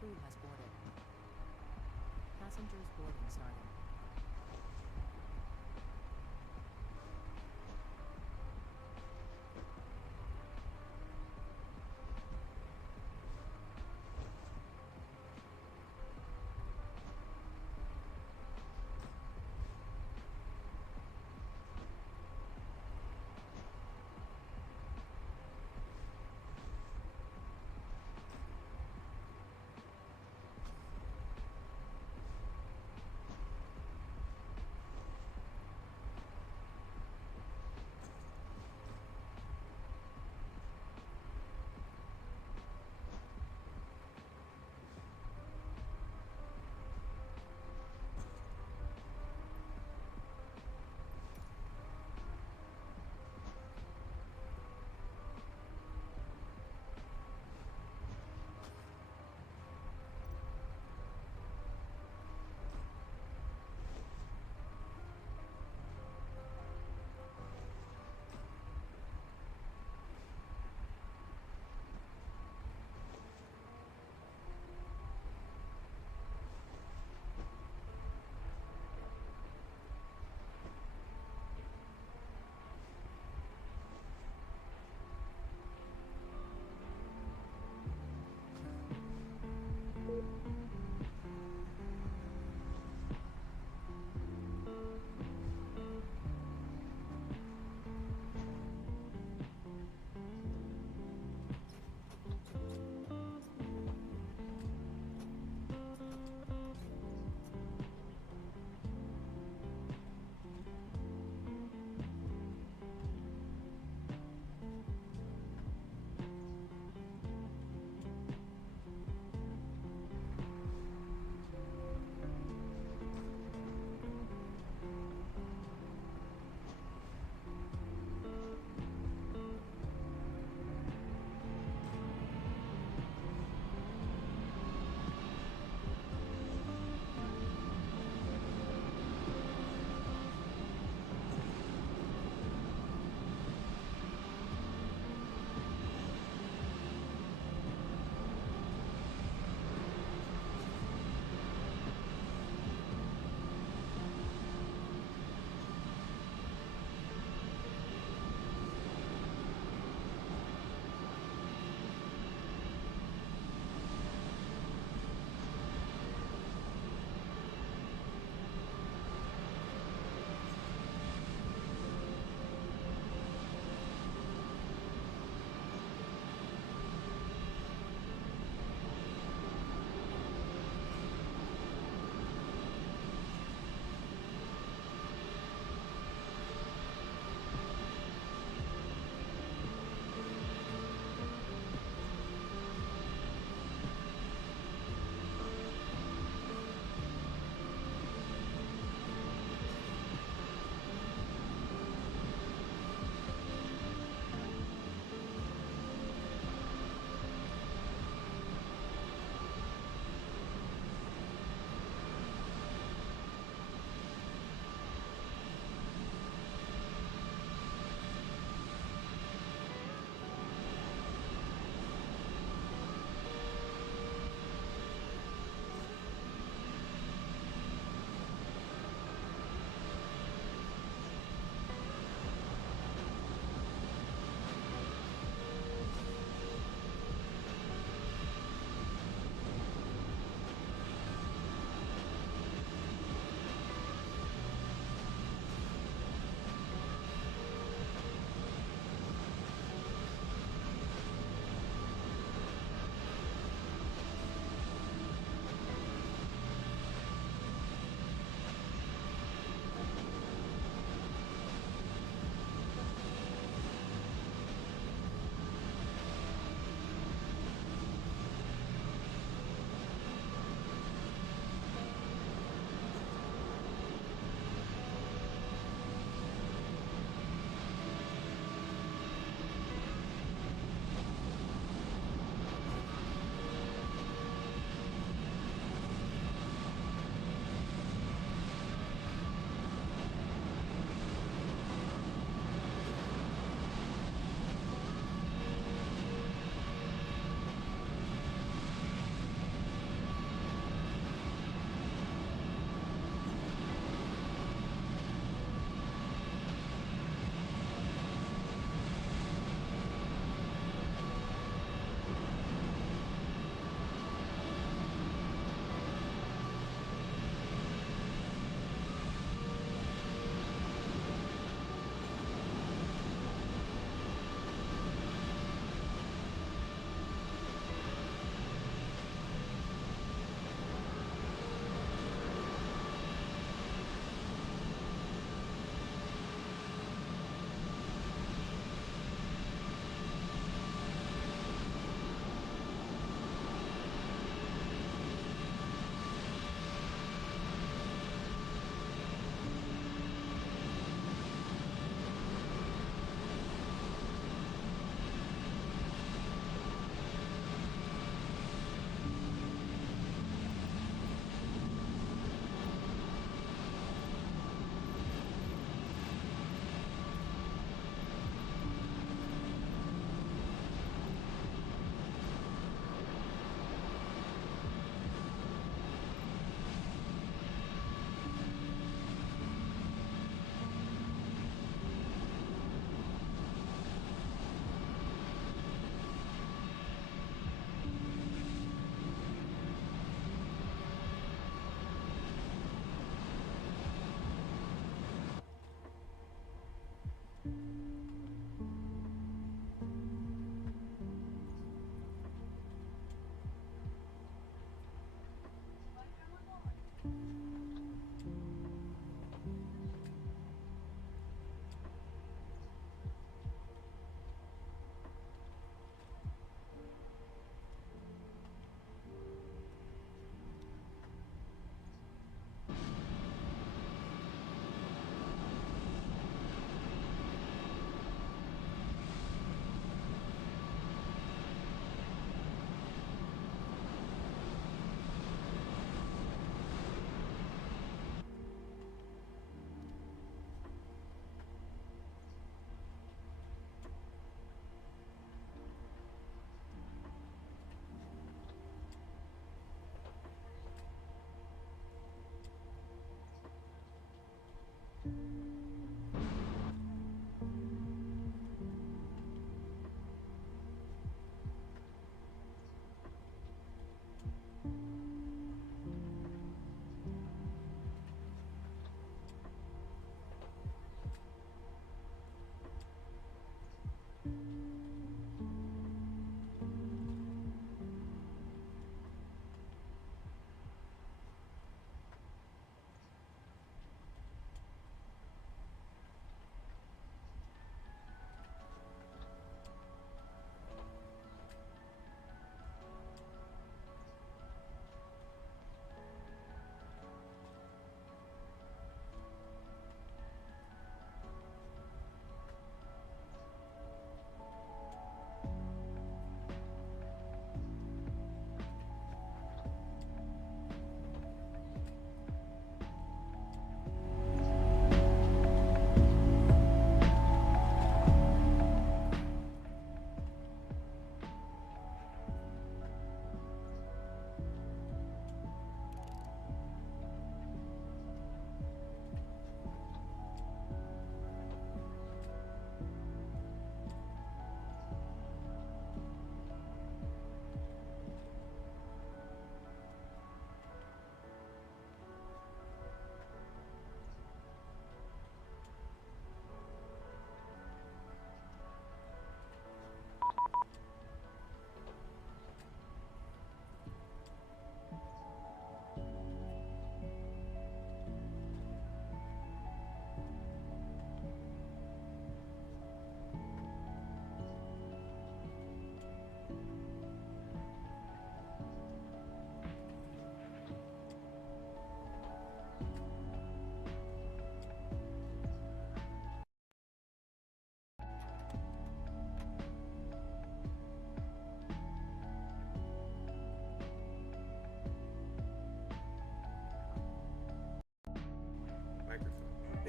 crew has boarded. Passengers boarding started.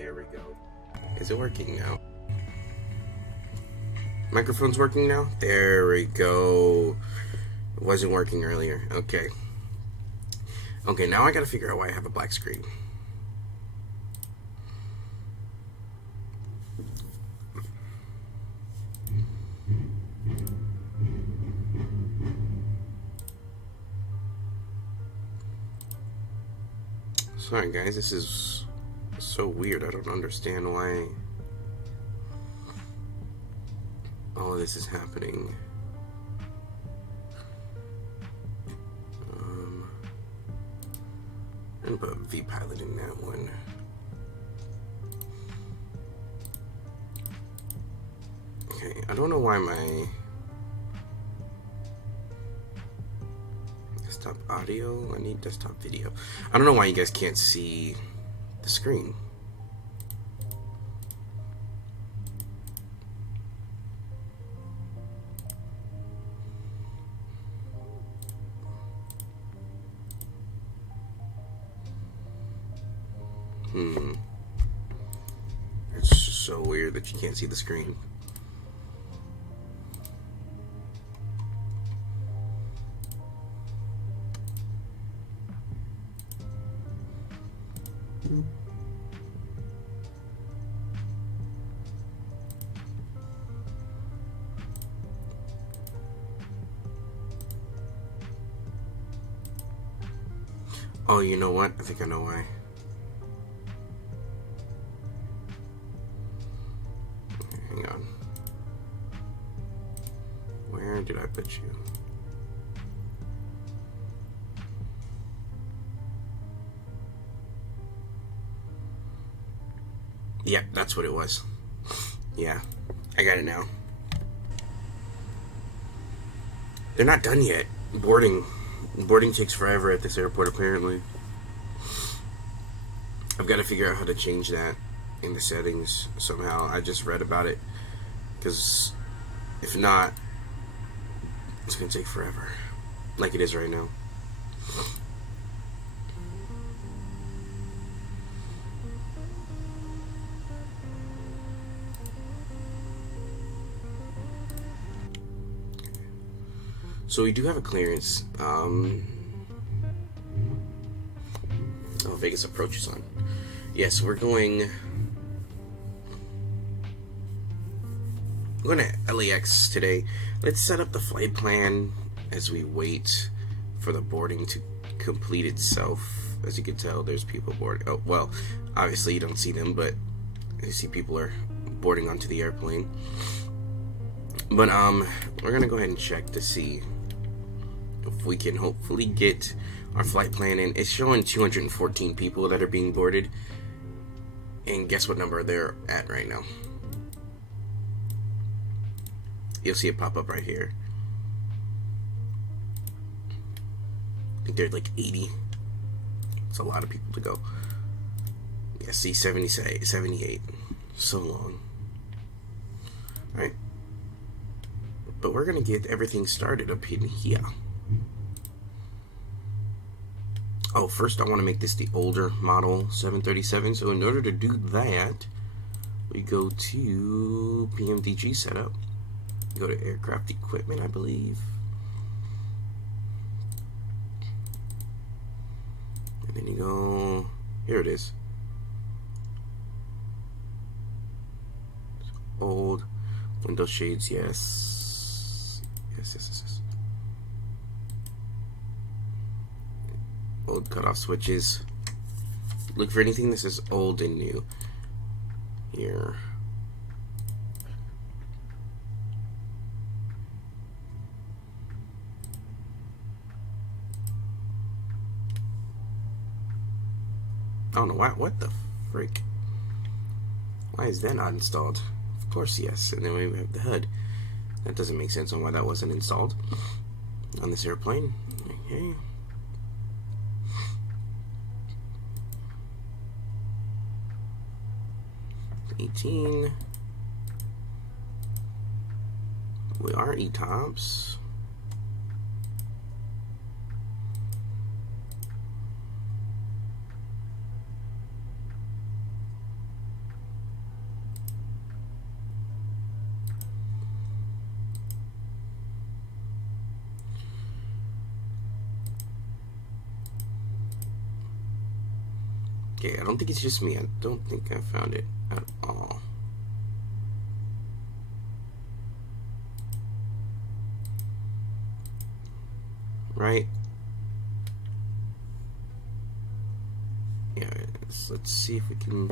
There we go. Is it working now? Microphone's working now? There we go. It wasn't working earlier. Okay. Okay, now I gotta figure out why I have a black screen. Sorry guys, this is so weird. I don't understand why all of this is happening. I'm gonna put vPilot in that one. Okay, I don't know why my desktop audio, I need desktop video. I don't know why you guys can't see the screen. It's just so weird that you can't see the screen. Oh, you know what? I think I know why. Hang on. Where did I put you? Yeah, that's what it was. Yeah, I got it now. They're not done yet. Boarding takes forever at this airport, apparently. I've got to figure out how to change that in the settings somehow. I just read about it, because if not, it's going to take forever, like it is right now. So we do have a clearance. Oh, Vegas approach is on. Yes, we're going to LAX today. Let's set up the flight plan as we wait for the boarding to complete itself. As you can tell, there's people boarding. Oh, well, obviously you don't see them, but you see people are boarding onto the airplane. But we're gonna go ahead and check to see if we can hopefully get our flight plan in. It's showing 214 people that are being boarded, and guess what number they're at right now? You'll see it pop up right here. I think they're like 80. It's a lot of people to go. Yeah, see, 78. So long. Alright. But we're gonna get everything started up in here. Oh, first I want to make this the older model 737. So in order to do that, we go to PMDG setup. Go to aircraft equipment, I believe. And then you go, here it is. Old window shades, yes. Yes. Old cutoff switches. Look for anything that says old and new here. I don't know why. What the frick? Why is that not installed? Of course, yes. And then we have the HUD. That doesn't make sense on why that wasn't installed on this airplane. Okay. We are ETOPS. Okay, I don't think it's just me. I don't think I found it at all. Right? Yeah, let's see if we can.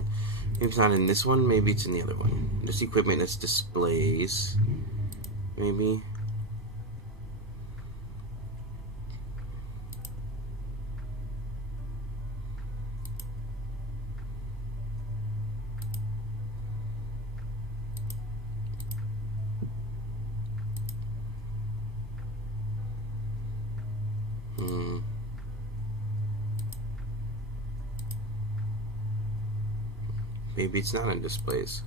Maybe it's not in this one, maybe it's in the other one. There's equipment that's displays. Maybe. Maybe it's not in displays.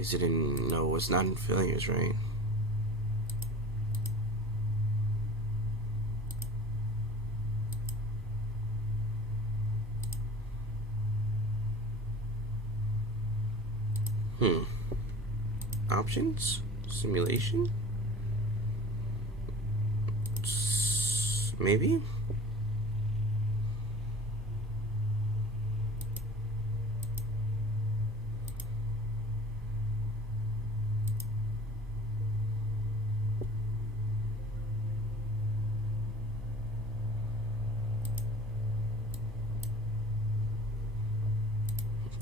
Is it in... No, it's not in failures, right? Options? Simulation? Maybe?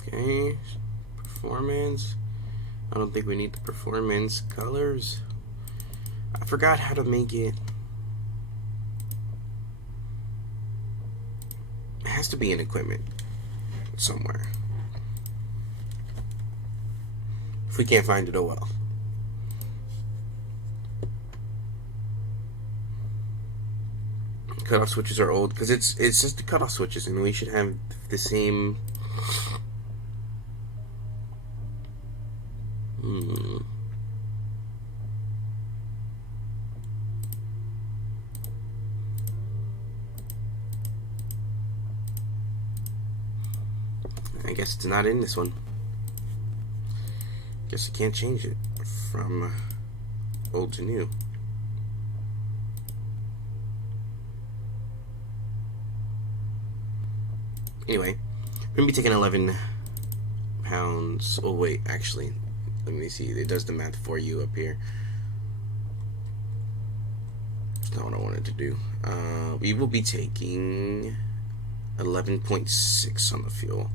Okay, performance. I don't think we need the performance. Colors. I forgot how to make it. It has to be in equipment somewhere. If we can't find it, oh well. Cutoff switches are old because it's just the cutoff switches, and we should have the same. I guess it's not in this one. Guess I can't change it from old to new. Anyway, we're gonna be taking 11 pounds. Oh wait, actually, let me see. It does the math for you up here. That's not what I wanted to do. We will be taking 11.6 on the fuel.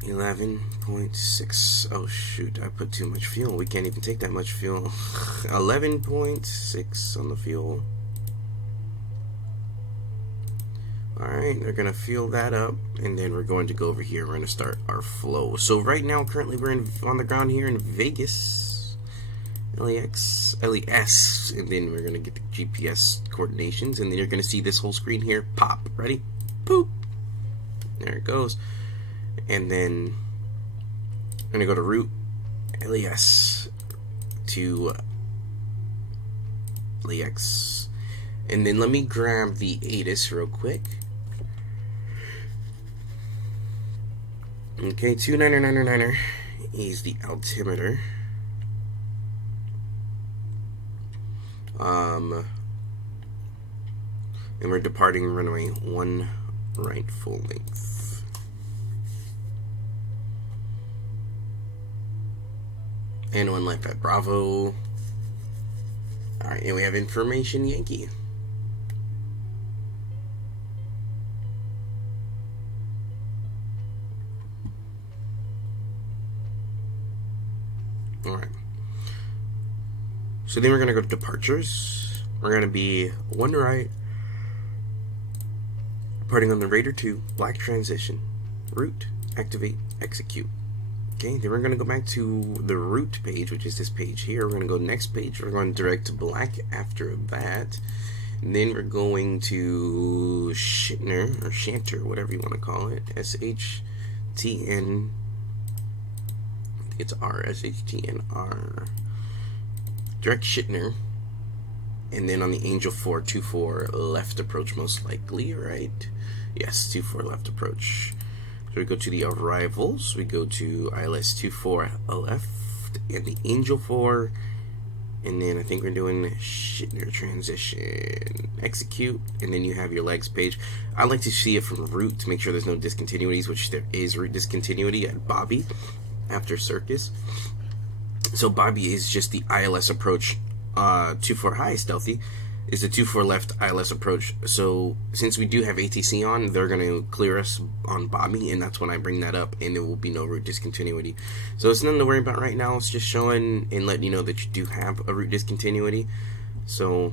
11.6. Oh shoot, I put too much fuel. We can't even take that much fuel. 11.6 on the fuel. Alright, we're going to fuel that up, and then we're going to go over here. We're going to start our flow. So right now, currently, we're on the ground here in Vegas. LES, and then we're going to get the GPS coordinations, and then you're going to see this whole screen here pop. Ready? Boop. There it goes. And then I'm going to go to route LES to LEX. And then let me grab the ATIS real quick. Okay, 299er is the altimeter. And we're departing runway 1 right full length. And 1 left at Bravo. Alright, and we have information Yankee. Alright. So then we're going to go to departures. We're going to be 1 right. Departing on the Raider 2, black transition. Route, activate, execute. Okay, then we're going to go back to the route page, which is this page here. We're going to go next page. We're going direct to black after that. And then we're going to Shitner, or Shanter, whatever you want to call it. SHTN. It's R, SHTNR. Direct Shitner. And then on the Angel 424 left approach, most likely, right? Yes, 24 left approach. So we go to the arrivals. We go to ILS 24 left, and the Angel 4 And then I think we're doing Schindler transition, execute, and then you have your legs page. I like to see it from root to make sure there's no discontinuities, which there is root discontinuity at Bobby after circus. So Bobby is just the ILS approach. 2-4 high stealthy is the 2-4 left ILS approach. So since we do have ATC on, they're going to clear us on Bobby, and that's when I bring that up, and there will be no root discontinuity. So it's nothing to worry about right now. It's just showing and letting you know that you do have a root discontinuity. So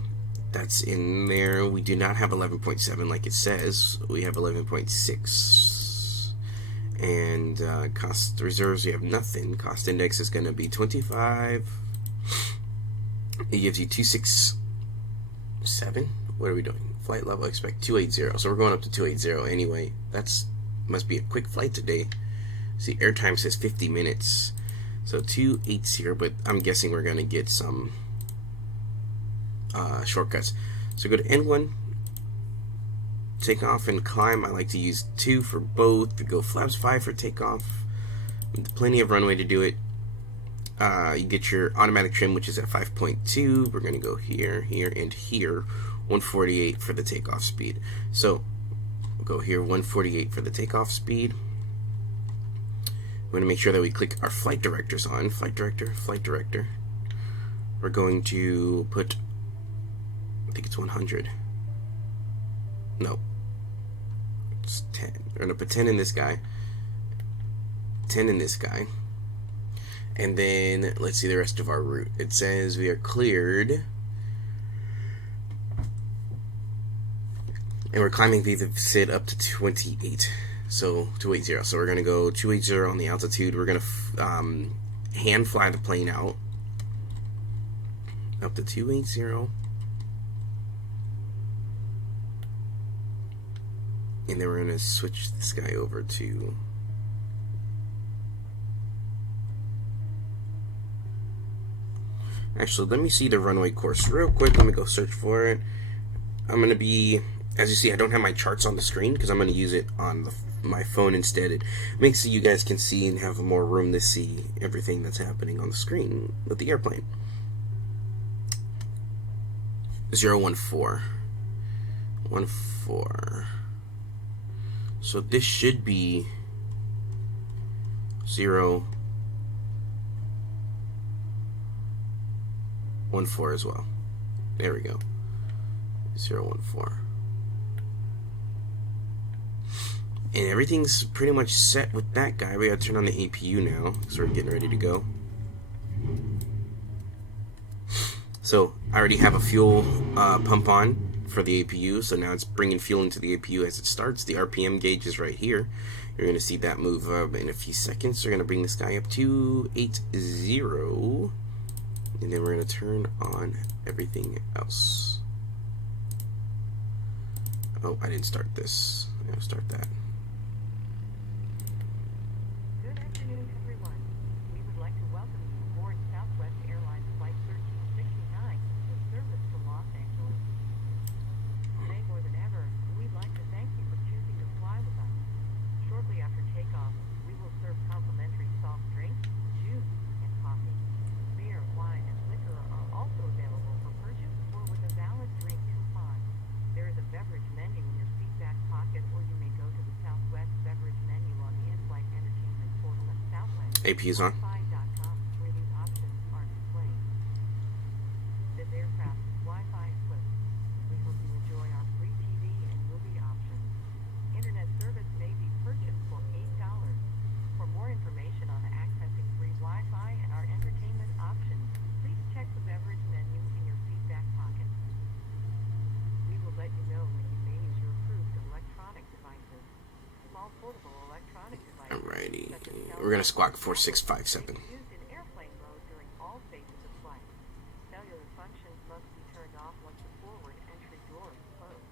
that's in there. We do not have 11.7 like it says. We have 11.6. And cost reserves, we have nothing. Cost index is going to be 25. It gives you 267. What are we doing? Flight level, I expect 280. So we're going up to 280 anyway. That's must be a quick flight today. See, airtime says 50 minutes. So 280, but I'm guessing we're going to get some shortcuts. So go to N1, take off and climb. I like to use 2 for both. We go flaps 5 for takeoff. Plenty of runway to do it. You get your automatic trim, which is at 5.2. We're going to go here, here, and here. 148 for the takeoff speed. So we'll go here, 148 for the takeoff speed. We're going to make sure that we click our flight directors on. Flight director, flight director. We're going to put, I think it's 100. No. It's 10. We're going to put 10 in this guy. 10 in this guy. And then let's see the rest of our route. It says we are cleared. And we're climbing the SID up to 28. So 280. So we're going to go 280 on the altitude. We're going to hand fly the plane out. Up to 280. And then we're going to switch this guy over to... Actually, let me see the runway course real quick. Let me go search for it. I'm going to be, as you see, I don't have my charts on the screen because I'm going to use it on my phone instead. It makes it so you guys can see and have more room to see everything that's happening on the screen with the airplane. 014. 14. So this should be 014 as well. There we go. 014. And everything's pretty much set with that guy. We gotta turn on the APU now because we're getting ready to go. So I already have a fuel pump on for the APU, so now it's bringing fuel into the APU as it starts. The RPM gauge is right here. You're going to see that move in a few seconds. We're going to bring this guy up to 80, and then we're going to turn on everything else. Oh, I didn't start this. I'm going to start that. Good afternoon, everyone. We would like to welcome you aboard Southwest Airlines Flight 1369 with service to Los Angeles. Today, more than ever, we'd like to thank you for choosing to fly with us. Shortly after takeoff, we will serve complimentary soft drinks, juice, and coffee. Beer, wine, and liquor are also available for purchase or with a valid drink coupon. There is a beverage menu in your seat back pocket, or you may go to the Southwest beverage menu on the in-flight entertainment portal at Southwest. APU's on. Wi-Fi.com, where these options are displayed. This aircraft is Wi-Fi equipped. We hope you enjoy our free TV and movie options. Internet service may be purchased for $8. For more information on accessing free Wi-Fi and our entertainment options, please check the beverage menu in your seat back pocket. We will let you know when you may use your approved electronic devices. Small portable electronic devices. Alrighty. We're going to squawk 4657. Used in airplane mode during all phases of flight. Cellular functions must be turned off once the forward entry door is closed.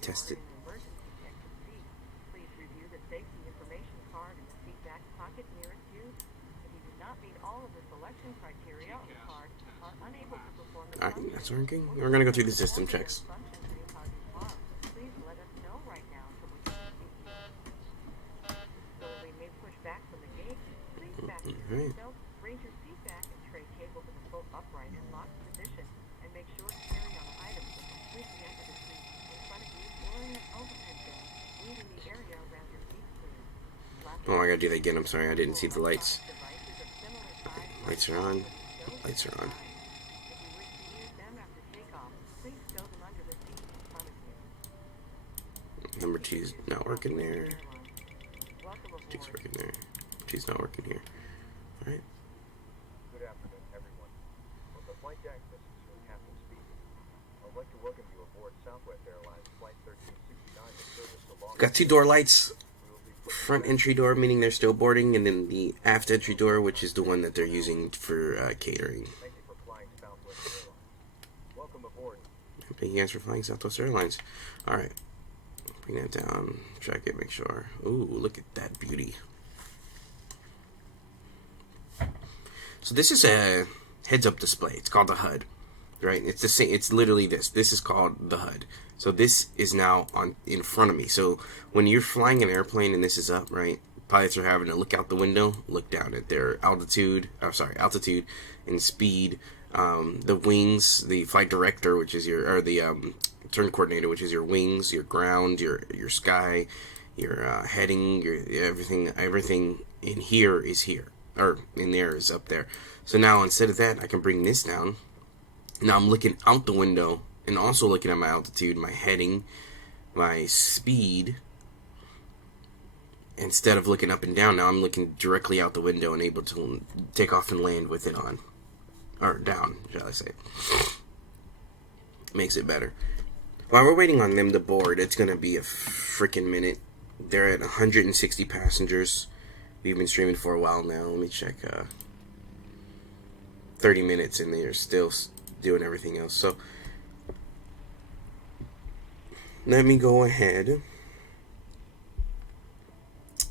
Test it. In an emergency exit seat, please review the safety information card in the seat back pocket nearest you. If you do not meet all of the selection criteria on the card, are unable to perform the Alright, that's working. We're going to go through the system checks. functions may cause you harm. Please let us know right now so we can speak to you. So we may push back from the gate. Please fasten Alright. yourself, raise your seat back, and tray cable to the Oh, I gotta do that again. I'm sorry, I didn't see the lights. Lights are on. Lights are on. Number 2's not working there. 2's working there. 2's not working here. Alright. Good afternoon, everyone. From the flight deck, this is your captain speaking. I would like to welcome you aboard Southwest Airlines Flight 1369 with service to Long Got 2 door lights. Front entry door, meaning they're still boarding, and then the aft entry door, which is the one that they're using for catering. Thank you for flying Southwest Airlines. Welcome aboard. Thank you guys for flying Southwest Airlines. Alright. Bring that down. Check it, make sure. Ooh, look at that beauty. So this is a heads-up display. It's called the HUD, right? It's the same. It's literally this. This is called the HUD. So this is now on in front of me. So when you're flying an airplane and this is up, right? Pilots are having to look out the window, look down at their altitude. Altitude and speed. The wings, the flight director, which is your, or the turn coordinator, which is your wings, your ground, your sky, your heading, your everything in here is here, or in there is up there. So now instead of that, I can bring this down. Now I'm looking out the window and also looking at my altitude, my heading, my speed. Instead of looking up and down, now I'm looking directly out the window and able to take off and land with it on, or down, shall I say. Makes it better. While we're waiting on them to board, it's going to be a freaking minute. They're at 160 passengers. We've been streaming for a while now. Let me check. 30 minutes and they're still doing everything else. So, let me go ahead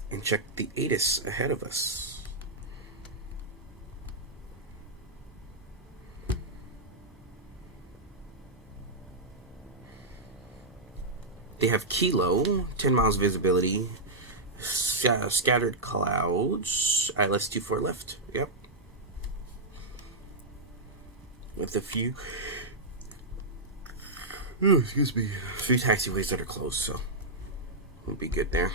and check the ATIS ahead of us. They have Kilo, 10 miles visibility, scattered clouds, ILS 24 left, yep. With a few, a few taxiways that are closed, so we'll be good there.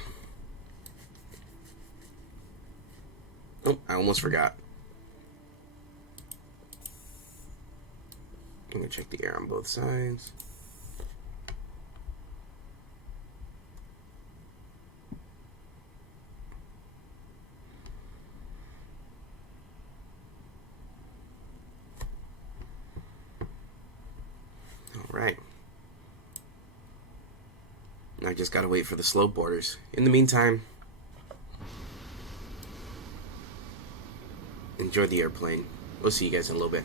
Oh, I almost forgot. I'm gonna check the air on both sides. Right. I just gotta wait for the slow boarders. In the meantime, enjoy the airplane. We'll see you guys in a little bit.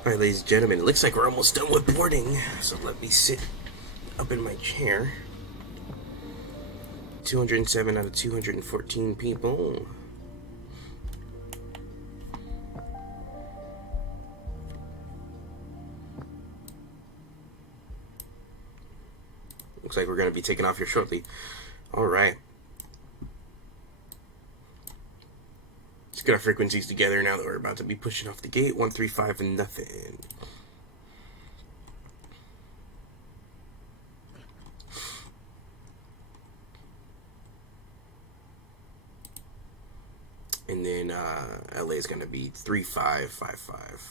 Alright, ladies and gentlemen, it looks like we're almost done with boarding, so let me sit up in my chair. 207 out of 214 people. Looks like we're going to be taking off here shortly. Alright. Let's get our frequencies together now that we're about to be pushing off the gate. 135 and nothing. And then LA is going to be 3555.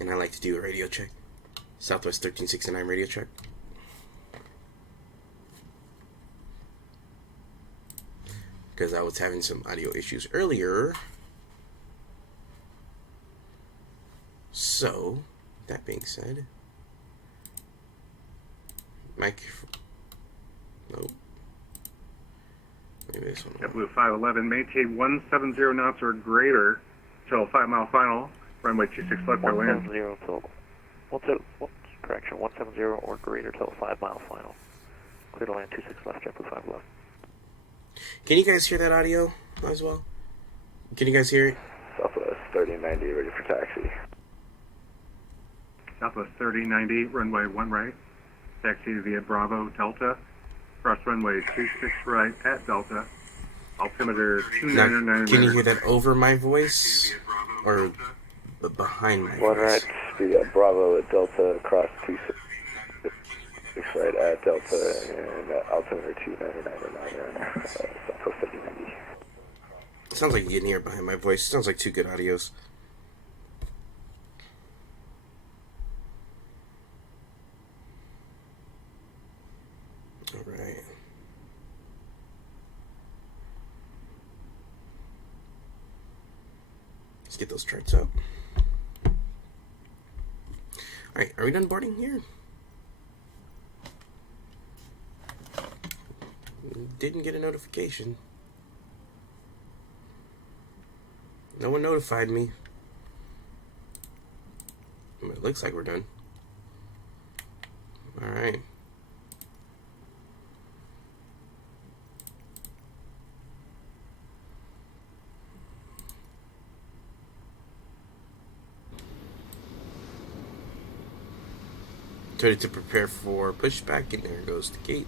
And I like to do a radio check. Southwest 1369 radio check. Because I was having some audio issues earlier. So, that being said, Mike, nope. Maybe this one. JetBlue 511, maintain 170 knots or greater till 5 mile final. Runway 26 left for land. 170 till, correction, 170 or greater till 5 mile final. Clear to land 26 left, JetBlue 5 left. Can you guys hear that audio as well? Can you guys hear it? Southwest 3090, ready for taxi. Southwest 3090, runway 1 right. Taxi via Bravo Delta. Cross runway 26 right at Delta. Altimeter Now, 2999. can you hear that over my voice? Or behind my One right, voice? speed up Bravo at Delta, cross 26 right at Delta, and altimeter 2999, Southwest 3090. Sounds like you can hear it behind my voice. Sounds like two good audios. Alright. Let's get those charts up. Alright, are we done boarding here? Didn't get a notification. No one notified me. It looks like we're done. Alright. Started to prepare for pushback, and there goes the gate.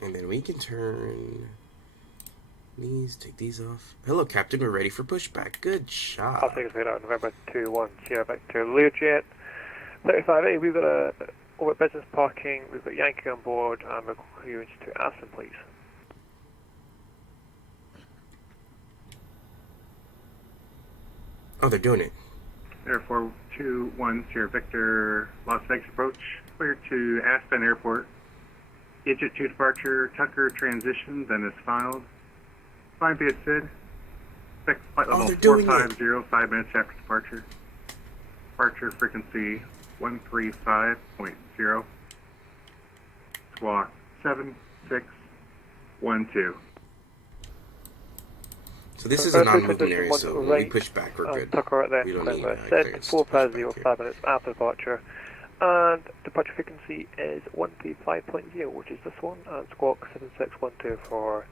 And then we can turn these, take these off. Hello, Captain. We're ready for pushback. Good job. I'll take us right out, November 21, Sierra back to Learjet. 35A, we've got a over business parking, we've got Yankee on board, and we're clearance to Aston, please. Oh, they're doing it. Air 421, Sierra Victor, Las Vegas approach. Clear to Aspen Airport. Digit 2 departure, Tucker transition, then is filed. Flying via SID. Expect flight level they're doing it. 450, 5 minutes after departure. Departure frequency 135.0. Squawk 7612. So this is a non-moving area, so when we push back, we're good. Tucker right there, We don't need November clearance to push 450, back 5 minutes after departure. And departure frequency is 135.0, which is this one, and squawk 7612 for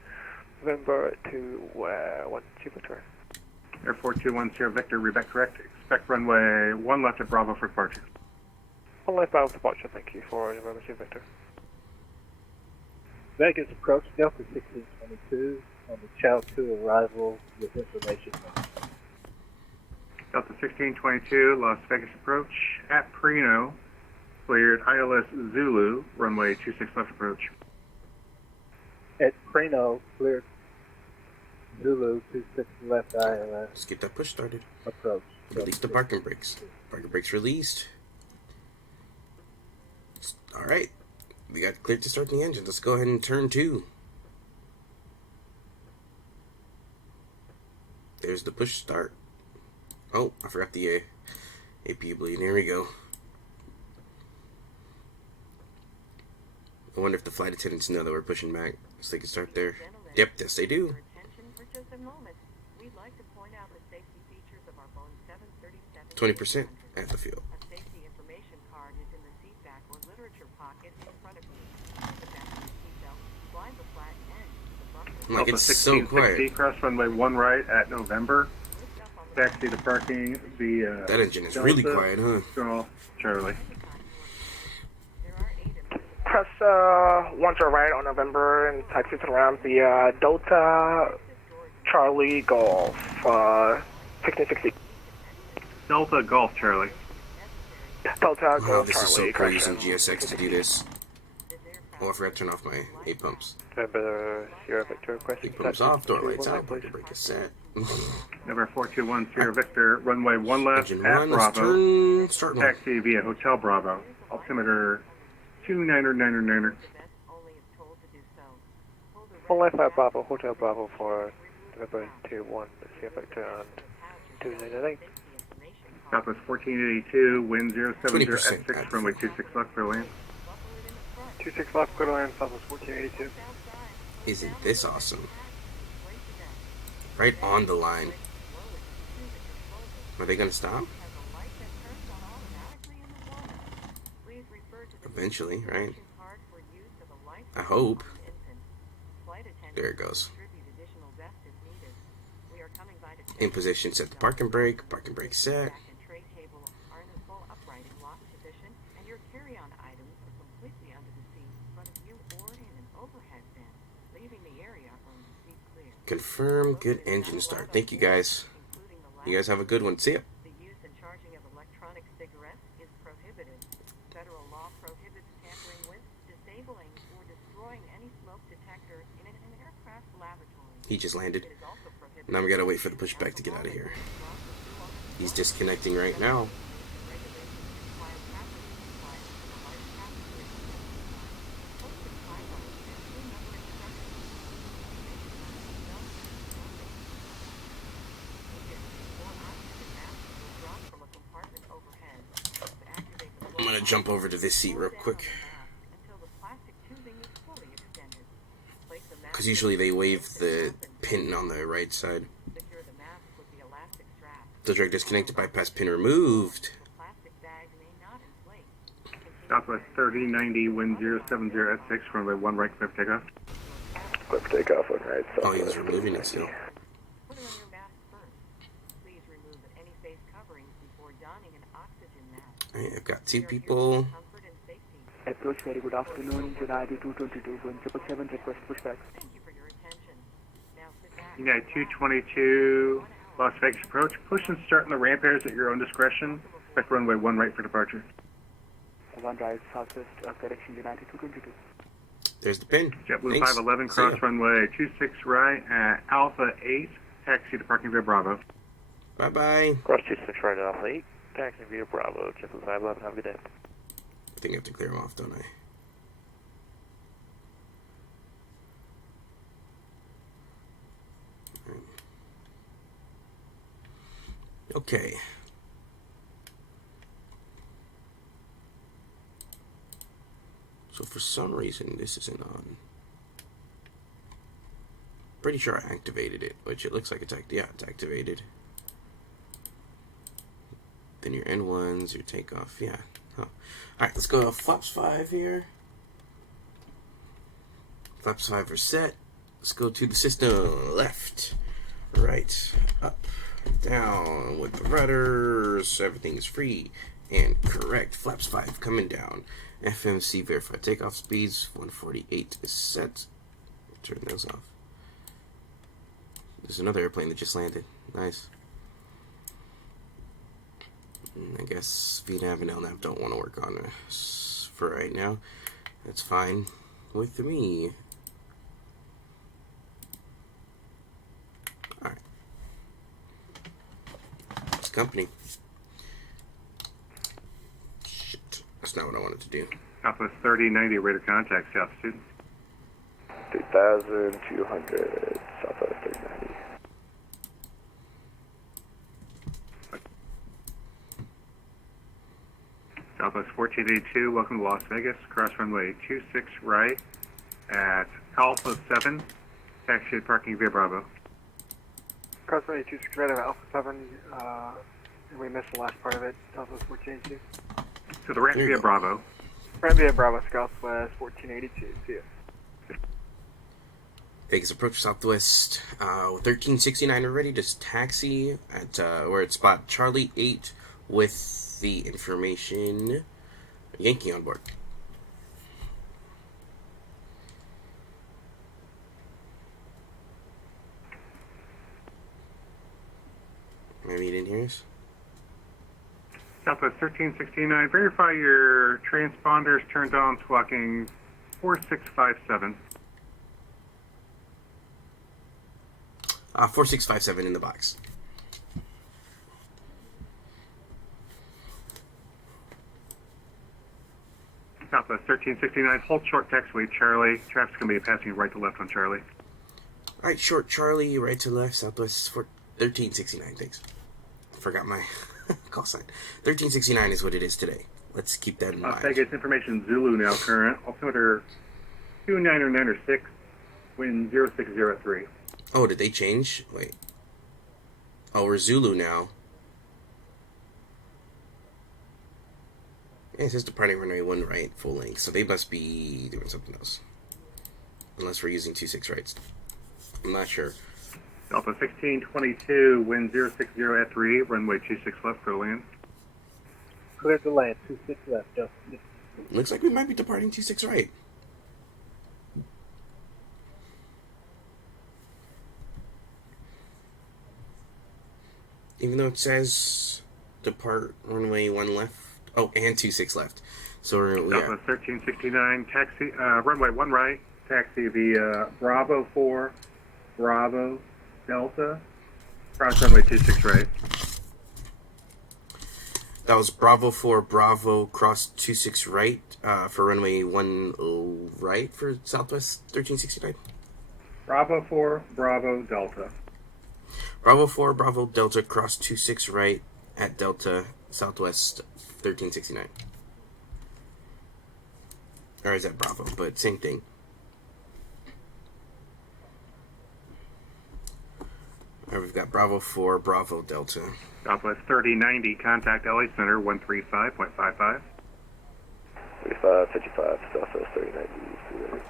November to 1 Victor. Air 421, Sierra Victor, reback correct. Expect runway 1 left at Bravo for departure. One left bound departure, thank you for November 2 Victor. Vegas approach Delta 1622 on the Chow 2 arrival with information. Delta 1622, Las Vegas approach at Prino. Cleared ILS Zulu, runway 26 left approach. At Prino, cleared Zulu 26 left ILS Let's get that push started. approach. Release the parking brakes. Parking brakes released. Alright. we got cleared to start the engine. Let's go ahead and turn 2. There's the push start. Oh, I forgot the APU bleed. Here we go. I wonder if the flight attendants know that we're pushing back, so they can start there. Yep, yes they do. Attention for just a moment. We'd like to point out the safety features of our Boeing 737. 20% at the field. A safety information card is in the seat back or literature pocket in front of you. The back of your seatbelt, slide the flat end to the bumper. Like, Alpha it's so 1660, quiet. cross runway 1 right at November. Lift up on the Taxi to parking via That engine is really Delta, quiet, huh? Golf, Charlie. There are 8 emergency Press 1 to right on November and taxi to the ramp via Delta Charlie Golf 1660. Delta Golf, Charlie. Delta Wow, Golf this is so Charlie. cool using GSX to do this. Oh, I forgot to turn off my 8 pumps. November Sierra Victor 8 pumps off, door lights out, parking brake is set. Number 421 Sierra Victor, runway 1 left Engine at 1, let's Bravo. turn, start one. Taxi via Hotel Bravo. Altimeter 2999er. event only if told to do so. Hold the One left at Bravo, Hotel Bravo for November 21 Sierra Victor and 299. Southwest 1482, wind 070 20% at 6, runway 26 left for land. 26 left, go to land, Southwest 1482. Isn't this awesome? Right on the line. Are they gonna stop? Eventually, right? I hope. There it goes. In position, set the parking brake set. Confirm good engine start. Thank you guys. You guys have a good one. See ya. The use and charging of electronic cigarettes is prohibited. Federal law prohibits tampering with, disabling, or destroying any smoke detector in an aircraft laboratory. He just landed. It is also prohibited. Now we gotta wait for the pushback to get out of here. He's disconnecting right now. I'm gonna jump over to this seat real quick. Because usually they wave the pin on the right side. Filter drag disconnected, bypass pin removed. Southwest 3090, wind 070 at 6, runway 1 right, clear for takeoff. Clear for takeoff, okay. Oh, he was removing it still. Put on your mask first. Please remove any face coverings before donning an oxygen mask. Alright, I've got 2 people. Comfort and safety. Approach, very good afternoon, United 222, going 777, request pushback. Thank you for your attention. Now sit back. United 222, Las Vegas approach. Push and start in the ramp areas at your own discretion. Expect runway 1 right for departure. 1 right, southwest, direction United 222. There's the pin. JetBlue Thanks. 511, See cross ya. runway 26 right at Alpha 8. Taxi to parking via Bravo. Bye bye. Cross 26 right at Alpha 8, taxi via Bravo, JetBlue 511, have a good day. I think I have to clear him off, don't I? Okay. So for some reason this isn't on. Pretty sure I activated it, which it looks like it's it's activated. Then your N1s, your takeoff, yeah. Huh. Alright, let's go to flaps 5 here. Flaps 5 are set. Let's go to the system. Left, right, up, down with the rudders. Everything is free and correct. Flaps 5 coming down. FMC verified takeoff speeds. 148 is set. Turn those off. There's another airplane that just landed. Nice. I guess VNAV and LNAV don't want to work on this for right now. That's fine with me. Alright. It's company. Shit. That's not what I wanted to do. Southwest 3090, radar contact, altitude. 3,200, Southwest 390. Southwest 1482, welcome to Las Vegas. Cross runway 26 right at Alpha 7. Taxi at parking via Bravo. Cross runway 26 right of Alpha 7, we missed the last part of it, Southwest 1482. So the ramp There you via go. Bravo. Ramp via Bravo, Southwest 1482, see ya. Vegas approach Southwest 1369. We're ready to taxi at we're at spot Charlie 8 with the information Yankee on board. Maybe you didn't hear us? Southwest 1369, verify your transponders turned on, squawking 4657. 4657 in the box. Southwest 1369, hold short taxiway Charlie. Traffic's going to be passing right to left on Charlie. Alright, short Charlie, right to left, Southwest 1369, thanks. Forgot my call sign. 1369 is what it is today. Let's keep that in Las mind. Vegas information Zulu now current. Altimeter 2996, wind 0603. Oh, did they change? Wait. Oh, we're Zulu now. Yeah, it says departing runway 1 right, full length. So they must be doing something else. Unless we're using 26 rights. I'm not sure. Alpha 1622, wind 060 at 3, runway 26 left for land. Clear to land, 26 left, Delta 6. Looks like we might be departing 26 right. Even though it says depart runway 1 left. Oh, and 26 left. So we're, Alpha 1369, taxi, runway 1 right, taxi via Bravo 4, Bravo, Delta, cross runway 26 right. that was Bravo 4, Bravo, cross 26 right for runway 1 right for Southwest 1369. Bravo 4, Bravo, Delta. Bravo 4, Bravo, Delta, cross 26 right at Delta, Southwest 1369. Or is that Bravo? But same thing. Alright, we've got Bravo 4, Bravo, Delta. Southwest 3090, contact LA Center 135.55. 3555, Southwest 3090.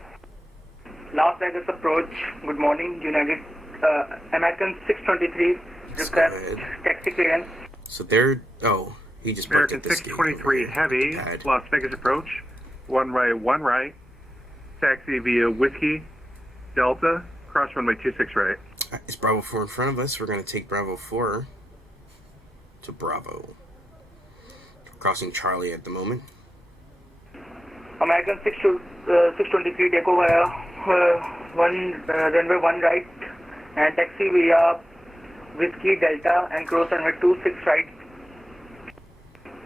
Las Vegas approach. Good morning, United American 623. Let's go Request ahead. taxi clearance. So they're... Oh, he just barked American at this gate 623 over heavy, here. Bad. Las Vegas approach, 1 right, taxi via Whiskey, Delta, cross runway 26 right. It's Bravo 4 in front of us. We're going to take Bravo 4 to Bravo. Crossing Charlie at the moment. American 623 take over runway 1 right and taxi via Whiskey Delta and cross runway 26 right.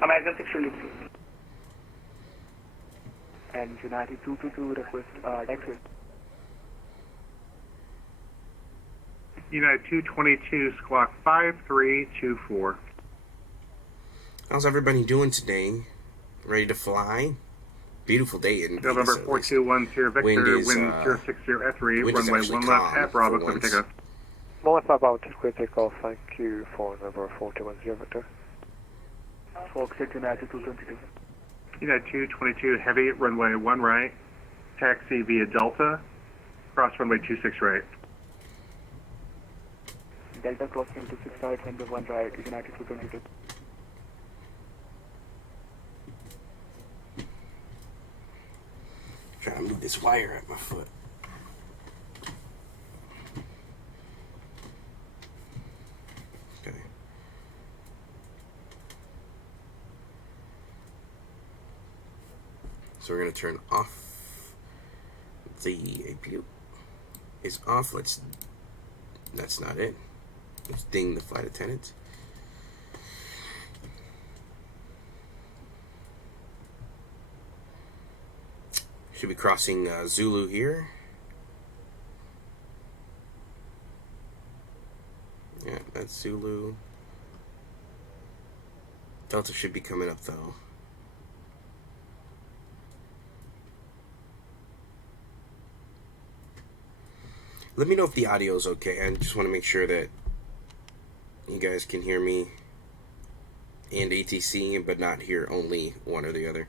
American 623. And United 222 request taxi. United 222, squawk 5324. How's everybody doing today? Ready to fly? Beautiful day in November Vegas, at least. 4210 Victor, Wind is, wind 060 at 3, wind is runway actually 1 left calm at Bravo, for clear once. takeoff. 115 Bravo, clear takeoff, thank you for number 4210 Victor. Fox United 222. United 222 heavy, runway 1 right, taxi via Delta, cross runway 26 right. Delta crossing 26 right, number 1 right, United 222. Trying to move this wire at my foot. Okay. So we're going to turn off the APU. Is off. That's not it. Let's ding the flight attendant. Should be crossing Zulu here. Yeah, that's Zulu. Delta should be coming up though. Let me know if the audio is okay. I just want to make sure that you guys can hear me and ATC, but not hear only one or the other.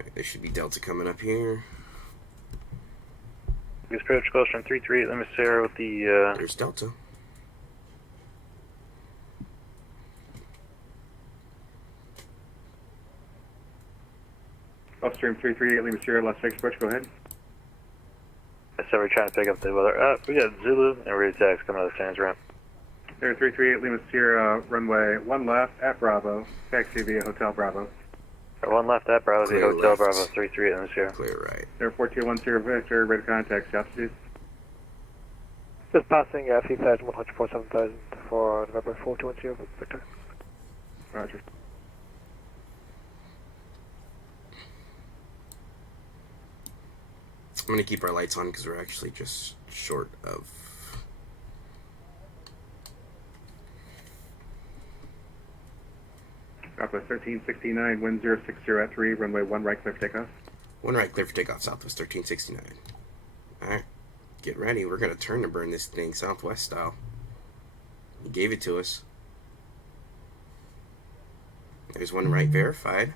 Right, there should be Delta coming up here. This approach close from 3-3 at Lima Sierra with the There's Delta. Gulfstream 338 Lima Sierra, Las Vegas approach, go ahead. so we're trying to pick up the weather. We got Zulu and rear tags coming out of the Sands ramp. Air 338 Lima Sierra, runway 1 left at Bravo, taxi via Hotel Bravo. 1 left at Bravo, the Clear Hotel left. Bravo 338 Lima Sierra. Clear right. Air 4210 Sierra Victor, ready to contact altitude. Just passing 3,100 for 7,000 for November 4210 Victor. Roger. I'm going to keep our lights on because we're actually just short of... Southwest 1369, wind 060 at 3, runway 1 right, clear for takeoff. 1 right, clear for takeoff, Southwest 1369. Alright, get ready. We're going to turn to burn this thing Southwest style. He gave it to us. There's 1 right verified.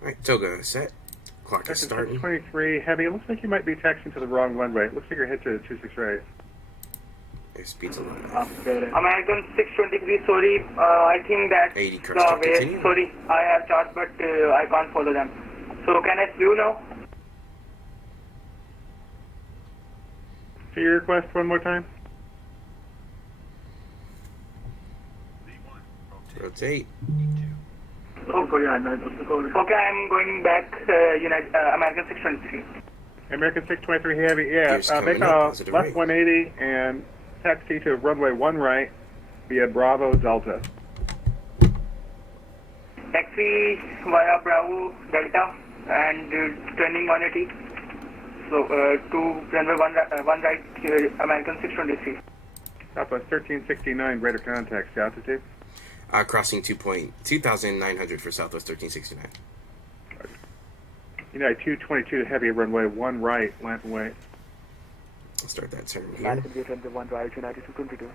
Alright, Toga set. Clock is starting. 23 heavy, it looks like you might be taxiing to the wrong runway. It looks like you're headed to 26 right. Their speed's a little bit. American 623, sorry, I think that 80 the cross way, continue. sorry, I have charts but I can't follow them. So can I flew now? So your request one more time? Rotate. Okay, I'm going back, American 623. American 623 heavy, yeah. Gears coming Make up, a positive left right. 180 and taxi to runway 1 right via Bravo Delta. Taxi via Bravo Delta and turning 180. So to runway 1 right, American 623. Southwest 1369, greater contact, altitude. Crossing 2,900 for Southwest 1369. United 222 heavy, runway 1 right, land and wait. I'll start that turn here. Runway 1 right, United 222.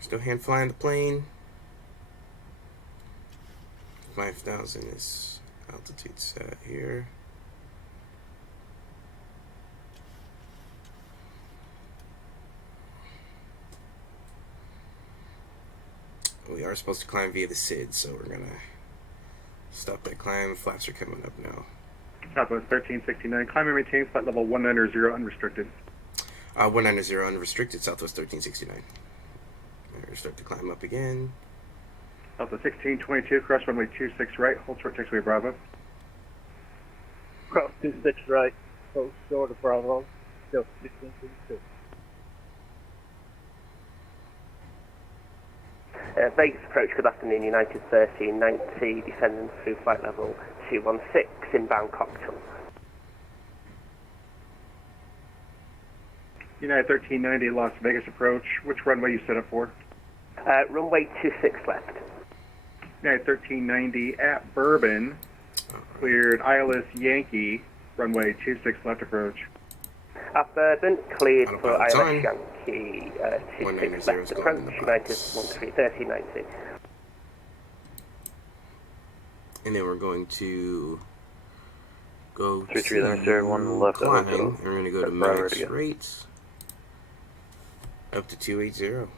Still hand flying the plane. 5,000 is altitude set here. We are supposed to climb via the SID, so we're gonna stop that climb. Flaps are coming up now. Southwest 1369, climb and maintain flight level 190 unrestricted. 190 unrestricted, Southwest 1369. We're gonna start to climb up again. Southwest 1622, cross runway 26 right, hold short taxiway Bravo. Cross 26 right, hold short of Bravo, Delta 1622. Vegas approach, good afternoon, United 1390, descending through flight level 216, inbound cocktail. United 1390, Las Vegas approach, which runway you set up for? Runway 26 left. United 1390 at Bourbon, cleared ILS Yankee, runway 26 left approach. At Bourbon, cleared for Autopilot's ILS on. Yankee, 26 190 left is going approach, in the United box. 1390. And then we're going to go 33 to limit 01 left climb, LA and we're going to go to Bravo max again. rates up to 280.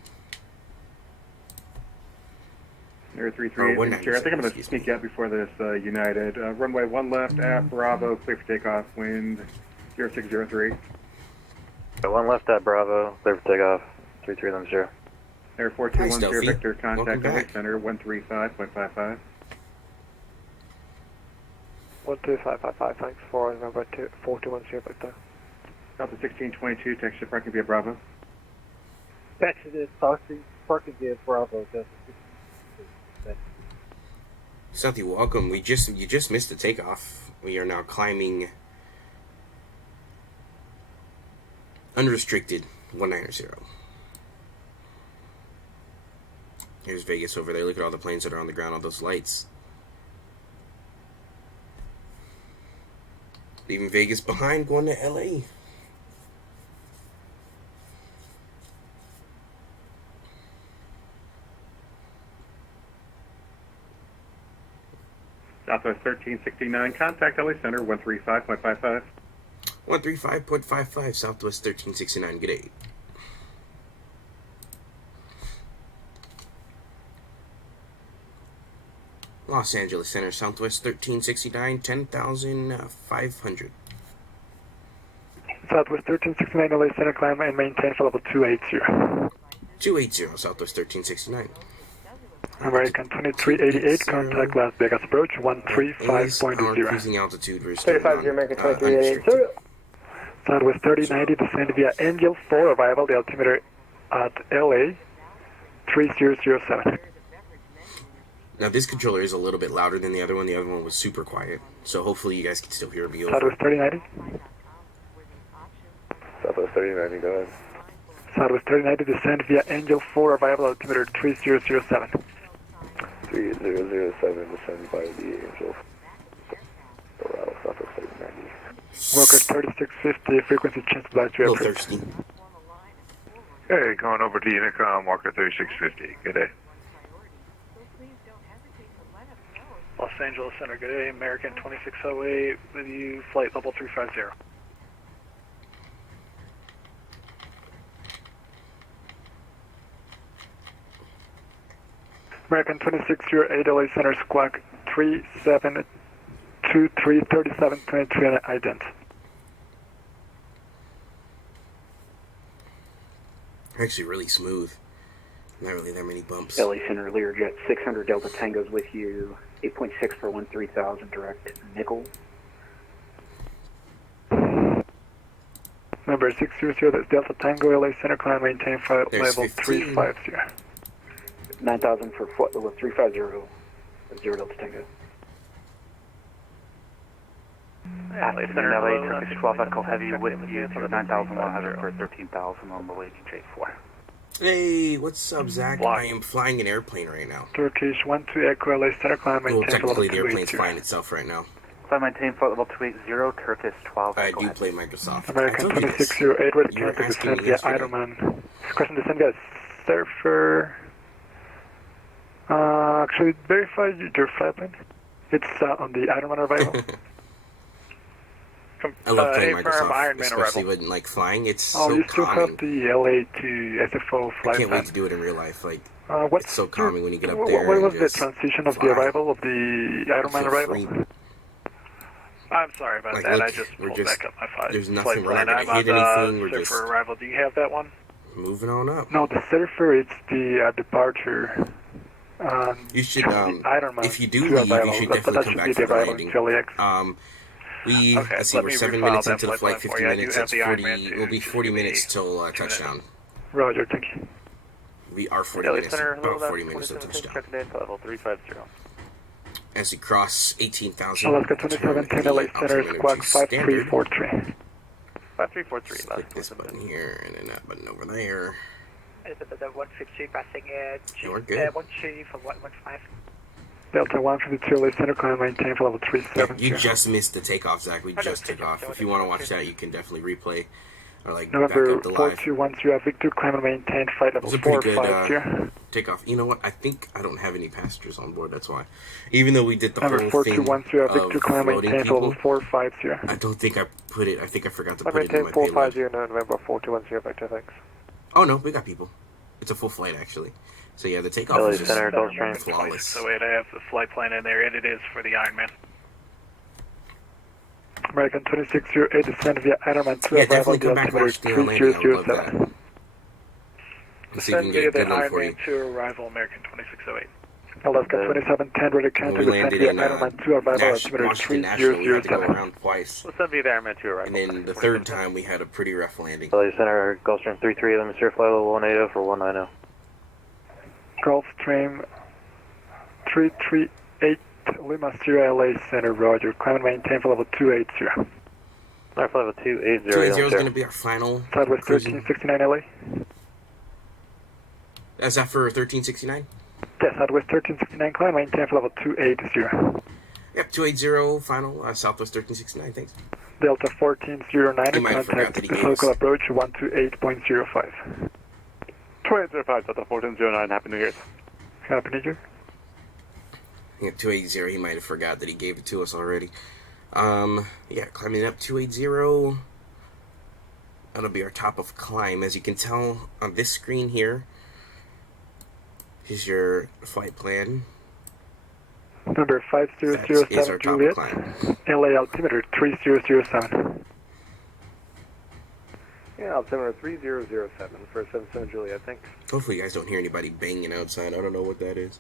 Air 338, Or Sierra. I think I'm going to 197, sneak out before this United. Runway 1 left at Bravo, clear for takeoff, wind 0603. 1 left at Bravo, clear for takeoff, 33 limit 0. Air Hi, 4210 Stealthy. Victor, Welcome contact LA back. Center 135.55. 12555, thanks for November 4210 Victor. Delta 1622, texture parking via Bravo. Taxi to parking via Bravo, Delta 1622. Stealthy, welcome. You just missed the takeoff. We are now climbing unrestricted 190. Here's Vegas over there. Look at all the planes that are on the ground, all those lights. Leaving Vegas behind, going to LA. Southwest 1369, contact LA Center 135.55. 135.55 Southwest 1369. Good day. Los Angeles Center, Southwest 1369, 10,500. Southwest 1369 LA Center, climb and maintain for level 280. 280 Southwest 1369. American 2388, contact Las Vegas approach Our 135.0. cruising altitude. We're still 35 American unrestricted. 2388. Southwest 3090, descend via Angel 4, arrival, the altimeter at LA 3007. Now this controller is a little bit louder than the other one. The other one was super quiet. So hopefully you guys can still hear me over. Southwest 3090. Southwest 3090, go ahead. Southwest 3090, descend via Angel 4, arrival, altimeter 3007. 3007, descend by the Angel. Around Southwest 3090. Walker 3650, frequency change to A little approach. thirsty. Hey, going over to Unicom, Walker 3650. Good day. Los Angeles Center, good day. American 2608, with you, flight level 350. American 2608, LA Center, squawk 37233723 and ident. Actually really smooth. Not really that many bumps. LA Center, Learjet 600 Delta Tango's with you. 8.6 for 13,000 direct nickel. Number 600, that's Delta Tango, LA Center, climb, maintain flight There's level 15. 350. 9,000 for flight level 350. 0 Delta Tango. LA Center, LA, Turkish 12 Echo Heavy with you to the 9,100 for 13,000 on the way to J4. Hey, what's up, Zach? I am flying an airplane right now. Turkish 12 Echo, LA Center, climb, Well, maintain technically level the airplane's 280. flying itself right now. So I maintain flight level 280, Turkish 12 I Echo do Heavy. play Microsoft. I American told you this. 2608, ready You were to asking descend me via yesterday. Ironman. Question descend via Surfer. Actually, verify your flight plan. It's on the Ironman arrival. I love playing affirm Microsoft, Ironman especially arrival. when like flying. It's Oh, so you still calming. have the LA to SFO I flight can't plan. wait to do it in real life. Like What's it's so your- calming when you get up what- there. What and was the just transition of fly. the arrival of the Ironman Feel arrival? free. I'm sorry about Like, that. look, I just we're pulled just- back up my flight. there's nothing- flight we're not plan. gonna I'm hit on the anything, we're Surfer just- arrival. Do you have that one? Moving on up. No, the Surfer. It's the departure. You should Ironman if you do to leave, you arrival. should That definitely come should back be for the the arrival landing. to LAX. We Okay, let's see, let we're me 7 refile minutes that into the flight flight, plan for 50 you. I do minutes. have It's the 40. Ironman It will be to 40 give me minutes till 2 minutes. touchdown. Roger, thank you. We are 40 LA minutes, Center, about 40 minutes till touchdown. checking in, flight level 350. As we cross 18,000, Alaska 2710 LA Center, squawk 5343. 5343, Just last click this button here and then that button over there. The 160 passing And we're good. 1 for 115. Delta 152 LA Center, climb, maintain for level Yeah, 370. you just missed the takeoff, Zach. We just took off. If you want to watch that, you can definitely replay. or like November back up the live. 4210 Victor, climb and maintain flight level It was a pretty 45 good here. takeoff. You know what? I think I don't have any passengers on board. That's why. Even though we did the Number whole thing 4210 Victor, of climb and floating maintain people, level 45 here. I don't think I put it. I think I forgot to Climb put it in maintain my payload. 450 November 4210 Victor, thanks. Oh no, we got people. It's a full flight actually. So yeah, the takeoff LA was just Center, Gulfstream. flawless. So I have the flight plan in there, and it is for the Ironman. American 2608 descend via Ironman 2 Yeah, arrival definitely come back and watch the landing. I would love that. Let's see if we can get a good one for you. Ironman 2 arrival, American 2608. Alaska 2710 ready to cancel When we descend landed via in Ironman 2 arrival altimeter Washington National, we had to go 3007. around twice. Let's send via the Ironman 2 arrival. And then the third time we had a pretty rough landing. LA Center, Gulfstream 33, let me steer flight level 180 for 190. Gulfstream 338 Lima Sierra LA Center, Roger. Climb and maintain for level 280. Flight level 280. 280 is going to be our final. Southwest cruising. 1369 LA. Is that for 1369? Yes, Southwest 1369, climb and maintain for level 280. Yep, 280 final, Southwest 1369, thanks. Delta 1409, He might have forgot contact that he gave local us. approach 128.05. 2805, Delta 1409, Happy New Year's. Happy New Year. Yeah, 280, he might have forgot that he gave it to us already. Yeah, climbing up 280. That'll be our top of climb. As you can tell on this screen here, here's your flight plan. Number That is 5007 our top of Juliet, climb. LA altimeter 3007. Yeah, altimeter 3007 for 77 Juliet, thanks. Hopefully you guys don't hear anybody banging outside. I don't know what that is.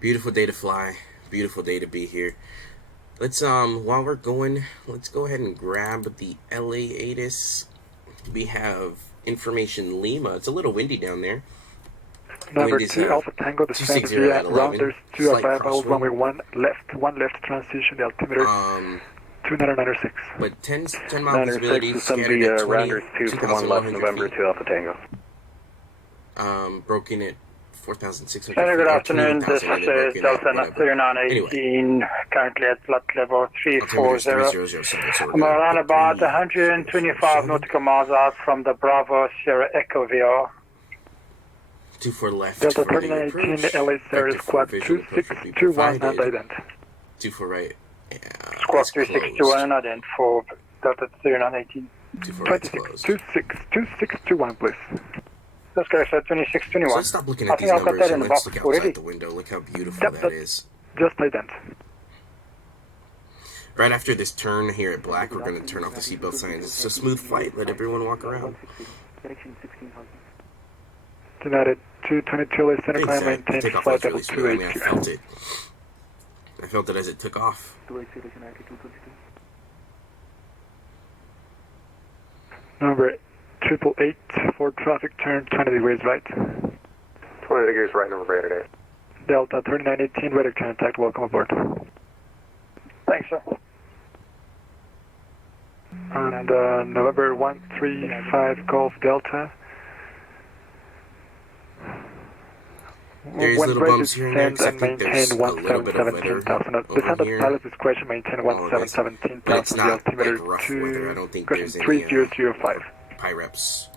Beautiful day to fly. Beautiful day to be here. Let's while we're going, let's go ahead and grab the LA ATIS. We have information Lima. It's a little windy down there. Number Wind is, 2 Alpha Tango descend 260 via at 11. Rounders 2 Slight arrival crosswind. runway 1 left transition, the altimeter 2996. But 10 mile visibility, 96 to scattered at 20, Rounders 2 for 1 left 2,100 November feet. 2 Alpha Tango. Broken at 4,600 Center, good feet. afternoon. This is Delta Anyway. 3918, currently at flight level Altimeter 340. 3007, so we're I'm gonna around put about 3, 125 nautical miles out from the Bravo Sierra Echo VR. 24 left. Delta for the 3918 approach. LA Sarah Vector Squad for visual approach will be 2621 provided. and ident. 24 right. Squawk It's closed. 3621, ident for Delta 3918. 24 right's closed. 2621, please. That's correct, sir, 2621. So let's stop looking I at these think I've got numbers that in and the let's box look already. outside the window. Look how beautiful Yep, that is. Just ident. Right after this turn here at Black, we're going to turn off the seatbelt signs. It's a smooth flight. Let everyone walk around. United 222 LA Center, climb Exactly. maintain Takeoff flight was really level smooth. I mean, I 280. felt it. I felt it as it took off. Number 888 for traffic turn 20 degrees right. 20 degrees right, number today. Delta 3918 radar contact, welcome aboard. Thanks, sir. And November 135 Golf Delta. There's When little ready, bumps here and there, descend 'cause I and think there's maintain a little bit of weather 17,000. Descend over at here. pilot discretion, maintain All of this. 17,000. But it's The not altimeter like rough weather. I don't think there's any 3005. PIREPs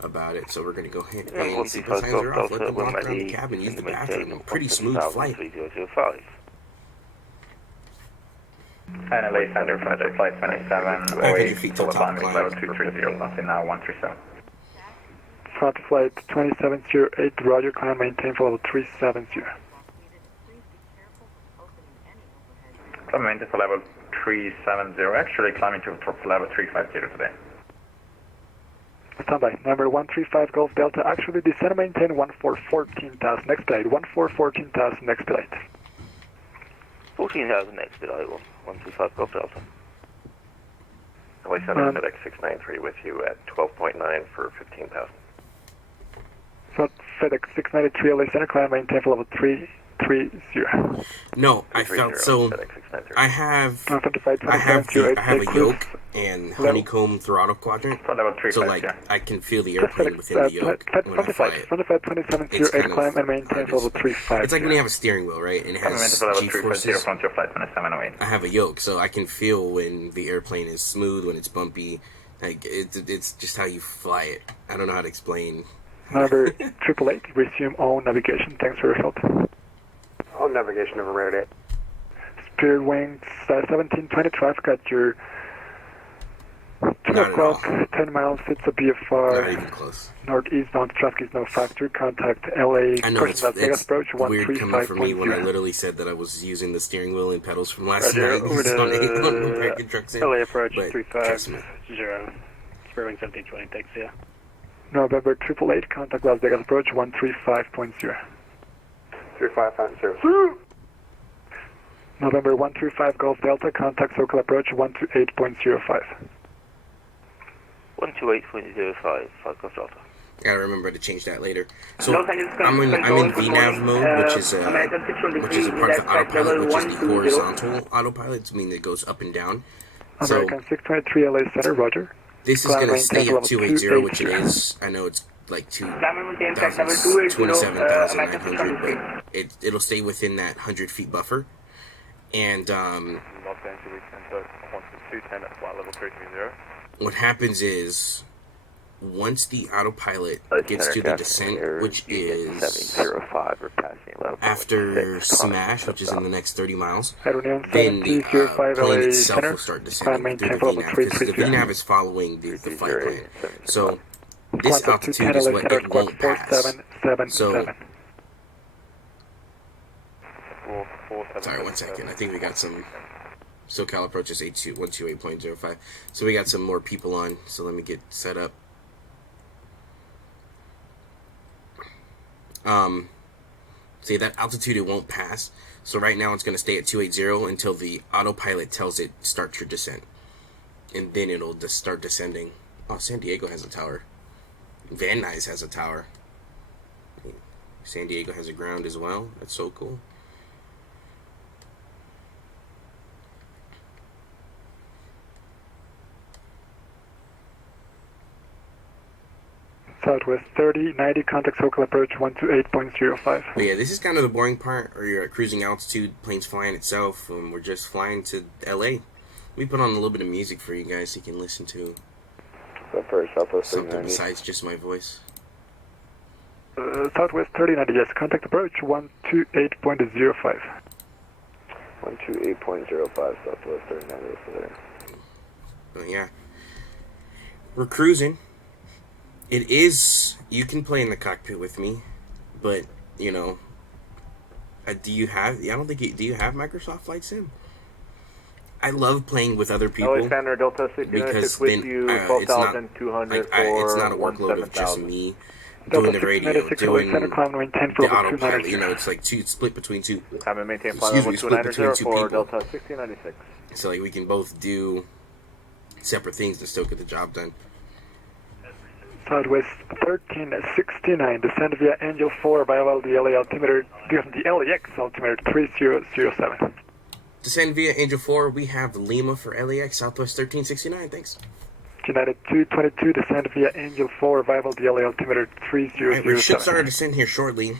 about it, so we're going to go ahead Yeah, and one see if because signs are off. Delta Let them walk around the 190, cabin, use the maintain bathroom. Pretty smooth flight. 3005. And LA Center, flight 27, Back at your feet till top climb. 230, nothing now, 137. Front flight 2708, Roger, climb maintain for level 370. Climbing into level 370, actually climbing to level 350 today. Standby. Number 135 Golf Delta, actually descend and maintain 1414,000, expedite, 1414,000, expedite. 14,000 expedite 135 Golf Delta. LA Center, FedEx 693 with you at 12.9 for 15,000. Front FedEx 693 LA Center, climb maintain for level 330. No, I felt so. I have a yoke and honeycomb throttle quadrant. So like I can feel the airplane within the yoke when I fly it. It's kind climb and maintain level 35. It's like when you have a steering wheel, right? And it has G-forces. I have a yoke, so I can feel when the airplane is smooth, when it's bumpy. Like it's just how you fly it. I don't know how to explain. Number 888, resume all navigation. Thanks for your help. All navigation over radar. Spirit wings 1720 traffic at your 2 o'clock, 10 miles, it's a BFR. Not even close. Northeast bound traffic is no factor. Contact LA. I know it's weird coming from me when I literally said that I was using the steering wheel and pedals from last night. Over to LA approach 350. Spirit wing 1720, thanks, yeah. November 888, contact Las Vegas approach 135.0. 3550. November 135 Golf Delta, contact Circle approach 128.05. 128.05, Golf Delta. Gotta remember to change that later. So I'm in VNAV mode, which is a part of the autopilot, which is the horizontal autopilot, meaning it goes up and down. So American 623 LA Center, Roger. This is gonna stay at 280, which it is. I know it's like 27,900, but it'll stay within that 100 feet buffer. And what happens is, once the autopilot gets to the descent, which is after smash, which is in the next 30 miles, then the plane itself will start descending through the VNAV, because the VNAV is following the flight plan. So this altitude is what it won't pass. So, sorry, 1 second. I think we got some SoCal approaches 128.05. So we got some more people on. So let me get set up. See, that altitude it won't pass. So right now it's going to stay at 280 until the autopilot tells it start your descent. And then it'll just start descending. Oh, San Diego has a tower. Van Nuys has a tower. San Diego has a ground as well. That's so cool. Southwest 3090, contact Circle approach 128.05. But yeah, this is kind of the boring part, or you're at cruising altitude, plane's flying itself, and we're just flying to LA. We put on a little bit of music for you guys so you can listen to something besides just my voice. Southwest 3090, yes, contact approach 128.05. 128.05, Southwest 3090 for there. But yeah, we're cruising. It is, you can play in the cockpit with me, but, you know, do you have Microsoft Flight Sim? I love playing with other people. Alexander Delta 69 with you, 12,200 it's not a workload of just me doing the radio, doing the autopilot, you know, it's like split between two. Time and maintain flight level 290 for Delta 1696. So like we can both do separate things to still get the job done. Southwest 1369, descend via Angel 4 by the LA altimeter, the LAX altimeter 3007. Descend via Angel 4, we have Lima for LAX, Southwest 1369, thanks. United 222, descend via Angel 4, arrival the LA altimeter 3007. Alright, we should start our descent here shortly.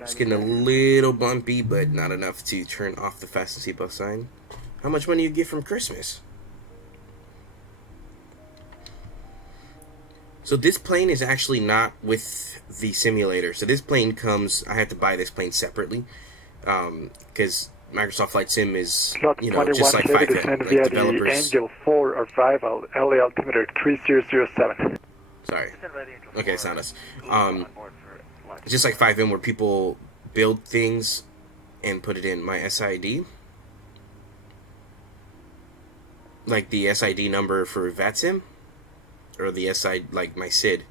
It's getting a little bumpy, but not enough to turn off the fasten seatbelt sign. How much money you get from Christmas? So this plane is actually not with the simulator. So this plane comes, I had to buy this plane separately, because Microsoft Flight Sim is, you know, just like via the Angel 4 arrival, LA altimeter 3007. Sorry. Okay, it's not us. Just like 5M where people build things and put it in my SID. Like the SID number for VATSIM. Or the SID, like my SID.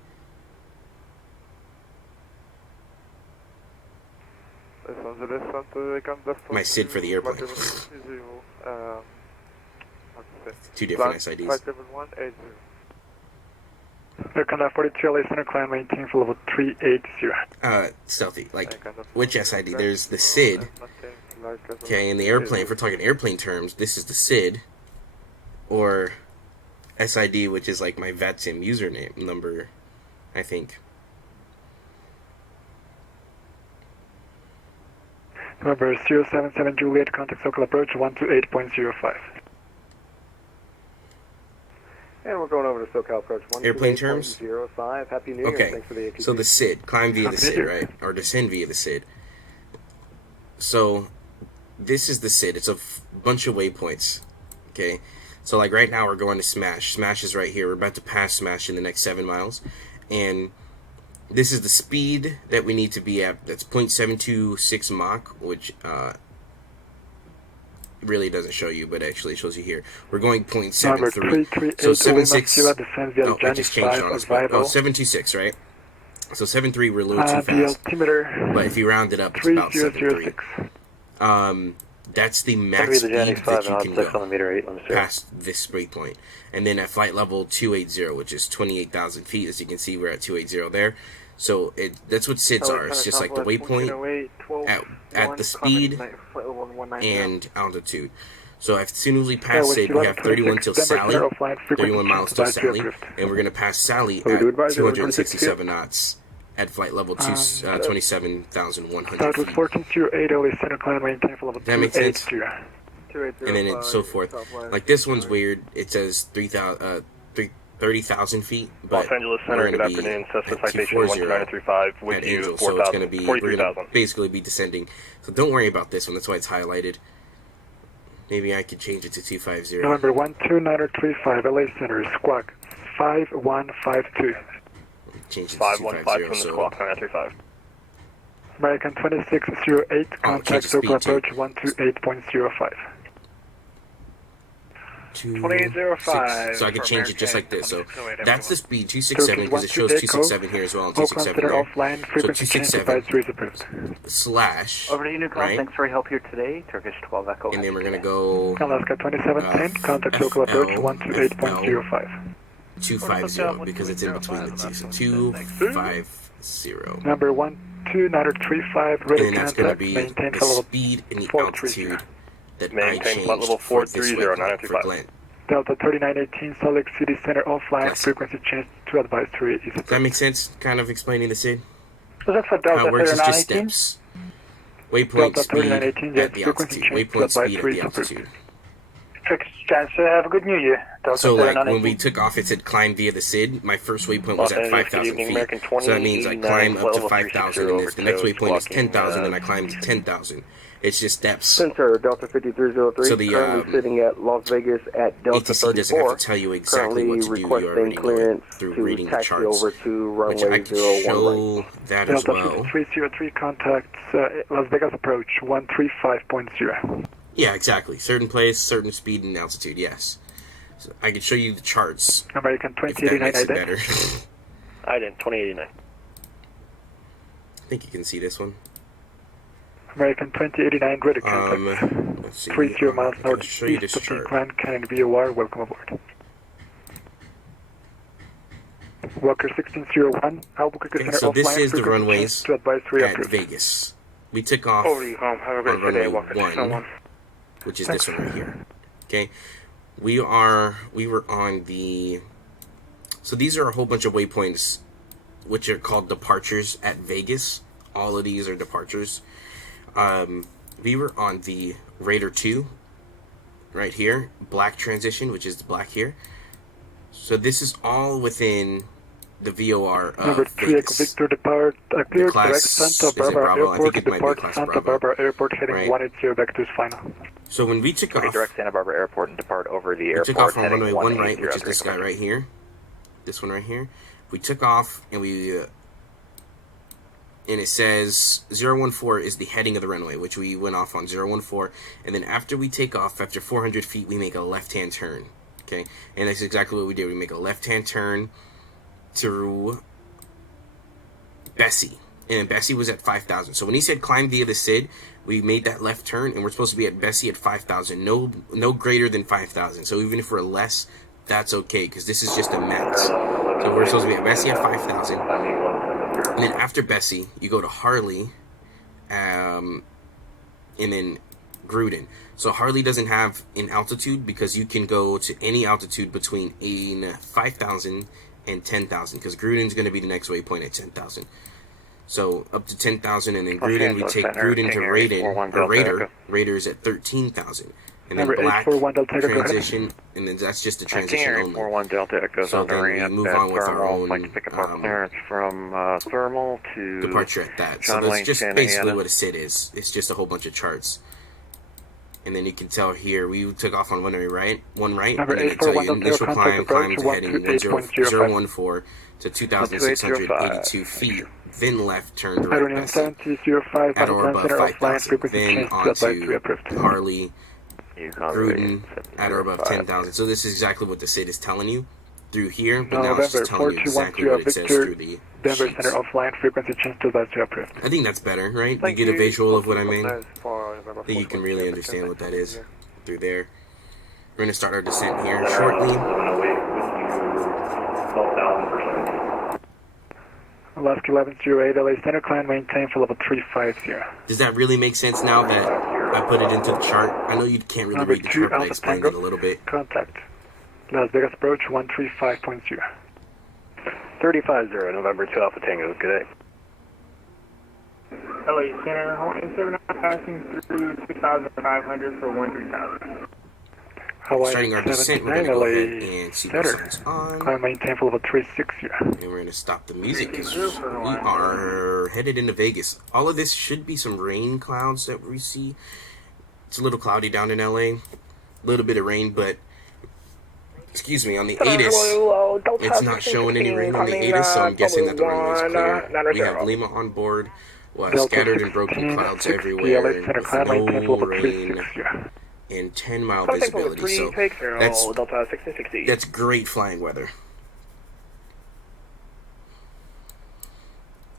My SID for the airplane. Two different SIDs. Aircon 42 LA Center, climb maintain for level 380. Stealthy. Like, which SID? There's the SID. Okay, in the airplane, if we're talking airplane terms, this is the SID. or SID, which is like my VATSIM username number, I think. Number 077 Juliet, contact local approach 128.05. And we're going over to SoCal approach 128.05. Airplane terms? Happy New Year. Okay, Thanks for the so the SID, climb via the SID, right? Or descend via the SID. So this is the SID. It's a bunch of waypoints, okay? So like right now we're going to Smash. Smash is right here. We're about to pass Smash in the next 7 miles. And this is the speed that we need to be at. That's 0.726 Mach, which really doesn't show you, but actually shows you here. We're going 0.73. So 76. Oh, I just changed it on the spot. Oh, 726, right? So 73, we're a little too fast. But if you round it up, it's about 73. That's the max speed that you can go past this breakpoint. And then at flight level 280, which is 28,000 feet, as you can see, we're at 280 there. So that's what SIDs are. It's just like the waypoint at the speed and altitude. So as soon as we pass SID, we have 31 till Sally, 31 miles till Sally, and we're going to pass Sally at 267 knots at flight level 27,100 That was feet. 14.08, center climb, maintain for level 280. That makes sense. And then it's so forth. Like this one's weird. It says 30,000 feet, but Los Angeles Center, good afternoon. Cessna Citation 12935 with you, Angel, so it's going to be, we're going to 43,000. basically be descending. So don't worry about this one. That's why it's highlighted. Maybe I could change it to 250. November 12935, LA Center, squawk 5152. Change it to 515 from the so squawk 9935. American 2608, contact local approach 128.05. 2805. So I could change it just like this. So that's the speed 267 because it shows 267 here as well and 267 there. So 267 slash. Over to you, right? Thanks for your help here today. Turkish 12 Echo. And then we're gonna go. Alaska 2710, contact local approach 128.05. 250 because it's in between the two. So 250. Number 12935, ready and then that's gonna be maintain the for level speed and the altitude that I Maintain changed flight level for this 430, waypoint for 935. Glenn. Delta 3918, Salt Lake City Center offline, Yes. frequency change to advisory. Does that make sense? Kind of explaining the SID? Was that for How Delta it works is just 3918? steps. Waypoint Delta speed 3918, at the altitude. Waypoint speed at the altitude. Have a good New Year. Delta So like 3918. when we took off, it said climb via the SID. My first waypoint was Los at Angeles, 5,000 good evening, feet. American So that means I 2089, climb up to level 5,000, and the next waypoint is squawking, 10,000, and I climb to 10,000. It's just steps. Center, Delta 5303, So the currently sitting at Las Vegas at Delta ATC doesn't 34. have to tell you exactly what to do. You Requesting already know it clearance through to reading the taxi charts, over to which I runway could 01 show right. that as Delta well. 5303, contact Las Vegas approach 135.0. Yeah, exactly. Certain place, certain speed and altitude, yes. So I could show you the charts American if that 2089 makes it ident. better. I did 2089. I think you can see this one. American 2089, ready contact. Let's see. 30 miles I'll show you this northeast of chart. Grand Canyon VOR, welcome aboard. Walker 1601, Albuquerque Okay, Center so this offline, is the frequency runways change to advisory at approved. Vegas. We took off Over to you, home. Have a on great runway day, Walker 601. 1, which is this one right here. Okay, we were on the. So these are a whole bunch of waypoints, which are called departures at Vegas. All of these are departures. We were on the Raider 2, right here, black transition, which is the black here. So this is all within the VOR Number of 3 Echo Vegas. Victor depart, clear class direct Santa is in Barbara Bravo. I think Airport, it might be depart class Santa Bravo. Barbara Airport, heading Right. 180 back to his final. So when we took off, Direct Santa Barbara Airport and depart over the we airport. took off on heading runway 1 right, 180 which is this guy right here. This one right here. We took off and and it says 014 is the heading of the runway, which we went off on 014. And then after we take off, after 400 feet, we make a left-hand turn. Okay, and that's exactly what we did. We make a left-hand turn through Bessie, and Bessie was at 5,000. So when he said climb via the SID, we made that left turn, and we're supposed to be at Bessie at 5,000. No greater than 5,000. So even if we're less, that's okay, because this is just a max. So we're supposed to be at Bessie at 5,000. And then after Bessie, you go to Harley, and then Gruden. So Harley doesn't have an altitude because you can go to any altitude between 5,000 and 10,000 because Gruden's going to be the next waypoint at 10,000. So up to 10,000, and then Gruden, we take Gruden to Raiders at 13,000. And then Black transition, and then that's just a transition only. 41 Delta Echoes So on the then we ramp move at on with our Thermal. own Like to pick up our clearance from Thermal to departure at that. So John that's Wayne, just Santa basically Ana. what a SID is. It's just a whole bunch of charts. And then you can tell here, we took off on one right, and then it tell you initial climb to heading 1014 to 2,682 feet. Then left turn direct passing at or above 5,000. Then onto Harley, Gruden at or above 10,000. So this is exactly what the SID is telling you through here, but now it's just telling you exactly what it says through the Denver sheets. Center offline frequency change to that you approved. I think that's better, right? You get a visual of what I mean. I think you can really understand what that is through there. We're going to start our descent here shortly. Alaska 1108 LA Center, climb maintain for level 350. Does that really make sense now that I put it into the chart? I know you can't really read the chart, but I explained it a little bit. Contact. Las Vegas approach 135.0. 350, November 2 Alpha Tango, good day. LA Center, Hawaiian 79 passing through 2,500 for 13,000. Starting our descent, we're going to go ahead and see the signs on. Climb maintain for level 360. And we're going to stop the music because we are headed into Vegas. All of this should be some rain clouds that we see. It's a little cloudy down in LA. A little bit of rain, but excuse me, on the ATIS, it's not showing any rain on the ATIS, so I'm guessing that the runway is clear. We have Lima on board, scattered and broken clouds everywhere, and with no rain and 10-mile visibility. So that's great flying weather.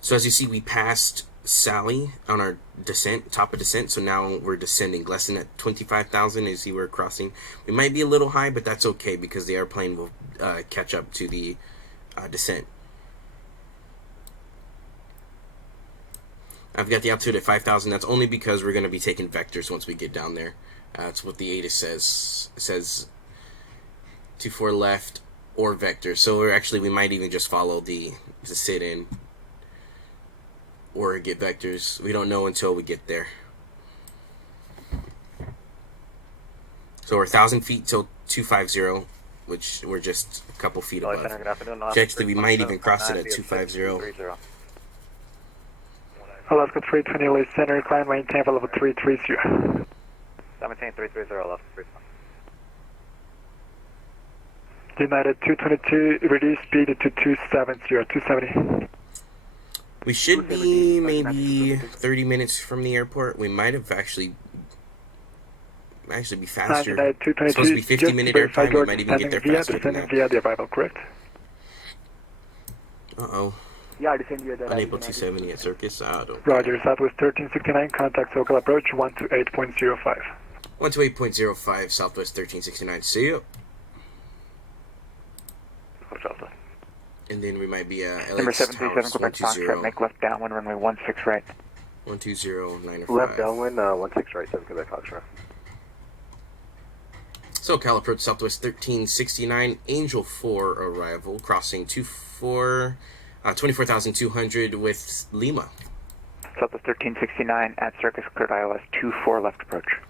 So as you see, we passed Sally on our descent, top of descent, so now we're descending less than at 25,000. You see we're crossing. We might be a little high, but that's okay because the airplane will catch up to the descent. I've got the altitude at 5,000. That's only because we're going to be taking vectors once we get down there. That's what the ATIS says. It says 24 left or vector. So we might even just follow the SID in or get vectors. We don't know until we get there. So we're 1,000 feet till 250, which we're just a couple feet above. Actually, we might even cross it at 250. Alaska 320 LA Center, climb maintain for level 330. Maintain 330, Alaska 320. United 222, reduce speed to 270. We should be maybe 30 minutes from the airport. We might have actually be faster. It's supposed to be 50-minute airtime. We might even get there faster than that. Via the arrival, correct? Uh-oh. Yeah, I descend via that. Unable 270 at Circus. I don't. Roger, Southwest 1369, contact SoCal approach 128.05. 128.05, Southwest 1369. See you. And then we might be Number 737, Quebec Foxtrot, make left downwind, runway 16 right. 120.905. Left downwind, 16 right, 7 Quebec Foxtrot. SoCal approach Southwest 1369, Angel 4 arrival, crossing 24,200 with Lima. Southwest 1369 at Circus, cleared ILS 24 left approach.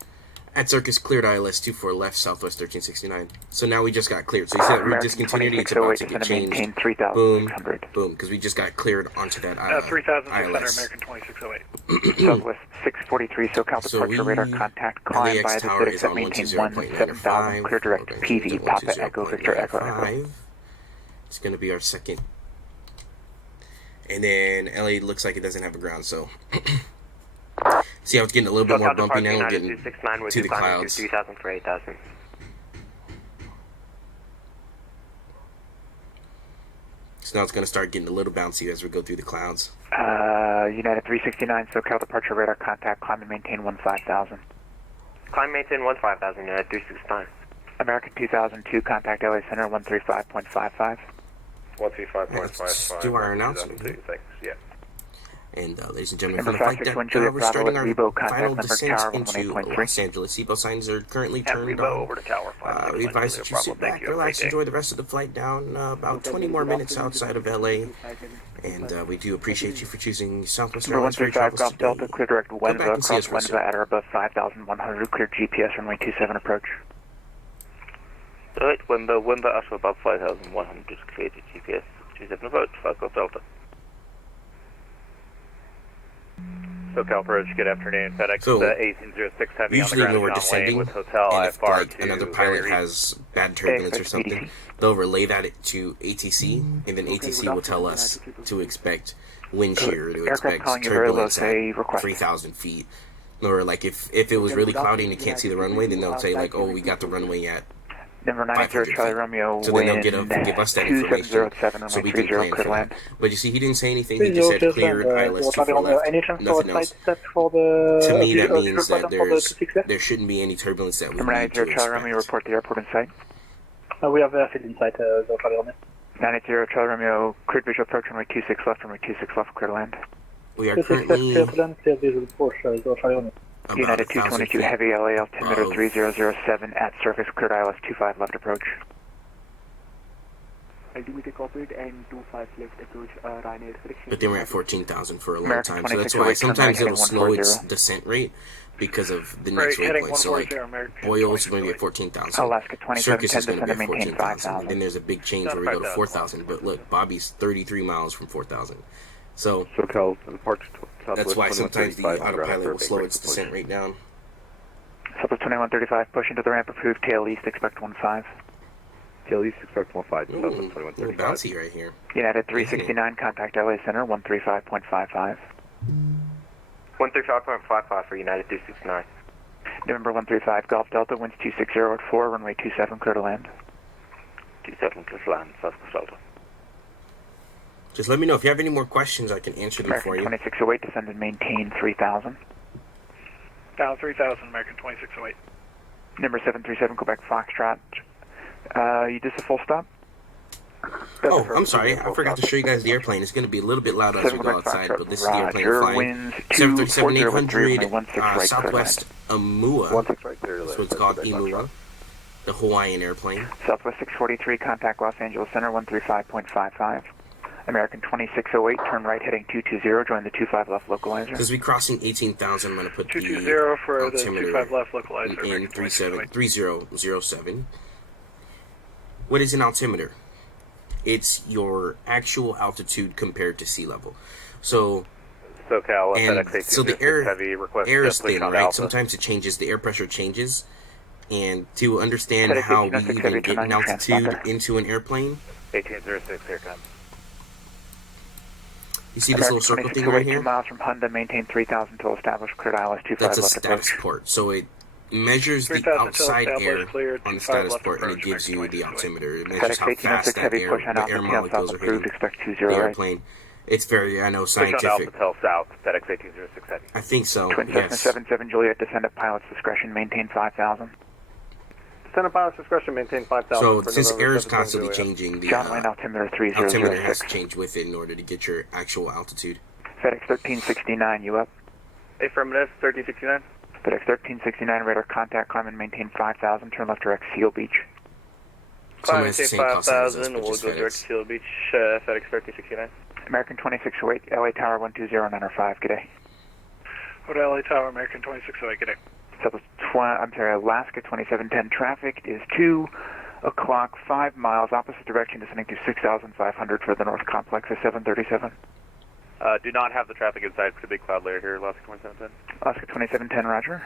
At Circus, cleared ILS 24 left, Southwest 1369. So now we just got cleared. So you see that route discontinuity, it's about to get changed. Boom, boom, because we just got cleared onto that 3,600, ILS. American 2608. Southwest 643, SoCal departure radar contact, climb by the Citix at maintain 17,000, clear direct PV, Papa Echo, Victor Echo, Echo. It's going to be our second. And then LA looks like it doesn't have a ground, so... See how it's getting a little bit more bumpy now? We're getting to the clouds. 3,000 for 8,000. So now it's going to start getting a little bouncy as we go through the clouds. United 369, SoCal departure radar contact, climb and maintain 15,000. Climb maintain 15,000, United 369. American 2002, contact LA Center 135.55. 135.55. Let's do our announcement. Thanks, yeah. And ladies and gentlemen, from the flight deck, we're starting our final descent into Los Angeles. Seatbelt signs are currently turned on. We advise that you sit back, relax, enjoy the rest of the flight down about 20 more minutes outside of LA. And we do appreciate you for choosing Southwest Airlines for your travels Golf today. Delta, clear direct Come back Wenva, and see us cross Wenva at or above 5,100, clear GPS runway 27 approach. Alright, Wenva at or above 5,100, clear to GPS 27 approach, 5 Golf Delta. SoCal approach, good afternoon. FedEx 1806 heavy usually on the ground when we're descending, with hotel and if like IFR another pilot has bad turbulence or something, they'll relay that to ATC, and then ATC will tell us to expect wind shear, to expect turbulence at 3,000 feet. Or like if it was really cloudy and you can't see the runway, then they'll say like, oh, we got the runway at Denver 90 Charlie Romeo, so then they'll give us that information so we can plan for that. But you see, he didn't say anything. He just said cleared, ILS 24 left, nothing else. To me, that means that there shouldn't be any turbulence that we Denver need 90 to Charlie Romeo, expect. report the airport in sight. We have airfield in sight, Charlie Romeo. 90 Charlie Romeo, cleared visual approach runway 26 left, runway 26 left, clear to land. We are currently United 222 heavy LA altimeter 3007 at surface, cleared ILS 25 left approach. Altimeter copied and 25 left approach, Ryanair. But then we're at 14,000 for a long time, so that's why sometimes it'll slow its descent rate because of the next waypoint. So like Boyle's going to be at 14,000, Alaska 27, Circus is going to be at 10 14,000, and then there's a big change where we go to 4,000. But look, Bobby's 33 miles from 4,000. So that's why sometimes the autopilot will slow its descent rate down. Southwest 2135, push into the ramp approved, tail east, expect 15. Tail east, expect 15. Ooh, a little bouncy right here. United 369, contact LA Center, 135.55. 135.55 for United 269. November 135, Golf Delta, winds 260 at 4, runway 27, clear to land. 27 clear to land, South Delta. Just let me know if you have any more questions. I can answer them for you. American 2608, descend and maintain 3,000. Down 3,000, American 2608. Number 737, Quebec Foxtrot. You just a full stop? Oh, I'm sorry. I forgot to show you guys the airplane. It's going to be a little bit loud as we go outside, but this is the airplane flying. 737-800 Southwest Amua. So it's called Imua, the Hawaiian airplane. Southwest 643, contact Los Angeles Center, 135.55. American 2608, turn right heading 220, join the 25 left localizer. Because we're crossing 18,000, I'm going to put 220 for the altimeter 25 left localizer. in 3007. What is an altimeter? It's your actual altitude compared to sea level. So SoCal, so the air is thin, right? Sometimes it changes, the air pressure changes. And to understand how we even get an altitude into an airplane, 1806 here comes. You see this little circle thing right here? 2 miles from Honda, maintain 3,000 till established, cleared ILS 25 That's a left status approach. port. So it measures the outside air on the status port, and it gives you the altimeter. It measures how fast that air, the air molecules are hitting the airplane. It's very, I know, scientific. South, FedEx 1806 heavy. I think so, Twin Cessna yes. 77 Juliet, descend at pilot's discretion, maintain 5,000. Descend at pilot's discretion, maintain 5,000. So since air is constantly changing, the John Wayne altimeter 3006. altimeter has to change with it in order to get your actual altitude. FedEx 1369, you up? Affirmative, 1369. FedEx 1369, radar contact, climb and maintain 5,000, turn left direct Seal Beach. Climb and maintain 5,000, we'll go direct to Seal Beach, FedEx 1369. American 2608, LA Tower 120905, good day. Hotel LA Tower, American 2608, good day. Alaska 2710, traffic is 2 o'clock, 5 miles, opposite direction, descending to 6,500 for the North Complex of 737. Do not have the traffic inside for the big cloud layer here, Alaska 2710. Alaska 2710, roger.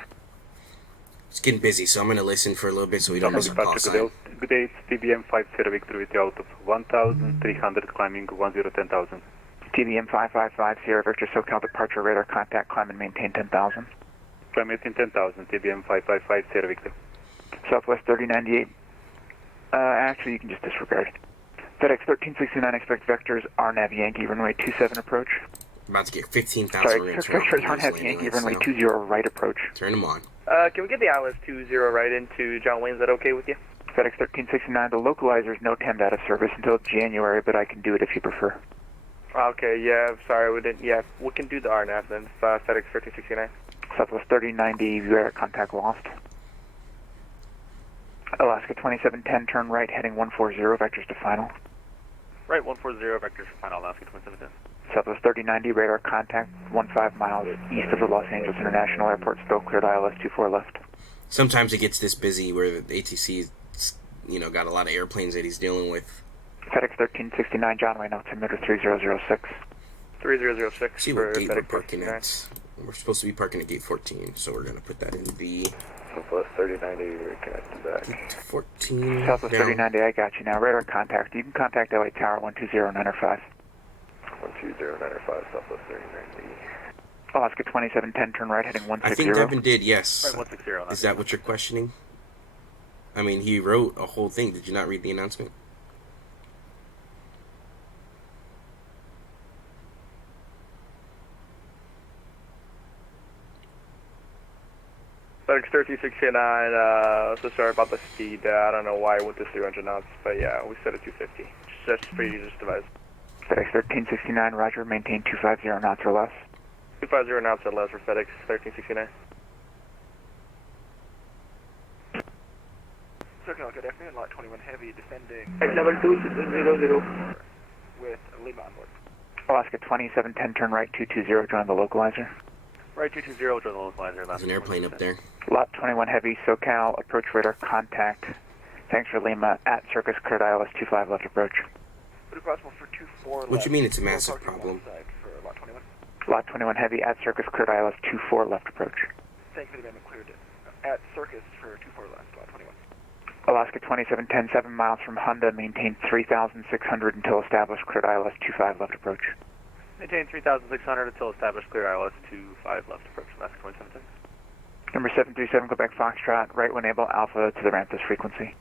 It's getting busy, so I'm going to listen for a little bit so we don't miss a call sign. Good day, it's TBM 50 Victor with you out of 1,300, climbing 10,000. TBM 555, Sierra Victor, SoCal departure, radar contact, climb and maintain 10,000. Climb maintain 10,000, TBM 555, Sierra Victor. Southwest 3098, actually you can just disregard it. FedEx 1369, expect vectors, RNAV Yankee, runway 27 approach. About to get 15,000. Sorry, vectors, RNAV Yankee, runway 20 right approach. Turn them on. Can we get the ILS 20 right into John Wayne? Is that okay with you? FedEx 1369, the localizer is no TEM out of service until January, but I can do it if you prefer. Okay, yeah, sorry, we didn't, yeah, we can do the RNAV then, FedEx 1369. Southwest 3090, radar contact lost. Alaska 2710, turn right, heading 140, vectors to final. Right, 140, vectors for final, Alaska 2710. Southwest 3090, radar contact, 15 miles east of the Los Angeles International Airport, still cleared ILS 24 left. Sometimes it gets this busy where the ATC, got a lot of airplanes that he's dealing with. FedEx 1369, John Wayne, altimeter 3006. 3006 See for what gate we're FedEx parking at. We're supposed to be parking at gate 14, so we're going to put that in B. Southwest 3090, reconnect to back. Gate 14. Southwest down. 3090, I got you now. Radar contact. You can contact LA Tower 120905. 12095, Southwest 3090. Alaska 2710, turn right, heading 160. I think Devin did, yes. Right, 160. Is that what you're questioning? I mean, he wrote a whole thing. Did you not read the announcement? FedEx 1369, so sorry about the speed, I don't know why I went to 300 knots, but yeah, we set it 250, just for user's device. FedEx 1369, roger, maintain 250 knots or less. 250 knots or less for FedEx 1369. Circle, good afternoon, Lot 21 Heavy, descending. At level 200. With Lima on board. Alaska 2710, turn right, 220, join the localizer. Right, 220, join the localizer. There's an airplane up there. Lot 21 Heavy, SoCal, approach radar contact. Thanks for Lima, at Circus, cleared ILS 25 left approach. Would it be possible for 24 left? What you mean it's a massive problem? For Lot 21. Lot 21 Heavy, at Circus, cleared ILS 24 left approach. Thank you for the amendment, cleared it. At Circus for 24 left, Lot 21. Alaska 2710, 7 miles from Honda, maintain 3,600 until established, cleared ILS 25 left approach. Maintain 3,600 until established, clear ILS 25 left approach, Alaska 2710. Number 737, Quebec Foxtrot, right when able, Alpha to the ramp this frequency.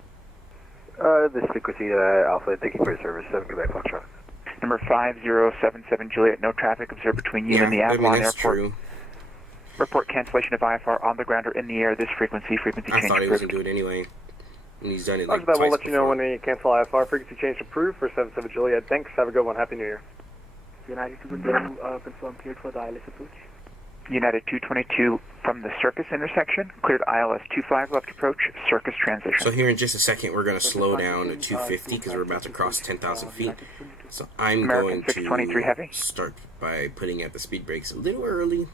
This frequency, Alpha, thank you for your service, 7 Quebec Foxtrot. Number 5077 Juliet, no traffic observed between you and the Avalon Airport. True. Report cancellation of IFR on the ground or in the air, this frequency I change thought he was approved. going to do it anyway. And he's done it like We'll twice let you know before. when they cancel IFR, frequency change approved for 77 Juliet. Thanks, have a good one, Happy New Year. United 222, confirm cleared for the ILS approach. United 222 from the Circus intersection, cleared ILS 25 left approach, Circus transition. So here in just a second, we're going to slow down to 250 because we're about to cross 10,000 feet. So I'm American going 623 heavy. to start by putting at the speed brakes a little early.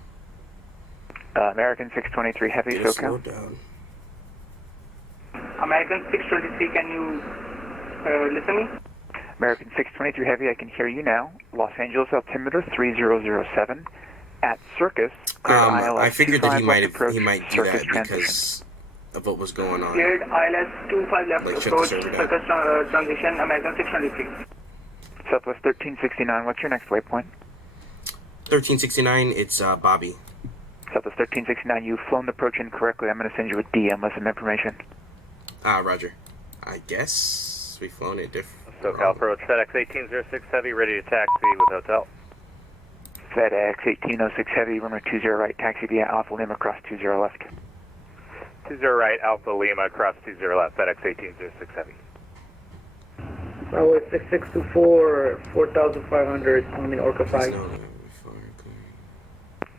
American 623 heavy, It'll slow SoCal. down. American 623, can you listen me? American 623 heavy, I can hear you now. Los Angeles altimeter 3007 at Circus. I figured that he might do that transition. because of what was going on. Cleared ILS 25 left Like, shut the approach, server down. Circus transition, American 623. Southwest 1369, what's your next waypoint? 1369, it's Bobby. Southwest 1369, you've flown the approach incorrectly. I'm going to send you a DM with some information. Roger. I guess we've flown it different. SoCal approach, FedEx 1806 Heavy, ready to taxi with hotel. FedEx 1806 heavy, runway 20 right, taxi via Alpha Lima, cross 20 left. 20 right, Alpha Lima, cross 20 left, FedEx 1806 Heavy. Runway 6624, 4,500, Orca 5.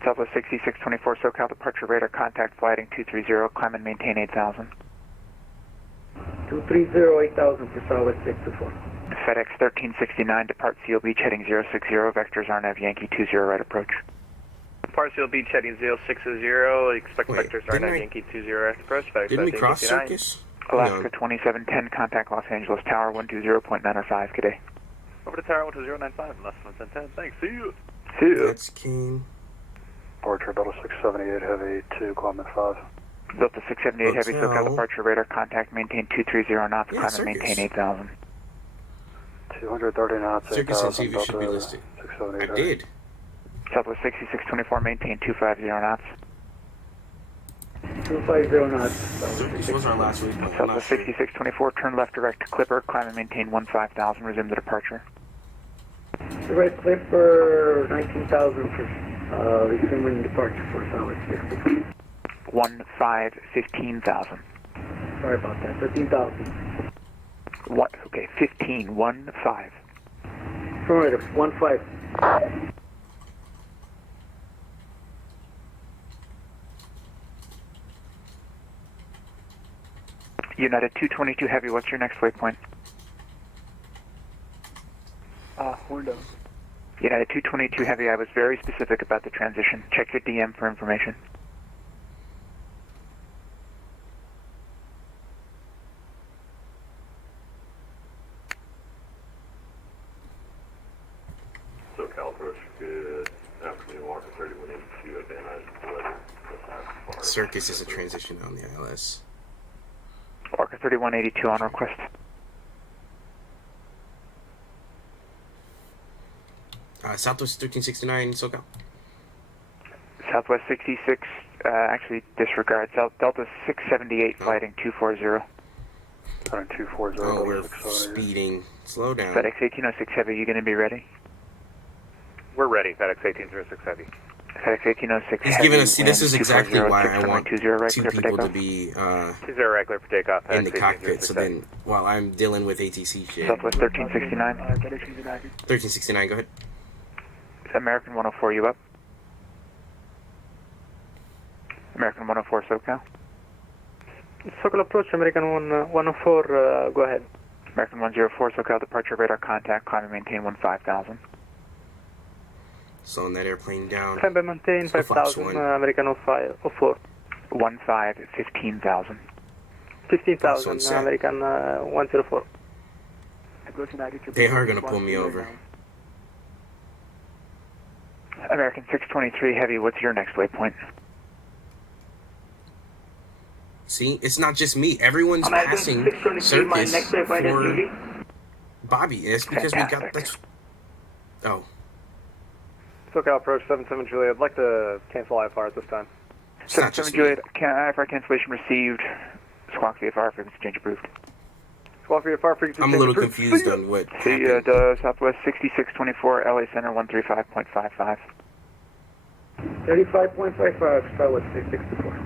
Southwest 6624 SoCal, departure radar, contact flighting 230, climb and maintain 8,000. 230, 8,000 for Southwest 624. FedEx 1369, depart Seal Beach, heading 060, vectors RNAV Yankee 20 right approach. Parcel Beach heading 060, expect vectors RNAV Yankee 20 right approach, FedEx Didn't we cross 1369. Circus? Alaska 2710, contact Los Angeles Tower 120.905, good day. Over to Tower 12095, less than 1010, thanks, see you. See you. That's King. Departure Delta 678 Heavy to Climate 5. Delta 678 Heavy, Hotel. SoCal, departure radar, contact, maintain 230 knots, Yeah, climb and Circus. maintain 8,000. 230 knots, Circus 8,000, and see if it should be Delta listed. 678 I Heavy. did. Southwest 6624, maintain 250 knots. 250 knots. Circus was our last week. I'm not Southwest sure. 6624, turn left direct to Clipper, climb and maintain 15,000, resume the departure. Direct Clipper, 19,000 for resuming departure for Southwest 624. 15,000. Sorry about that, 13,000. What? Okay, 15, 15. Affirmative, 15. United 222 Heavy, what's your next waypoint? We're done. United 222 Heavy, I was very specific about the transition. Check your DM for information. SoCal approach, good afternoon, Walker 3182, advantage weather. Circus is a transition on the ILS. Walker 3182 on request. Southwest 1369, SoCal. Southwest 66, actually disregard. Delta 678 fighting 240. 240. Oh, we're speeding. Slow down. FedEx 1806 Heavy, you going to be ready? We're ready, FedEx 1806 Heavy. FedEx 1806 He's Heavy. giving us, see, this is exactly why I want 20 right, two clear for people to takeoff. be 20 right, clear for takeoff. in the cockpit, so then while I'm dealing with ATC shit. Southwest 1369. 1369, go ahead. American 104, you up? American 104, SoCal. SoCal approach, American 104, go ahead. American 104, SoCal, departure radar contact, climb and maintain 15,000. Slowing that airplane down. Climb and maintain 5,000, American 04. 15,000. 15,000, American 104. They are going to pull me over. American 623 Heavy, what's your next waypoint? See, it's not just me. Everyone's passing Circus for Bobby. It's because we got this. Oh. SoCal approach 77 Juliet. I'd like to cancel IFR at this time. 77 Juliet, IFR cancellation received. Squawk VFR frequency change approved. Squawk VFR frequency I'm a little confused on what See the Southwest 6624 LA Center 135.55. 35.55, Southwest 664.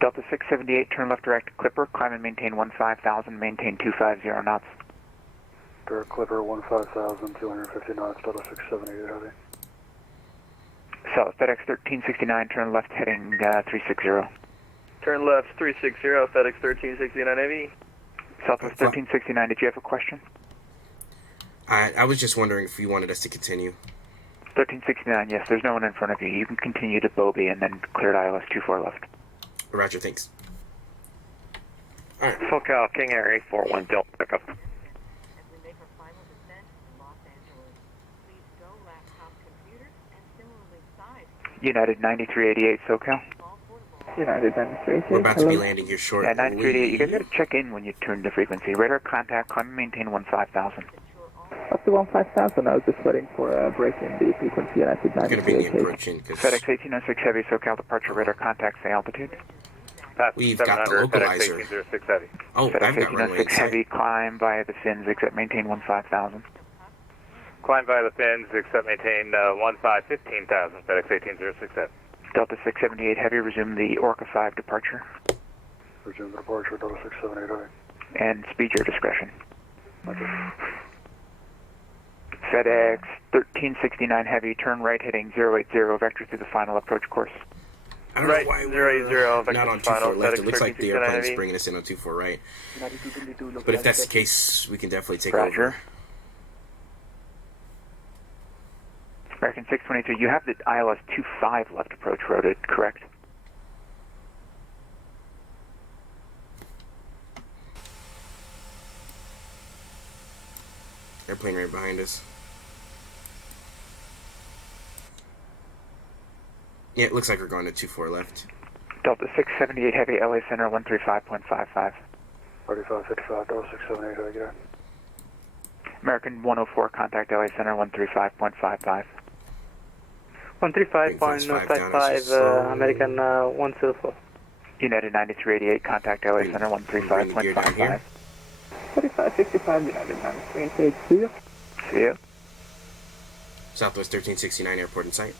Delta 678, turn left direct Clipper, climb and maintain 15,000, maintain 250 knots. Direct Clipper 15,000, 250 knots, Delta 678 Heavy. South FedEx 1369, turn left heading 360. Turn left 360, FedEx 1369 Heavy. Southwest 1369, did you have a question? I was just wondering if you wanted us to continue. 1369, yes, there's no one in front of you. You can continue to Bobby and then clear to ILS 24 left. Roger, thanks. Alright. SoCal, King Air 841, Delta pickup. As we make our final descent to Los Angeles, please go laptop computers and similarly sized. United 9388 SoCal. United 9388. We're about to be landing here shortly. Yeah, 9388, you guys gotta check in when you turn the frequency. Radar contact, climb and maintain 15,000. Up to 15,000, I was just waiting for a break in the frequency, and I did not. Going to be the approach in, because FedEx 1806 Heavy, SoCal departure radar contact, say altitude. We've got the localizer. Oh, FedEx I've got runway 1806 Heavy, climb via the fins, except maintain 15,000. Climb via the fins, except maintain 15,000, FedEx 1806 Heavy. Delta 678 Heavy, resume the Orca 5 departure. Resume the departure, Delta 678 Heavy. And speed your discretion. FedEx 1369 Heavy, turn right heading 080, vector through the final approach course. I don't know why we're not on 24 left. It looks like the airplane's bringing us in on 24 right. But if that's the case, we can definitely take over. American 622, you have the ILS 25 left approach roaded, correct? Airplane right behind us. Yeah, it looks like we're going to 24 left. Delta 678 Heavy, LA Center 135.55. 3555, Delta 678 Heavy, get out. American 104, contact LA Center 135.55. 135.55, American 104. United 9388, contact LA Center 135.55. 3565, United 9388, see you. See you. Southwest 1369, airport in sight.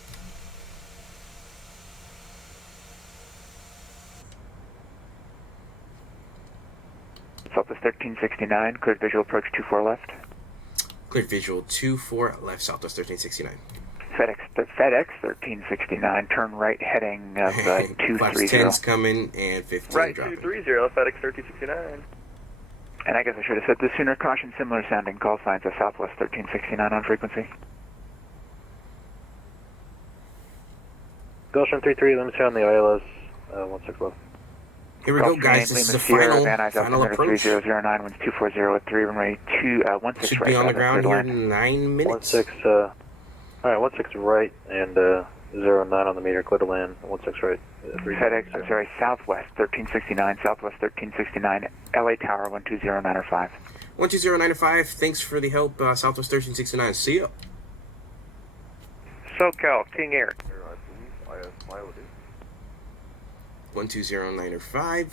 Southwest 1369, cleared visual approach 24 left. Cleared visual 24 left, Southwest 1369. FedEx 1369, turn right heading of 230. Flaps 10's coming and 15 right, dropping. 230, FedEx 1369. And I guess I should have said this sooner. Caution, similar sounding call signs of Southwest 1369 on frequency. Gulfstream 33, limits here on the ILS 16 left. Here we go, guys. This is the final approach. 3009, winds 240 with 3, runway 216 Should right. Be on the ground here in 9 minutes. 16, alright, 16 right and 09 on the meter, clear to land, 16 right. FedEx, I'm sorry, Southwest 1369, Southwest 1369, LA Tower 12095. 12095, thanks for the help, Southwest 1369. See ya. SoCal, King Air. 12095.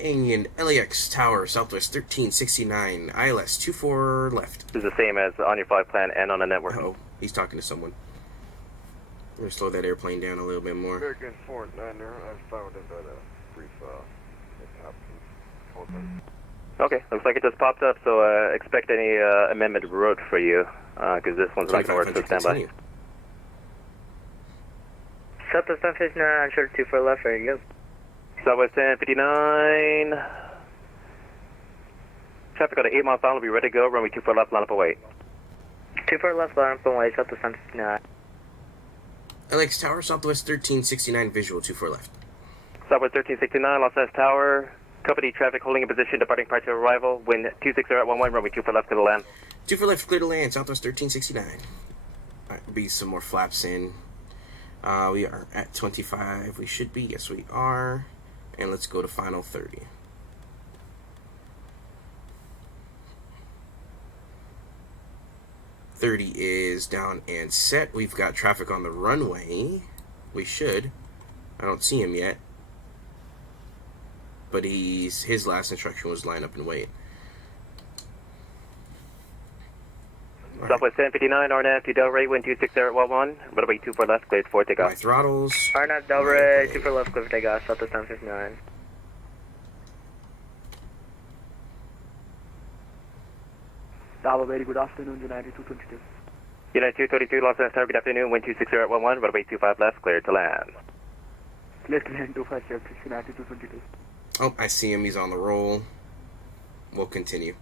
And LAX Tower, Southwest 1369, ILS 24 left. This is the same as on your flight plan and on the network. Oh, he's talking to someone. We're gonna slow that airplane down a little bit more. American 49er, I found it at a brief Okay, looks like it just popped up, so expect any amendment road for you, because this one's not going to work, so stand by. Southwest 1059, on short 24 left, there you go. Southwest 1059. Traffic on the 8 mile final will be ready to go, runway 24 left, line up away. 24 left, line up away, Southwest 1059. LX Tower, Southwest 1369, visual 24 left. Southwest 1369, Los Angeles Tower. Company traffic holding in position, departing prior to arrival. Wind 260 at 11, runway 24 left, clear to land. 24 left, clear to land, Southwest 1369. Alright, will be some more flaps in. We are at 25. We should be. Yes, we are. And let's go to final 30. .30 is down and set. We've got traffic on the runway. We should. I don't see him yet. But his last instruction was line up and wait. Southwest 1059, RNAV to Delray, wind 260 at 11, runway 24 left, cleared for takeoff. My throttles. RNAV Delray, 24 left, clear for takeoff, Southwest 1059. Dava, very good afternoon, United 222. United 232, Los Angeles Tower, good afternoon, wind 260 at 11, runway 25 left, cleared to land. Clear to land 257, United 222. Oh, I see him, he's on the roll. We'll continue.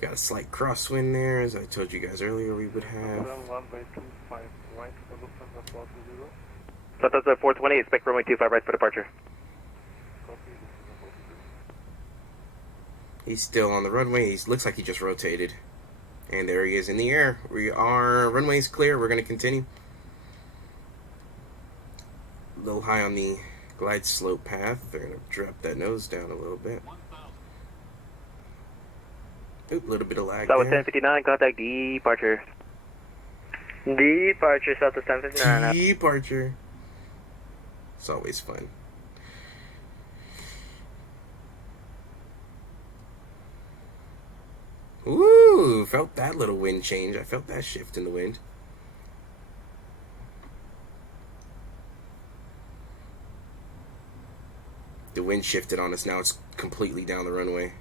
Got a slight crosswind there, as I told you guys earlier we would have. So that's a 420, expect runway 25 right for departure. He's still on the runway. He looks like he just rotated. And there he is in the air. Runway's clear. We're going to continue. A little high on the glide slope path. They're going to drop that nose down a little bit. Oop, a little bit of lag Southwest there. 1059, contact departure. Departure, Southwest 1059. Departure. It's always fun. Ooh, felt that little wind change. I felt that shift in the wind. The wind shifted on us. Now it's completely down the runway.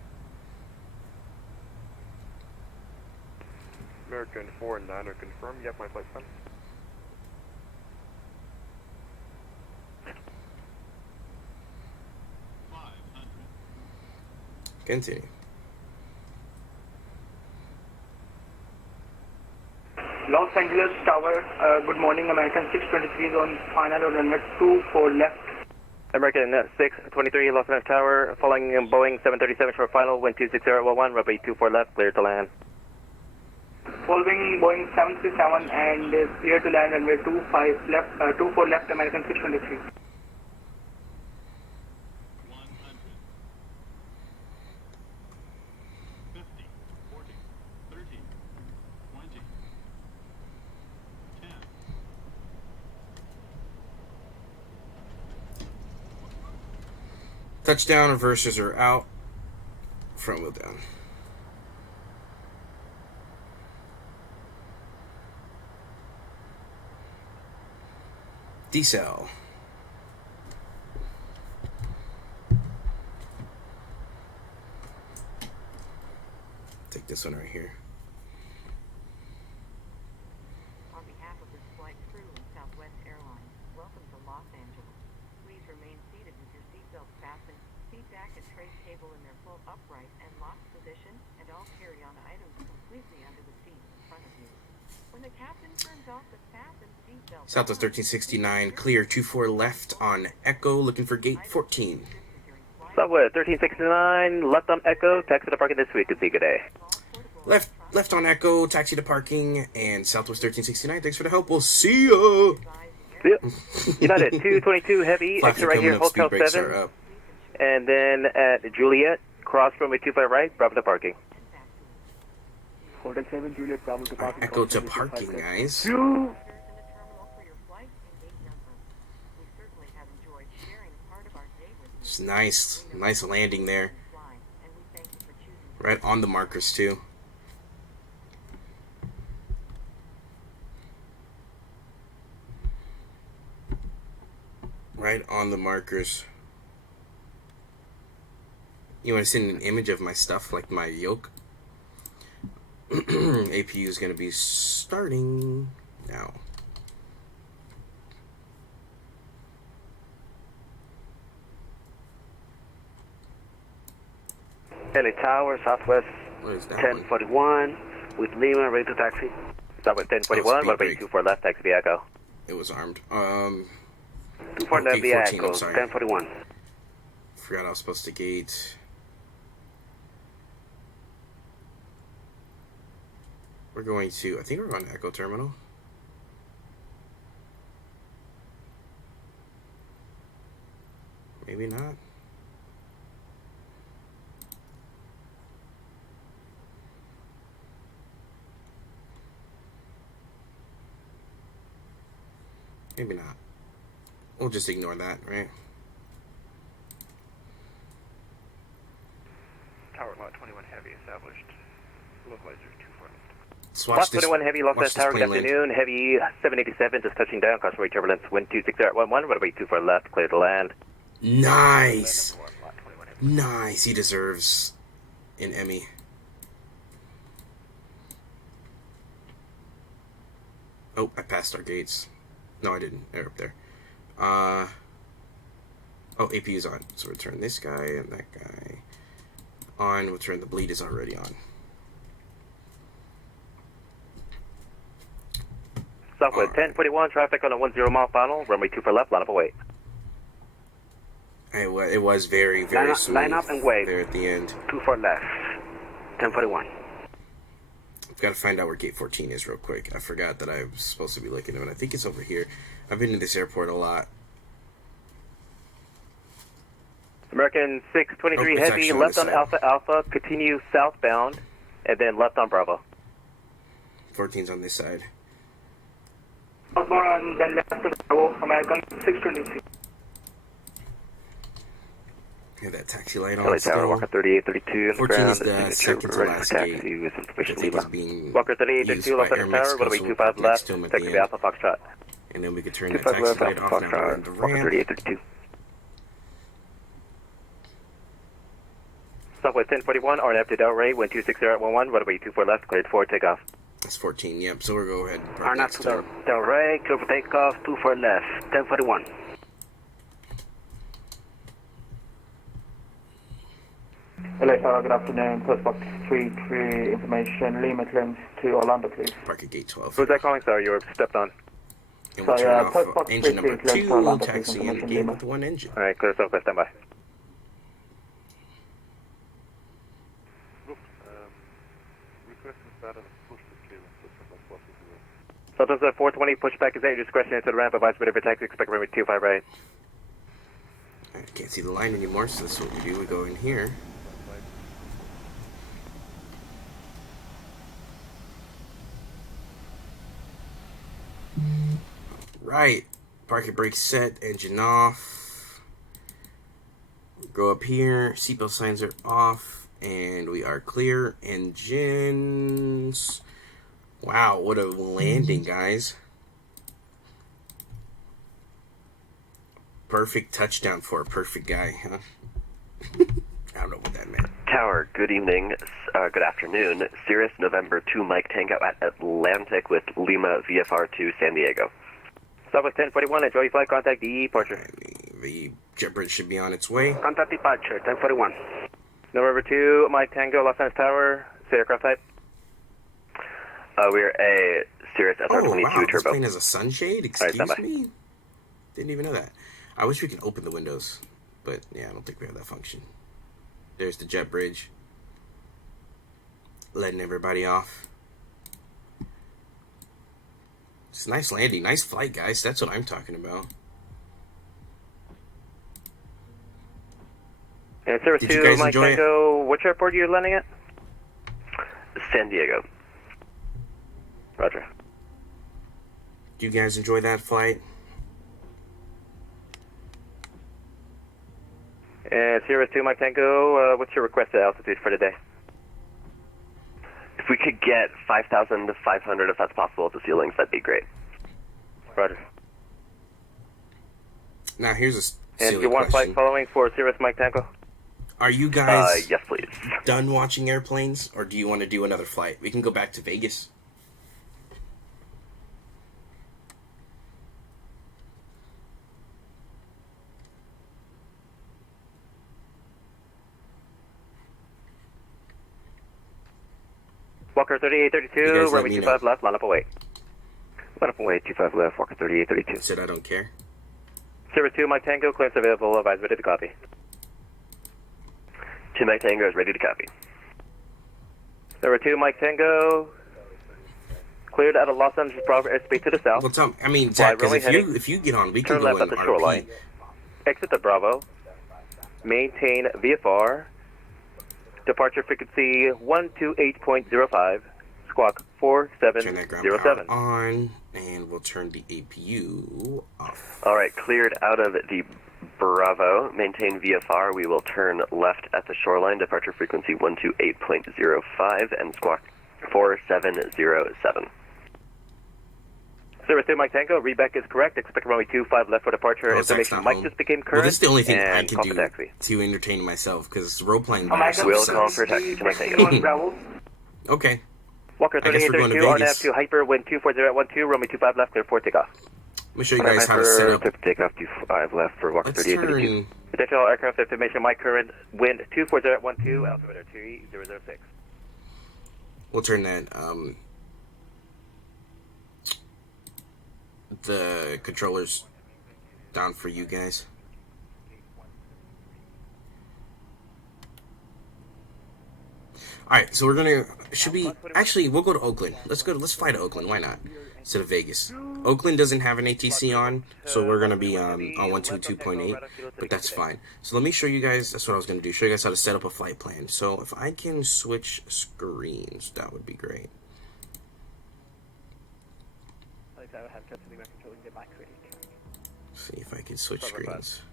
American 49er, confirm. You have my flight plan. Continue. Los Angeles Tower, good morning, American 623 is on final on runway 24 left. American 623, Los Angeles Tower, following Boeing 737 short final, wind 260 at 11, runway 24 left, clear to land. Following Boeing 737 and clear to land runway 25 left, 24 left, American 623. Touchdown, reversers are out. Front wheel down. Decel. Take this one right here. On behalf of this flight crew and Southwest Airlines, welcome to Los Angeles. Please remain seated with your seatbelts fastened, seat back and tray table in their full upright and locked position, and all carry-on items completely under the seat in front of you. When the captain turns off the fastened seatbelt... Southwest 1369, clear 24 left on Echo, looking for gate 14. Southwest 1369, left on Echo, taxi to parking this week. Good day. Left on Echo, taxi to parking, and Southwest 1369. Thanks for the help. We'll see ya. United 222 heavy, exit right here, Hotel 7. And then at Juliet, cross runway 25 right, Bravo to parking. Hotel 7, Juliet, Bravo to parking. Echo to parking, guys. It's nice landing there. Right on the markers too. Right on the markers. You want to send an image of my stuff, like my yoke? APU is going to be starting now. LA Tower, Southwest 1041 with Lima, ready to taxi. Southwest 1041, what about 24 left, taxi via Echo? It was armed. 24 left via Echo, 1041. Forgot I was supposed to gate. We're going to, I think we're going to Echo Terminal. Maybe not. Maybe not. We'll just ignore that, right? Tower lot 21 heavy established. Localizer 24. Swatch this. 21 heavy, Los Angeles Tower, good afternoon. Heavy 787 just touching down, crossway turbulence, wind 260.11, what about 24 left, clear to land. Nice! Nice, he deserves an Emmy. Oh, I passed our gates. No, I didn't. They're up there. Oh, APU's on. So we'll turn this guy and that guy on. We'll turn the bleed is already on. Southwest 1041, traffic on a 10 mile final, runway 24 left, line up and wait. It was very, very smooth. Line up and wait. There at the end. 24 left, 1041. I've got to find out where gate 14 is real quick. I forgot that I was supposed to be looking at it. I think it's over here. I've been to this airport a lot. American 623 heavy, left on Alpha Alpha, continue southbound, and then left on Bravo. 14's on this side. Southbound, then left to Bravo, American 623. Have that taxi light on. LA Tower, Walker 3832. 14 is the second to last gate. I think it's being Walker 3832, left on the tower, what about 25 left, taxi Alpha Foxtrot. And then we could turn that taxi light off now we're on the ramp. 3832. Southwest 1041, RNF to Delray, wind 260.11, what about 24 left, cleared for takeoff. That's 14, yep, so we'll go ahead. RNF to Delray, clear for takeoff, 24 left, 1041. LA Tower, good afternoon. Post box 33 information. Lima clearance to Orlando, please. Park at gate 12. Who's that calling? Sorry, you were stepped on. And we'll turn off engine number 2, taxi in again with one engine. Alright, clear Southwest, stand by. Southwest 420, pushback is at your discretion into the ramp. Advise whatever taxi, expect runway 25 right. I can't see the line anymore, so this is what we do. We go in here. Right. Parking brake set, engine off. Go up here. Seatbelt signs are off. And we are clear. Engines. Wow, what a landing, guys. perfect touchdown for a perfect guy, huh? I don't know what that meant. Tower, good evening, good afternoon. Cirrus November 2 Mike Tango at Atlantic with Lima VFR to San Diego. Southwest 1041, enjoy your flight, contact departure. The jet bridge should be on its way. Contact departure, 1041. November 2 Mike Tango, Los Angeles Tower, say aircraft type. We're a Cirrus SR-22 wow, Turbo. This plane has a sunshade? Excuse right, me? Didn't even know that. I wish we could open the windows, but yeah, I don't think we have that function. There's the jet bridge. Letting everybody off. It's a nice landing. Nice flight, guys. That's what I'm talking about. And Cirrus 2 Mike Tango, which airport are you landing at? San Diego. Roger. Do you guys enjoy that flight? And Cirrus 2 Mike Tango, what's your requested altitude for today? If we could get 5,500, if that's possible, at the ceilings, that'd be great. Roger. Now, here's a silly And you want question. Flight following for Cirrus Mike Tango? Are you guys yes, please. done watching airplanes, or do you want to do another flight? We can go back to Vegas. Walker 3832, runway 25 left, line up away. Line up away, 25 left, Walker 3832. Said I don't care. Cirrus 2 Mike Tango, clearance available, advise ready to copy. 2 Mike Tango is ready to copy. Cirrus 2 Mike Tango, cleared out of Los Angeles Bravo airspace to the south. Well, I mean, Zach, because if you get on, we can turn go left in at the RP. shoreline. Exit the Bravo. Maintain VFR. Departure frequency 128.05. Squawk 4707. On, and we'll turn the APU off. All right, cleared out of the Bravo. Maintain VFR. We will turn left at the shoreline. Departure frequency 128.05 and squawk 4707. Cirrus 2 Mike Tango, readback is correct. Expect runway 25 left for departure. Information Mike just became current. Well, this is the only thing I can do taxi. to entertain myself, because role-playing by yourself will call for taxi to Mike Tango. Okay. Walker 3832, RNAV to Hyper, wind 240 at 12, runway 25 left, clear for takeoff. Let me show you guys how to set up. Takeoff 25 left for Walker 3832. Potential aircraft information, Mike current, wind 240 at 12, altimeter 3006. We'll turn that, the controllers down for you guys. Alright, so we're gonna, we'll go to Oakland. Let's fly to Oakland, why not? Instead of Vegas. Oakland doesn't have an ATC on, so we're gonna be on 122.8, but that's fine. So let me show you guys, that's what I was gonna do, show you guys how to set up a flight plan. So if I can switch screens, that would be great. See if I can switch screens.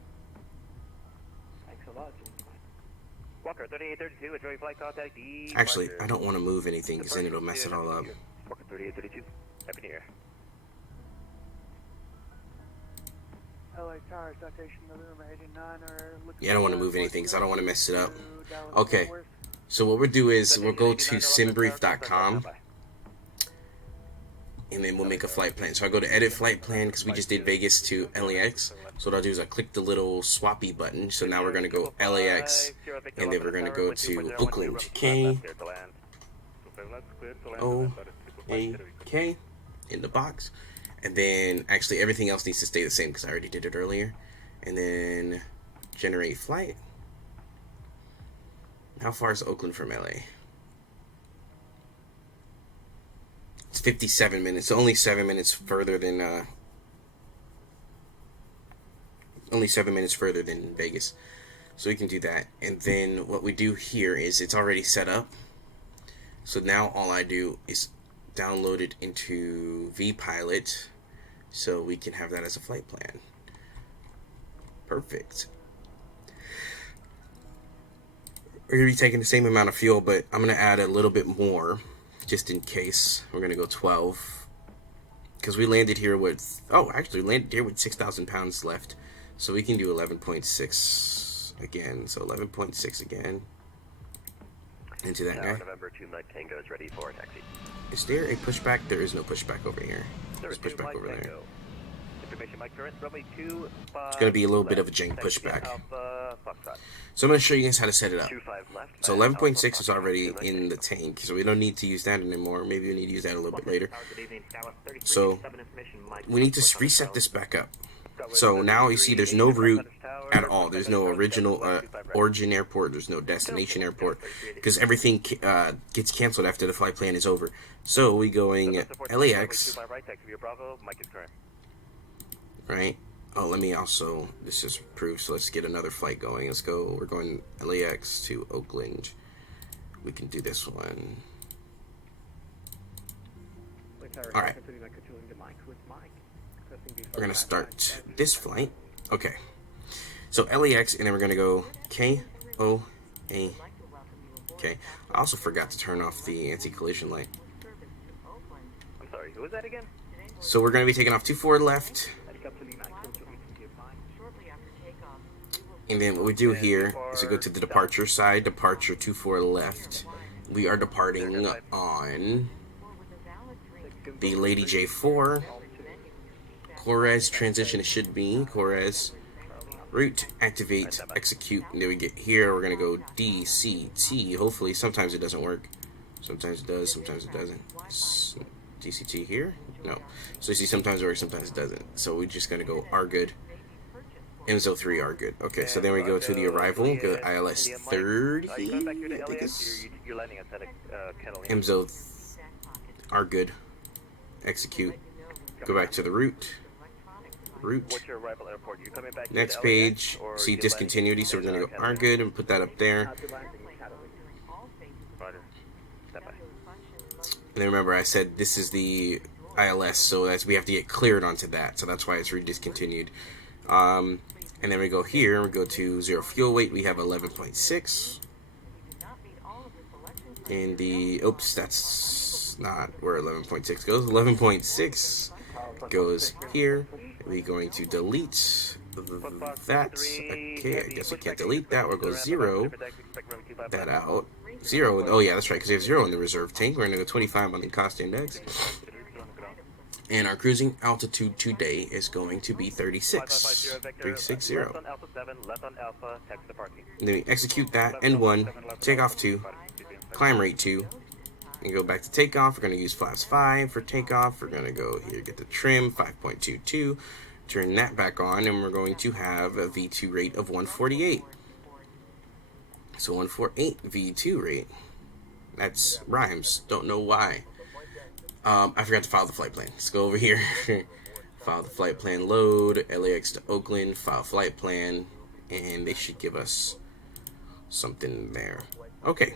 Thanks a lot. Walker 3832, enjoy flight contact. Actually, I don't want to move anything because then it'll mess it all up. Walker 3832, happy New Year. LA Tower, citation November 89 are looking. Yeah, I don't want to move anything because I don't want to mess it up. Okay, so what we'll do is we'll go to simbrief.com. And then we'll make a flight plan. So I go to edit flight plan because we just did Vegas to LAX. So what I'll do is I click the little swappy button. So now we're going to go LAX. And then we're going to go to Oakland. K-O-A-K in the box. And then actually everything else needs to stay the same because I already did it earlier. And then generate flight. How far is Oakland from LA? It's 57 minutes, so only 7 minutes further than Vegas. So we can do that. And then what we do here is it's already set up. So now all I do is download it into vPilot so we can have that as a flight plan. Perfect. We're going to be taking the same amount of fuel, but I'm going to add a little bit more. Just in case. We're gonna go 12 because we landed here with landed here with 6,000 pounds left, So we can do 11.6 again. So 11.6 again. Into that guy. November 2 Mike Tango is ready for taxi. Is there a pushback? There is no pushback over here. There's pushback over there. Information Mike current, runway 2, It's going to be a little bit of a jank pushback. So I'm going to show you guys how to set it up. So 11.6 is already in the tank, so we don't need to use that anymore. Maybe we need to use that a little bit later. So we need to reset this back up. So now you see there's no route at all. There's no original origin airport. There's no destination airport because everything gets canceled after the flight plan is over. So we going LAX. Right? Oh, let me also, this is proof, so let's get another flight going. Let's go, we're going LAX to Oakland. We can do this one. Alright. We're going to start this flight. Okay. So LAX, and then we're going to go KOA. Okay. I also forgot to turn off the anti-collision light. I'm sorry, who was that again? So we're going to be taking off 24 left. And then what we do here is we go to the departure side, departure 24 left. We are departing on the Lady J4. Corez transition, it should be Corez. Route, activate, execute. And then we get here, we're going to go DCT. Hopefully, sometimes it doesn't work. Sometimes it does, sometimes it doesn't. DCT here? No. So you see, sometimes it works, sometimes it doesn't. So we're just going to go R good. MZO3 are good. Okay, so then we go to the arrival, go ILS 30, I think it's MZO are good. Execute. Go back to the route. Next page, see discontinuity, so we're going to go are good and put that up there. And then remember I said this is the ILS, so that's, we have to get cleared onto that, so that's why it's discontinued. And then we go here, we go to 0 fuel weight, we have 11.6. And the, oops, that's not where 11.6 goes. 11.6 goes here. We're going to delete that. Okay, I guess we can't delete that. We'll go 0 that out. 0, oh yeah, that's right, because we have 0 in the reserve tank. We're going to go 25 on the cost index. And our cruising altitude today is going to be 36. 360. And then we execute that, N1, takeoff 2, climb rate 2, and go back to takeoff. We're going to use flaps 5 for takeoff. We're going to go here, get the trim, 5.22, turn that back on, and we're going to have a V2 rate of 148. So 148 V2 rate. That's rhymes. Don't know why. I forgot to file the flight plan. Let's go over here. File the flight plan, load, LAX to Oakland, file flight plan, and they should give us something there. Okay.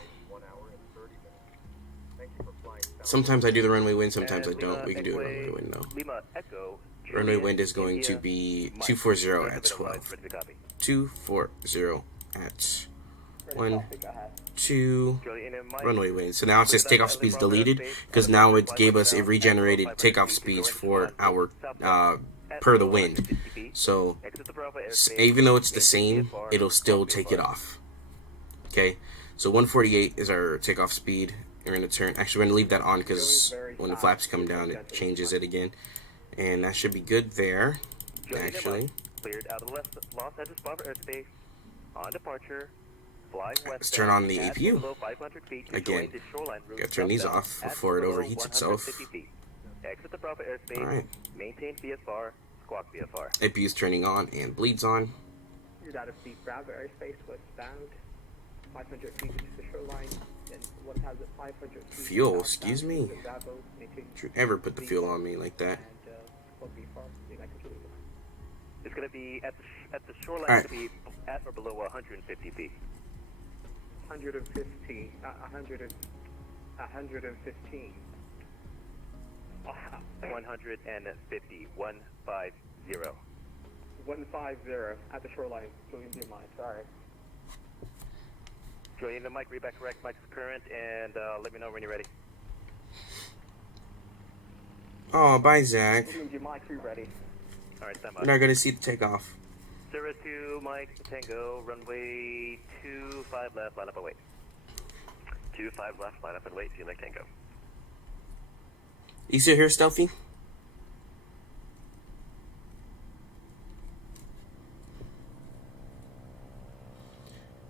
Sometimes I do the runway wind, sometimes I don't. We can do a runway wind though. Runway wind is going to be 240 at 12. 240 at 1, 2, runway wind. So now it says takeoff speeds deleted because now it gave us a regenerated takeoff speeds for our per the wind. So even though it's the same, it'll still take it off. Okay, so 148 is our takeoff speed. We're going to turn, actually we're going to leave that on because when the flaps come down it changes it again. And that should be good there, actually. Cleared out of the Los Angeles Barber airspace on departure. Let's turn on the APU. Again, gotta turn these off before it overheats itself. Alright. APU is turning on and bleeds on. You're out of the Bravo airspace westbound. 500 feet to the shoreline. And 1,500 feet. Fuel, excuse me. Don't you ever put the fuel on me like that. It's going to be at the shoreline. Right. It's going to be at or below 150 feet. 115. 115. 150. 150. 150 at the shoreline. Julian, do you mind? Sorry. Julian, the mic, read back correct. Mic's current, and let me know when you're ready. Oh, bye, Zach. Julian, do you mind? Crew ready. All right, stand by. We're not going to see the takeoff. 02 Mike Tango, runway 25 left, line up and wait. 25 left, line up and wait, see Mike Tango. You still here, Stealthy?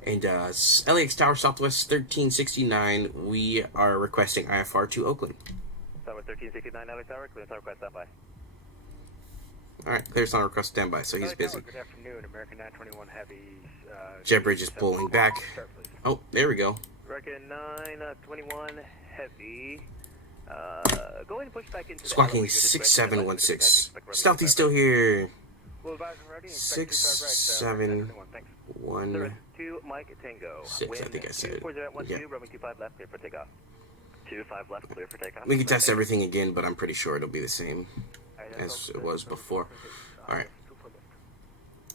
And LAX Tower Southwest 1369, we are requesting IFR to Oakland. Tower 1369, LAX Tower, clear sound request, stand by. Alright, clear sound request, stand by, so he's busy. Good afternoon, American 921 Heavy. Jet bridge is pulling back. Oh, there we go. American 921 Heavy. Go ahead and push back into Squawking 6716. Stealthy's still here. 671 2 Mike Tango. 6, I think I said. 24012, Yeah. runway 25 left, clear for takeoff. 25 left, clear for takeoff. We can test everything again, but I'm pretty sure it'll be the same as it was before. Alright.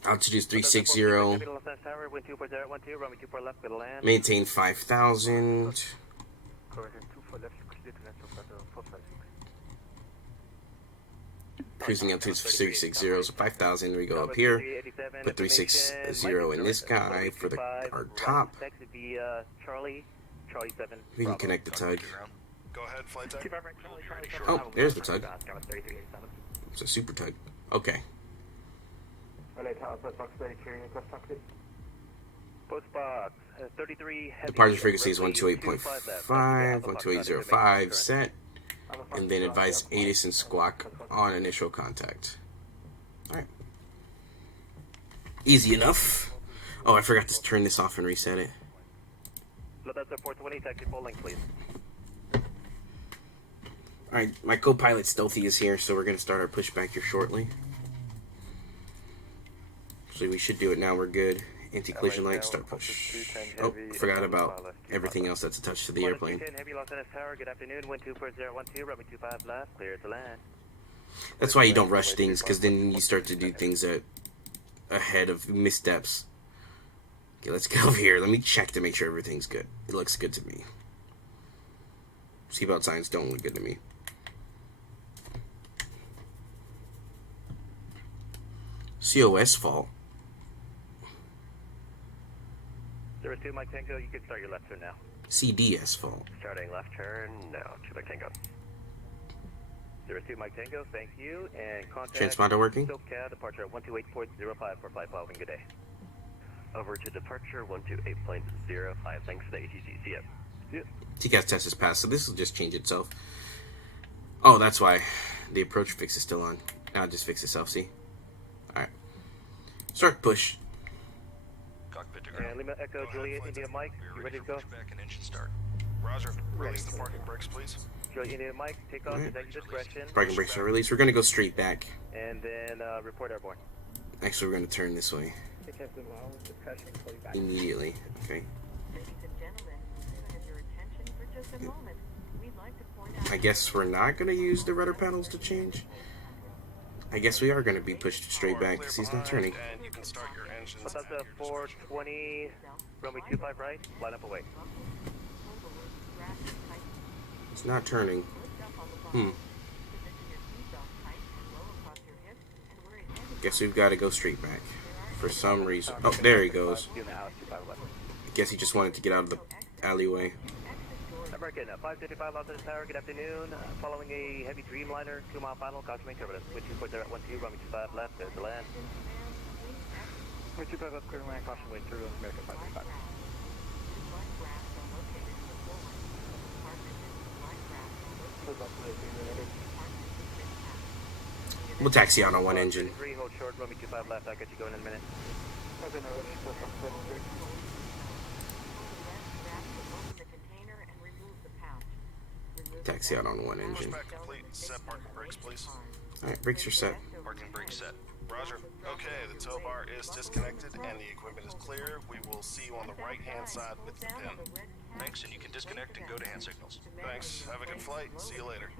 Altitude is 360. Maintain 5,000. Cruising altitude is 360, so 5,000. We go up here. Put 360 in this guy for our top. We can connect the tug. Go ahead, flight deck. Oh, there's the tug. It's a super tug. Okay. Post box 33 heavy. Departure frequency is 128.5, 128.05 set. And then advise ATIS and Squawk on initial contact. Alright. Easy enough. Oh, I forgot to turn this off and reset it. That's a 420, taxi full length, please. Alright, my co-pilot Stealthy is here, so we're going to start our pushback here shortly. So we should do it now, we're good. Anti-collision light, start push. Oh, forgot about everything else that's attached to the airplane. Heavy Los Angeles Tower, good afternoon, 124012, runway 25 left, clear to land. That's why you don't rush things, because then you start to do things ahead of missteps. Okay, let's get over here. Let me check to make sure everything's good. It looks good to me. Seatbelt signs don't look good to me. COS fault. 02 Mike Tango, you can start your left turn now. CDS fault. Starting left turn now, 2 Mike Tango. 02 Mike Tango, thank you, and contact Transponder working? SoCal, departure at 128.05 for flight following, good day. Over to departure 128.05, thanks to the ATC, see ya. TCAS test is passed, so this will just change itself. Oh, that's why the approach fix is still on. Now it just fix itself, see? Alright. Start push. Cockpit to And Lima Echo Juliet India Mike, you ready to go? Back and engine start. Roger. Release the parking brakes, please. Juliet India Mike, take off, is at your discretion. Parking brakes are released. We're going to go straight back. And then report airborne. Actually, we're going to turn this way. Immediately. Okay. Ladies and gentlemen, we have your attention for just a moment. We'd like to point out. I guess we're not going to use the rudder pedals to change. I guess we are going to be pushed straight back because he's not turning. And you can start your engines. What's up, 420, runway 25 right, line up away. It's not turning. Guess we've got to go straight back. For some reason. Oh, there he goes. I guess he just wanted to get out of the alleyway. American 555 Los Angeles Tower, good afternoon. Following a heavy Dreamliner, 2-mile final, caution main turbulence. Wind 240 at 12, runway 25 left, there's the land. Wind 25 left, clear land, caution wind through American 555. We'll taxi out on one engine. 3, hold short, runway 25 left, I'll get you going in a minute. Taxi out on one engine. Pushback complete. Set parking brakes, please. Alright, brakes are set. Parking brakes set. Roger. Okay, the tow bar is disconnected and the equipment is clear. We will see you on the right-hand side with the pin. Thanks, and you can disconnect and go to hand signals. Thanks. Have a good flight. See you later.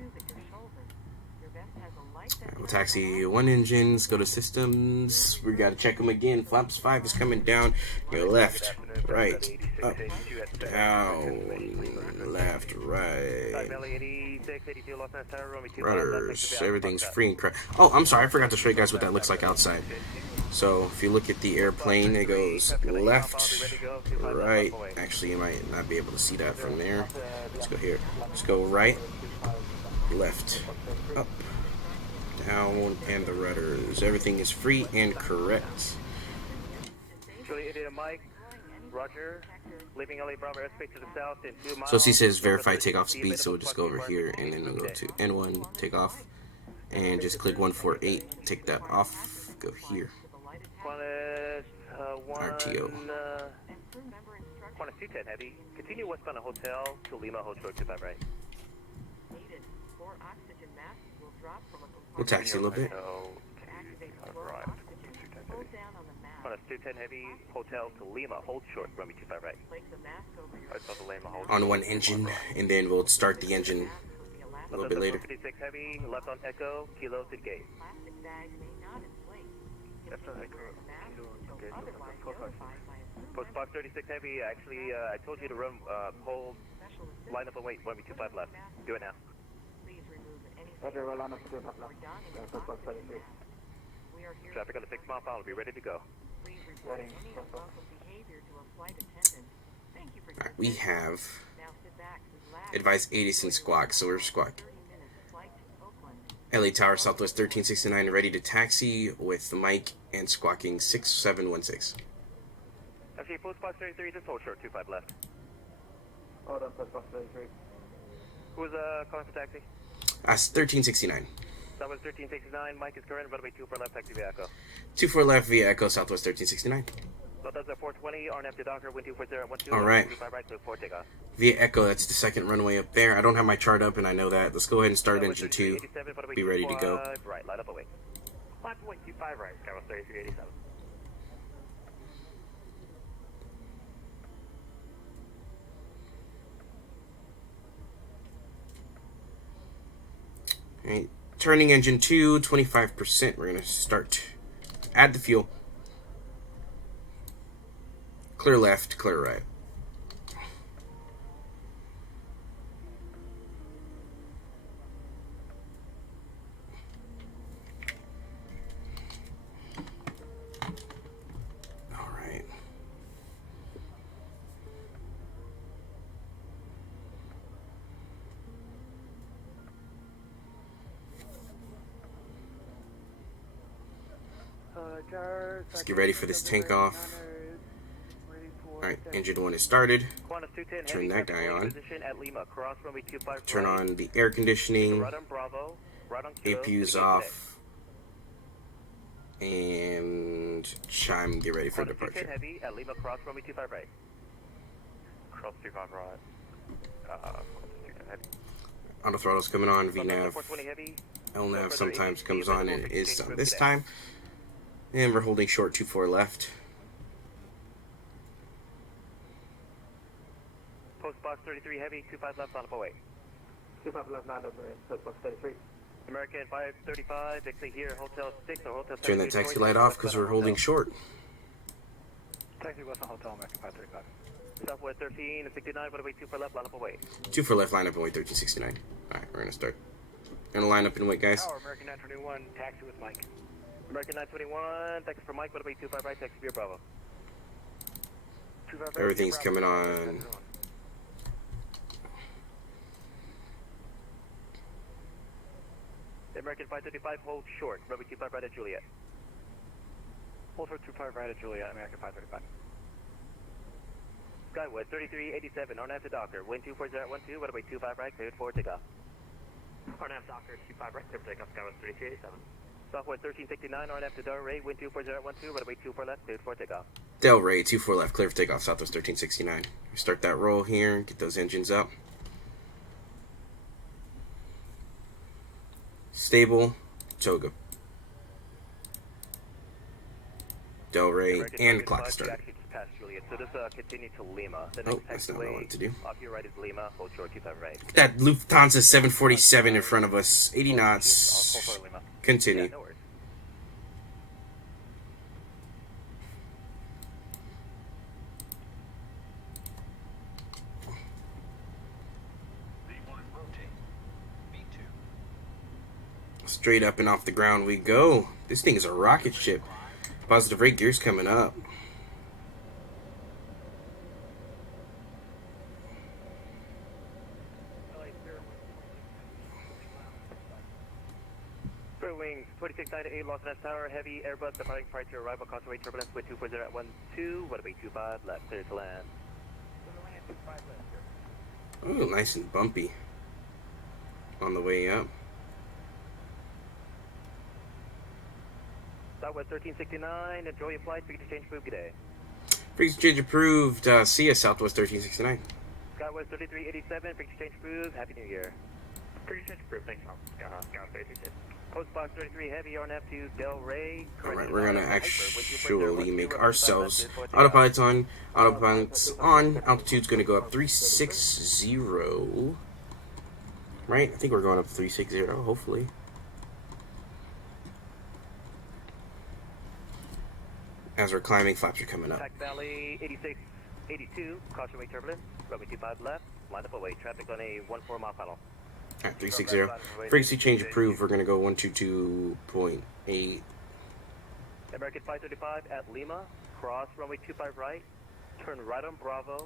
We'll taxi one engines, go to systems. We gotta check them again. Flaps 5 is coming down. Go left, right, up, down, left, right. Rudders, everything's free and correct. Oh, I'm sorry, I forgot to show you guys what that looks like outside. So if you look at the airplane, it goes left, right. Actually, you might not be able to see that from there. Let's go here. Let's go right, left, up, down, and the rudders. Everything is free and correct. So she says verify takeoff speed, so we'll just go over here and then we'll go to N1 takeoff and just click 148, take that off, go here. RTO. Qantas 210 heavy. Continue westbound hotel to Lima, hold short 25 right. We'll taxi a little bit. Qantas 210 heavy, hotel to Lima, hold short, runway 25 right. On one engine, and then we'll start the engine a little bit later. 56 heavy, left on Echo, kilo to gate. Post box 36 heavy, actually, I told you to run, hold, line up and wait, 125 left. Do it now. Roger, well, line up to 25 left. Post box 33. Traffic on the 6 mile pound will be ready to go. Ready. Alright, we have advice 80 since squawk, so we're squawk. LA Tower, Southwest 1369, ready to taxi with Mike and squawking 6716. Actually, post box 33, just hold short, 25 left. Hold on, post box 33. Who's calling for taxi? 1369. Southwest 1369, Mike is current, runway 24 left, taxi via Echo. 24 left via Echo, Southwest 1369. So that's at 420, RNF to Docker, wind 240, 12. Alright. 25 right, so 4 takeoff. Via Echo, that's the second runway up there. I don't have my chart up, and I know that. Let's go ahead and start engine 2. Be ready to go. Right, light up away. 5.25 right, Tower 3387. Alright, turning engine 2, 25%. We're going to start. Add the fuel. Clear left, clear right. Alright. Let's get ready for this tank off. Alright, engine 1 is started. Turn that guy on. Turn on the air conditioning. APU's off. And chime, get ready for departure. Auto throttle's coming on, VNAV. LNAV sometimes comes on, and it is on this time. And we're holding short 24 left. Post box 33 heavy, 25 left, line up away. 25 left, line up, post box 33. American 535, exit here, Hotel 6 or Hotel 7. Turn that taxi light off because we're holding short. Taxi West on Hotel American 535. Southwest 1369, runway 24 left, line up away. 24 left, line up and wait, 1369. Alright, we're gonna start. We're gonna line up and wait, guys. Tower, American 921, taxi with Mike. American 921, taxi for Mike, runway 25 right, taxi via Bravo. Everything's coming on. American 535, hold short, runway 25 right at Juliet. Hold for 25 right at Juliet, American 535. Skywest 3387, RNAV to Docker, wind 24012, runway 25 right, cleared for takeoff. RNAV Docker, 25 right, cleared for takeoff, Skywest 3387. Southwest 1369, RNAV to Delray, wind 24012, runway 24 left, cleared for takeoff. Delray, 24 left, clear for takeoff, Southwest 1369. We start that roll here, get those engines up. Stable, Toga. Delray, and clock start. Juliet. So just continue to Lima. The Oh, next that's not what I wanted to do. off your right is Lima. Hold short 25 right. That Lufthansa 747 in front of us. 80 knots. Continue. Yeah, no worries. Straight up and off the ground we go. This thing is a rocket ship. Positive rate gear's coming up. Wings 2698 Los Angeles Tower, heavy Airbus departing prior to arrival, concentrate turbulence with 240 at 12, runway 25 left, clear to land. Ooh, nice and bumpy on the way up. Southwest 1369, enjoy your flight, frequency change approved, good day. Frequency change approved, see ya, Southwest 1369. Skywest 3387, frequency change approved, Happy New Year. Frequency change approved, thanks, Skywest 3387. Postbox 33 Heavy, RNF to Del Rey. Alright, we're gonna actually make ourselves autopilots on. Altitude's gonna go up 360. Right? I think we're going up 360, hopefully. As we're climbing, flaps are coming up. Tax Valley 8682, caution wake turbulence, runway 25 left, line up away, traffic on a 14 mile final. Alright, 360. Frequency change approved. We're going to go 122.8. American 535 at Lima. Cross runway 25 right. Turn right on Bravo.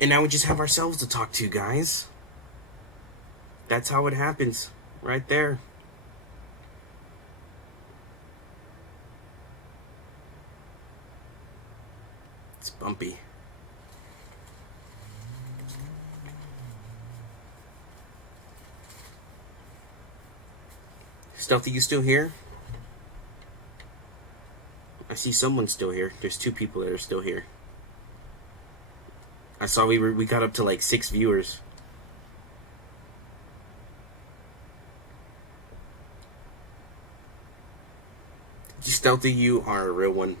And now we just have ourselves to talk to, guys. That's how it happens. Right there. It's bumpy. Stealthy, you still here? I see someone still here. There's two people that are still here. I saw we got up to like 6 viewers. Stealthy, you are a real one.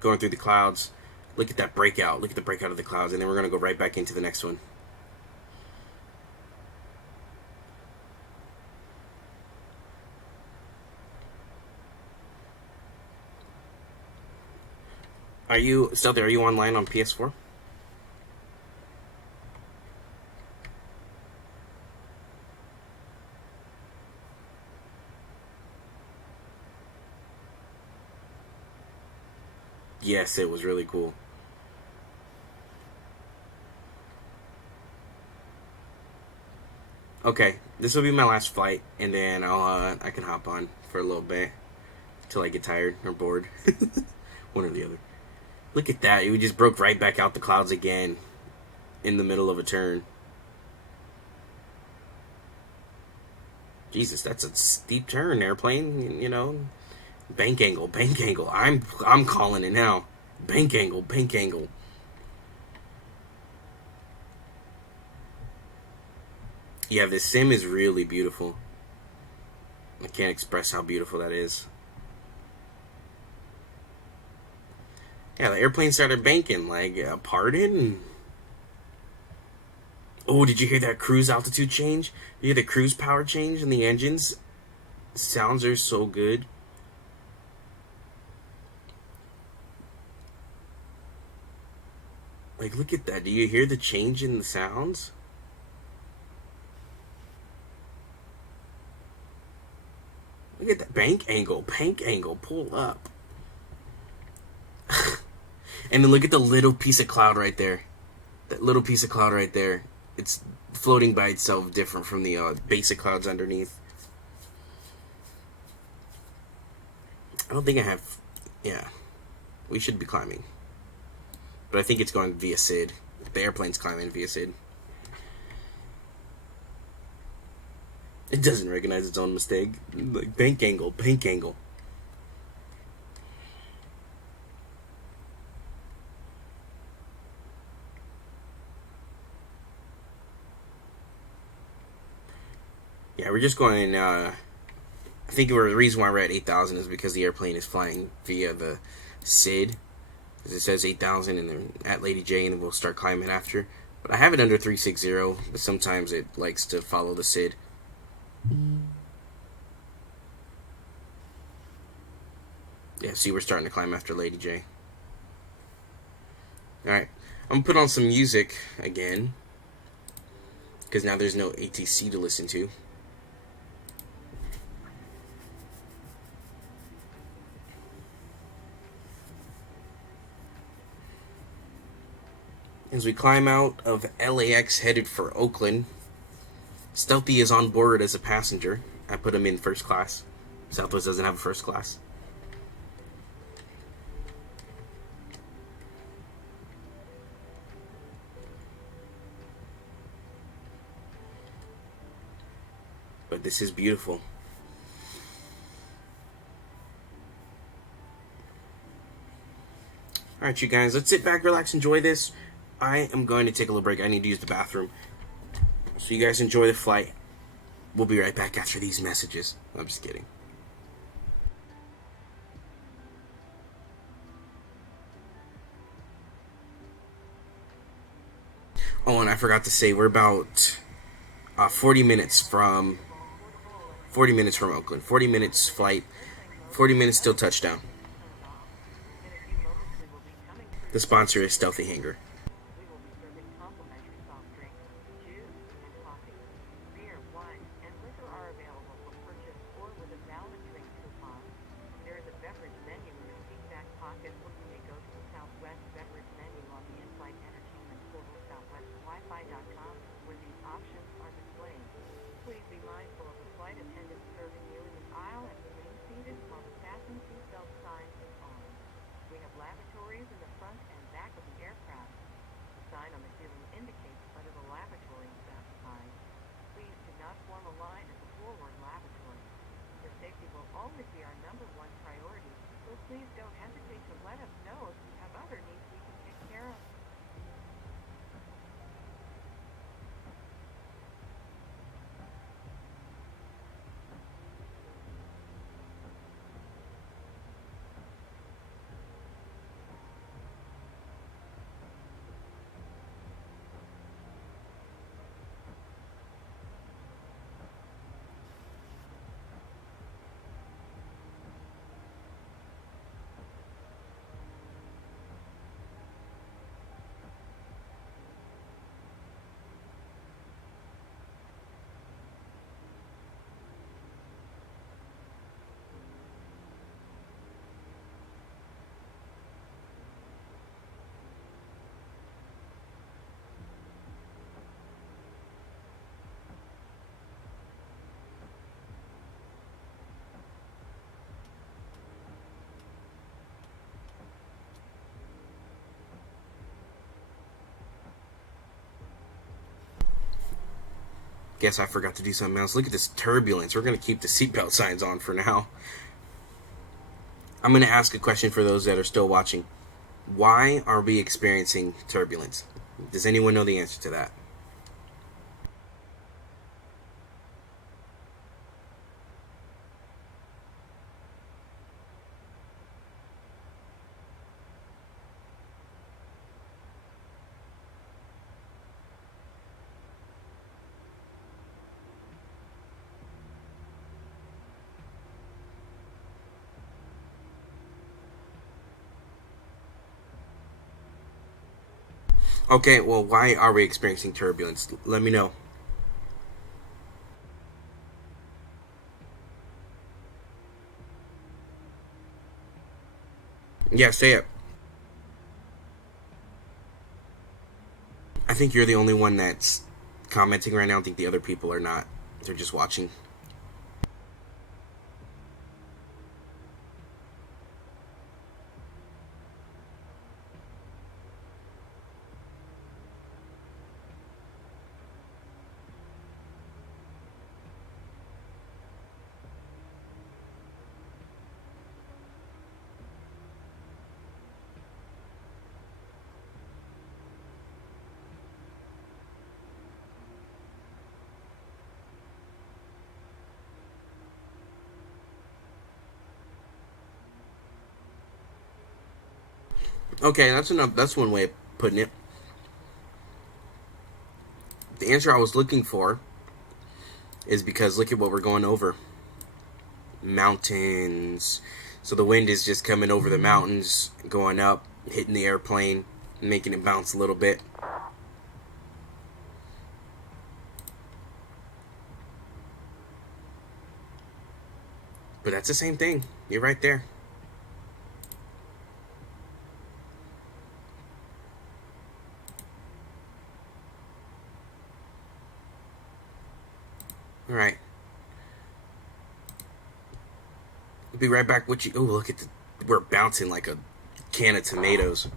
Going through the clouds. Look at that breakout. Look at the breakout of the clouds. And then we're going to go right back into the next one. Are you, Stealthy, are you online on PS4? Yes, it was really cool. Okay, this will be my last flight, and then I can hop on for a little bit till I get tired or bored. One or the other. Look at that! We just broke right back out the clouds again in the middle of a turn. Jesus, that's a steep turn, airplane. You know, bank angle, bank angle. I'm calling it now. Bank angle, bank angle. Yeah, this sim is really beautiful. I can't express how beautiful that is. Yeah, the airplane started banking. Like, pardon? Oh, did you hear that cruise altitude change? You hear the cruise power change in the engines? Sounds are so good. Like, look at that. Do you hear the change in the sounds? Look at that bank angle, pull up. And then look at the little piece of cloud right there. That little piece of cloud right there. It's floating by itself, different from the basic clouds underneath. I don't think I have... Yeah. We should be climbing. But I think it's going via SID. The airplane's climbing via SID. It doesn't recognize its own mistake. Like, bank angle, bank angle. Yeah, we're just going, I think the reason why we're at 8,000 is because the airplane is flying via the SID. As it says 8,000 and then at Lady J, and then we'll start climbing after. But I have it under 360, but sometimes it likes to follow the SID. Yeah, see, we're starting to climb after Lady J. Alright, I'm going to put on some music again, because now there's no ATC to listen to. As we climb out of LAX headed for Oakland, Stealthy is on board as a passenger. I put him in first class. Southwest doesn't have a first class. But this is beautiful. Alright, you guys, let's sit back, relax, enjoy this. I am going to take a little break. I need to use the bathroom. So you guys enjoy the flight. We'll be right back after these messages. I'm just kidding. Oh, and I forgot to say, we're about 40 minutes from Oakland. 40 minutes flight. 40 minutes till touchdown. The sponsor is Stealthy Hanger. Guess I forgot to do something else. Look at this turbulence. We're going to keep the seatbelt signs on for now. I'm going to ask a question for those that are still watching. Why are we experiencing turbulence? Does anyone know the answer to that? Okay, well, why are we experiencing turbulence? Let me know. Yeah, say it. I think you're the only one that's commenting right now. I think the other people are not. They're just watching. Okay, that's enough. That's one way of putting it. The answer I was looking for is because look at what we're going over. Mountains. So the wind is just coming over the mountains, going up, hitting the airplane, making it bounce a little bit. But that's the same thing. You're right there. All right. I'll be right back with you. Oh, look at we're bouncing like a can of tomatoes.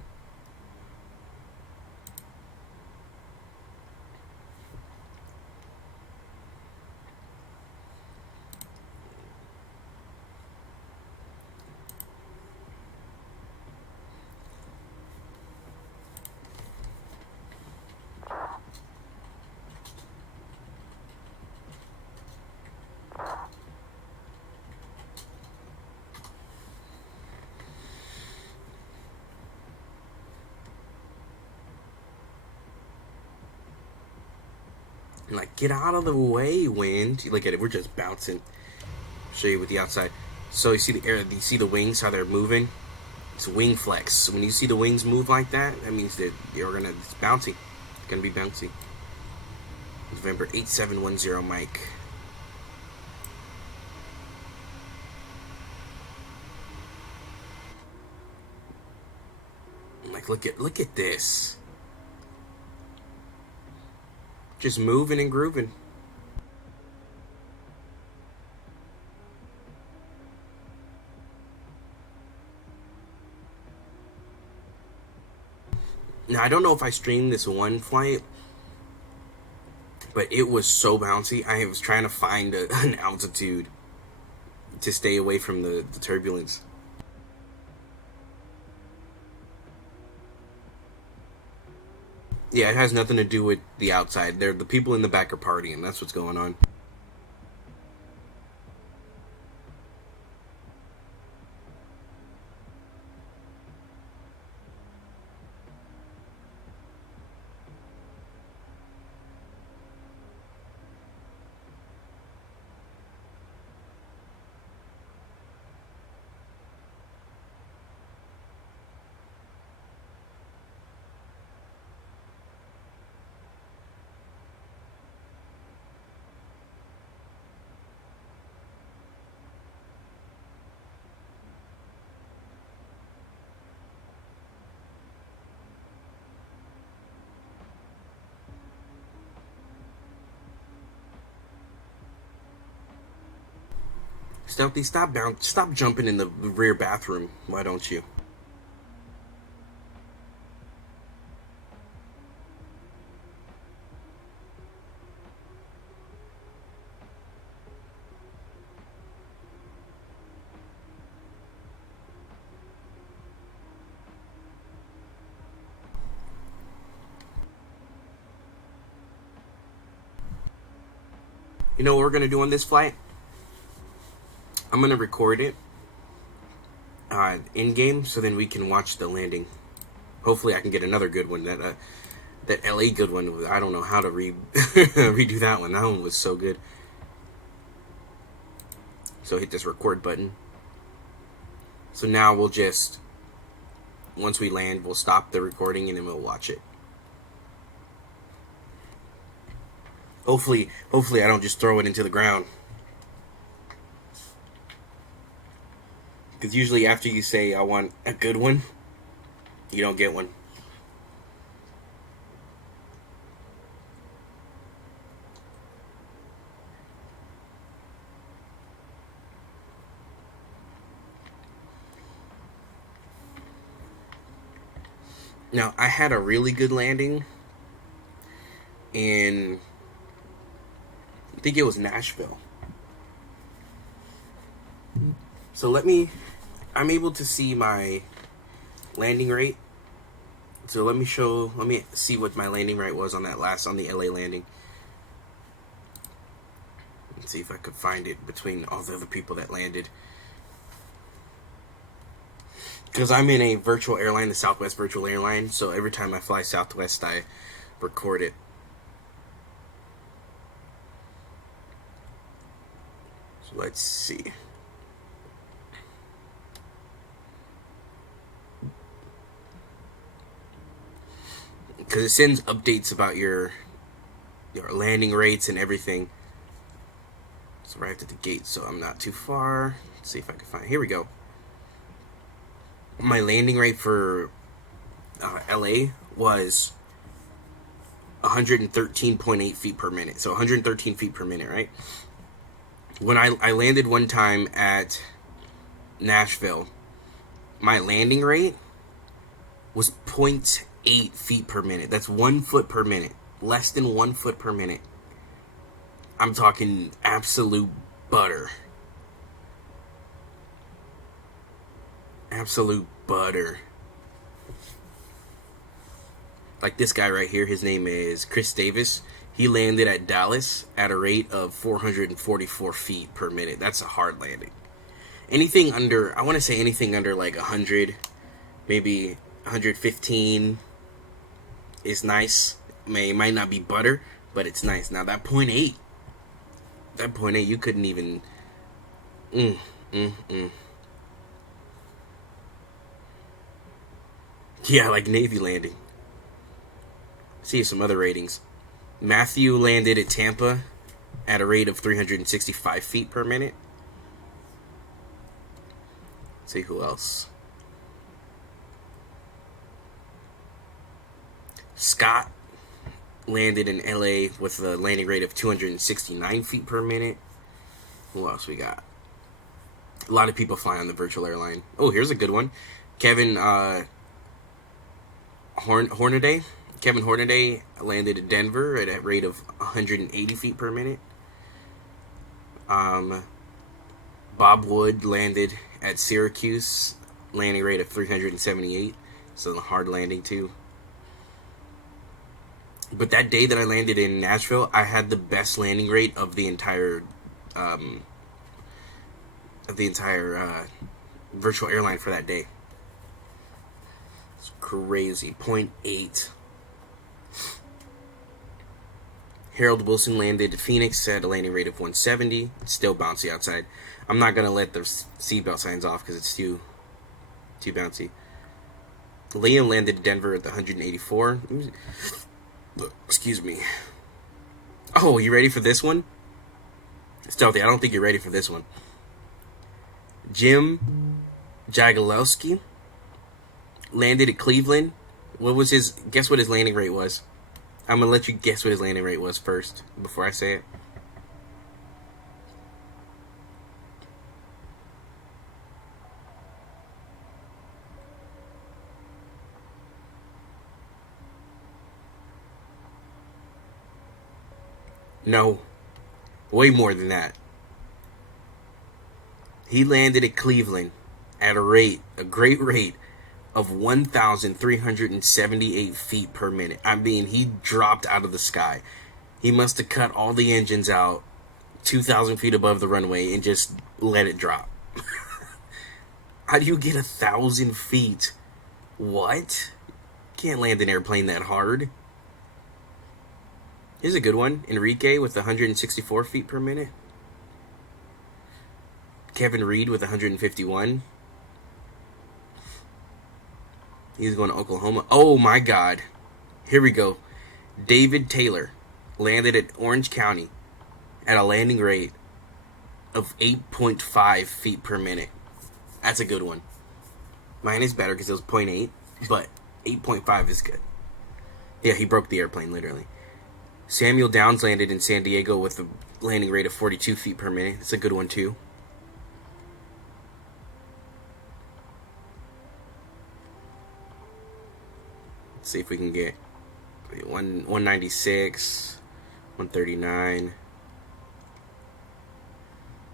Like, get out of the way, wind. You look at it, we're just bouncing. Show you with the outside. So you see the air, you see the wings, how they're moving? It's wing flex. So when you see the wings move like that, that means that it's bouncy. It's gonna be bouncy. November 8710 Mike. Like, look at this. Just moving and grooving. Now, I don't know if I streamed this one flight, but it was so bouncy. I was trying to find an altitude to stay away from the turbulence. Yeah, it has nothing to do with the outside. The people in the back are partying. That's what's going on. Stealthy, stop jumping in the rear bathroom. Why don't you? You know what we're gonna do on this flight? I'm gonna record it in game, so then we can watch the landing. Hopefully, I can get another good one. That LA good one. I don't know how to redo that one. That one was so good. So hit this record button. So now we'll just, once we land, we'll stop the recording and then we'll watch it. Hopefully I don't just throw it into the ground. Because usually after you say, I want a good one, you don't get one. Now, I had a really good landing in, I think it was Nashville. So I'm able to see my landing rate. So let me see what my landing rate was on the LA landing. Let's see if I could find it between all the other people that landed. Because I'm in a virtual airline, the Southwest virtual airline, so every time I fly Southwest, I record it. So let's see. Because it sends updates about your landing rates and everything. It's arrived at the gate, so I'm not too far. Let's see if I can find. Here we go. My landing rate for LA was 113.8 feet per minute. So 113 feet per minute, right? When I landed one time at Nashville, my landing rate was 0.8 feet per minute. That's 1 foot per minute. Less than 1 foot per minute. I'm talking absolute butter. Absolute butter. Like this guy right here, his name is Chris Davis. He landed at Dallas at a rate of 444 feet per minute. That's a hard landing. Anything under, I want to say anything under like 100, maybe 115 is nice. It might not be butter, but it's nice. Now that 0.8, you couldn't even, Yeah, like Navy landing. See some other ratings. Matthew landed at Tampa at a rate of 365 feet per minute. Let's see who else. Scott landed in LA with a landing rate of 269 feet per minute. Who else we got? A lot of people fly on the virtual airline. Oh, here's a good one. Kevin Hornaday. Kevin Hornaday landed at Denver at a rate of 180 feet per minute. Bob Wood landed at Syracuse, landing rate of 378. So a hard landing too. But that day that I landed in Nashville, I had the best landing rate of the entire virtual airline for that day. It's crazy. 0.8. Harold Wilson landed at Phoenix at a landing rate of 170. It's still bouncy outside. I'm not gonna let the seatbelt signs off because it's too bouncy. Liam landed at Denver at the 184. Excuse me. Oh, you ready for this one? Stealthy, I don't think you're ready for this one. Jim Jagielowski landed at Cleveland. Guess what his landing rate was? I'm going to let you guess what his landing rate was first, before I say it. No. Way more than that. He landed at Cleveland at a great rate of 1,378 feet per minute. I mean, he dropped out of the sky. He must have cut all the engines out 2,000 feet above the runway and just let it drop. How do you get 1,000 feet? What? Can't land an airplane that hard. Here's a good one. Enrique with 164 feet per minute. Kevin Reed with 151. He's going to Oklahoma. Oh my God. Here we go. David Taylor landed at Orange County at a landing rate of 8.5 feet per minute. That's a good one. Mine is better because it was 0.8, but 8.5 is good. Yeah, he broke the airplane, literally. Samuel Downs landed in San Diego with a landing rate of 42 feet per minute. That's a good one, too. Let's see if we can get 196, 139.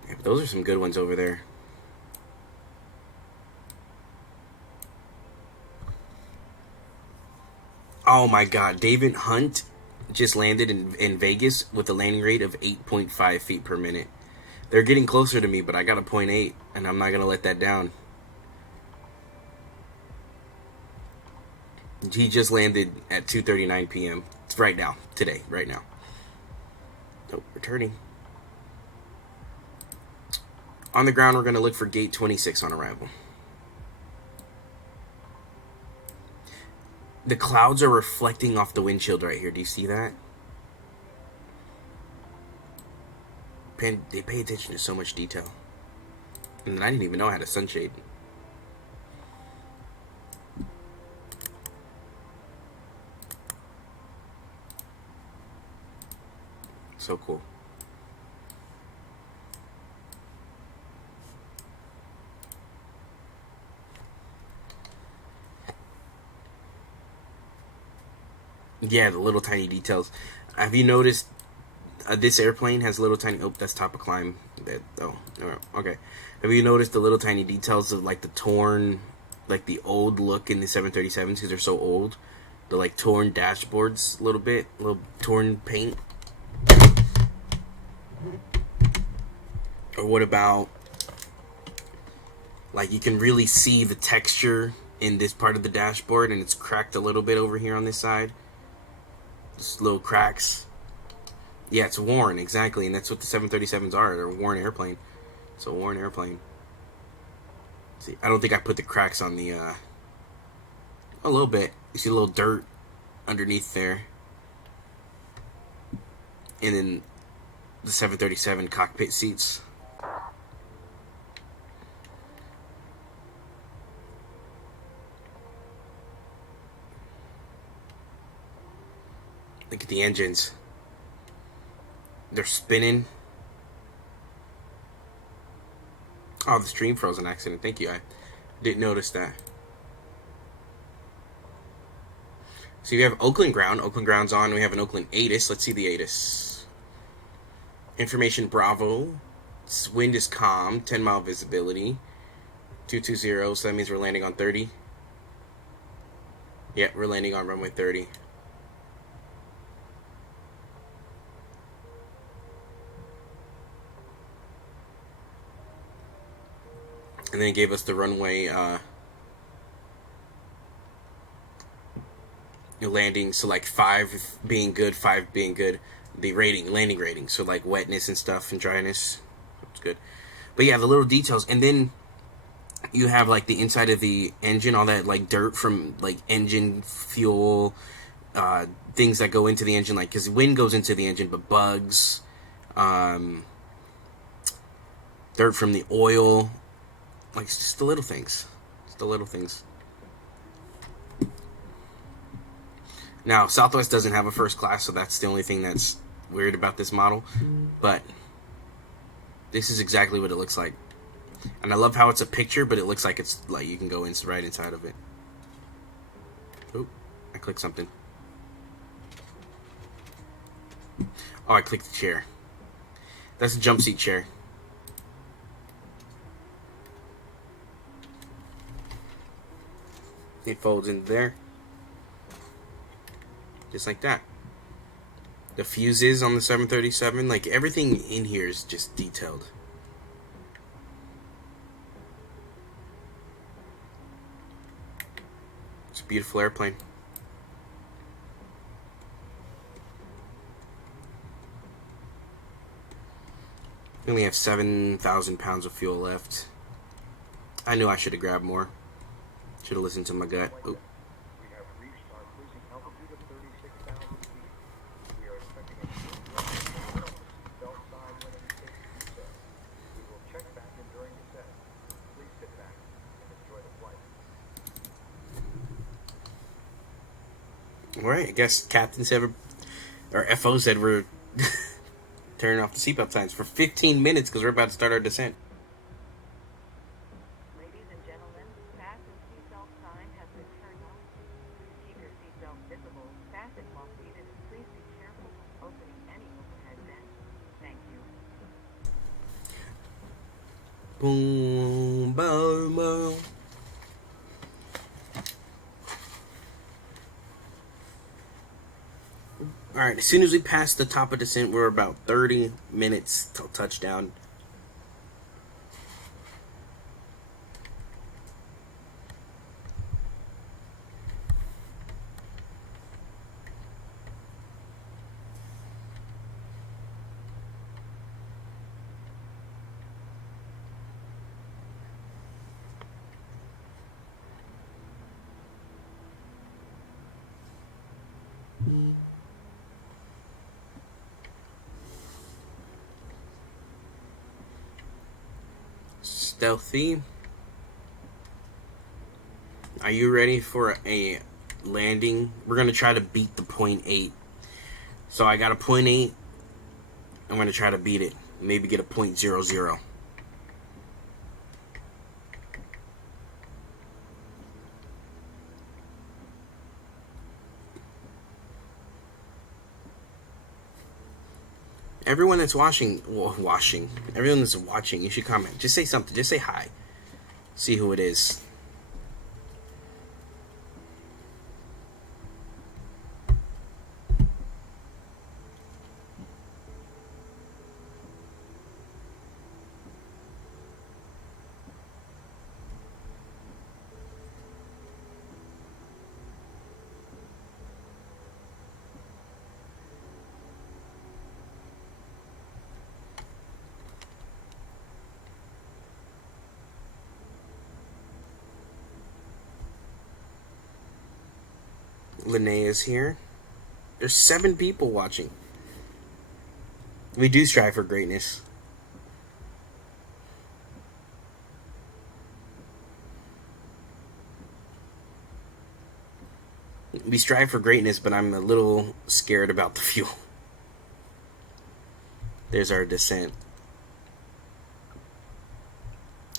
Yeah, but those are some good ones over there. Oh my God, David Hunt just landed in Vegas with a landing rate of 8.5 feet per minute. They're getting closer to me, but I got a 0.8, and I'm not going to let that down. He just landed at 2:39 p.m. It's right now, today, right now. Oh, returning. On the ground, we're going to look for gate 26 on arrival. The clouds are reflecting off the windshield right here. Do you see that? They pay attention to so much detail. And I didn't even know I had a sunshade. So cool. Yeah, the little tiny details. Have you noticed this airplane has little tiny... Oh, that's top of climb. Okay. Have you noticed the little tiny details of like the torn, like the old look in the 737s because they're so old? The like torn dashboards a little bit, little torn paint. Or what about, like, you can really see the texture in this part of the dashboard, and it's cracked a little bit over here on this side. Just little cracks. Yeah, it's worn, exactly, and that's what the 737s are. They're a worn airplane. It's a worn airplane. See, I don't think I put the cracks on the, a little bit. You see a little dirt underneath there. And then the 737 cockpit seats. Look at the engines. They're spinning. Oh, the stream froze on accident. Thank you. I didn't notice that. So you have Oakland ground. Oakland ground's on. We have an Oakland ATIS. Let's see the ATIS. Information Bravo. Wind is calm. 10-mile visibility. 220. So that means we're landing on 30. Yeah, we're landing on runway 30. And then it gave us the runway landing. So like 5 being good, 5 being good. The landing rating. So like wetness and stuff and dryness. That's good. But yeah, the little details. And then you have like the inside of the engine, all that like dirt from like engine fuel, things that go into the engine. Like, because wind goes into the engine, but bugs, dirt from the oil. Like, it's just the little things. It's the little things. Now, Southwest doesn't have a first class, so that's the only thing that's weird about this model. But this is exactly what it looks like. And I love how it's a picture, but it looks like it's like you can go right inside of it. Oh, I clicked something. Oh, I clicked the chair. That's a jump seat chair. It folds in there. Just like that. The fuses on the 737, like everything in here is just detailed. It's a beautiful airplane. We only have 7,000 pounds of fuel left. I knew I should have grabbed more. Should have listened to my gut. Oop. Alright, I guess Captain said, or FO said we're turning off the seatbelt signs for 15 minutes because we're about to start our descent. Ladies and gentlemen, fasten seatbelt sign has been turned on. Keep your seatbelt visible, fasten while seated, and please be careful when opening any overhead vent. Thank you. Boom, boom, boom. Alright, as soon as we pass the top of descent, we're about 30 minutes till touchdown. Stealthy, are you ready for a landing? We're going to try to beat the 0.8. So I got a 0.8. I'm going to try to beat it. Maybe get a 0.00. Everyone that's everyone that's watching, you should comment. Just say something. Just say hi. See who it is. Linnea's here. There's 7 people watching. We do strive for greatness. We strive for greatness, but I'm a little scared about the fuel. There's our descent.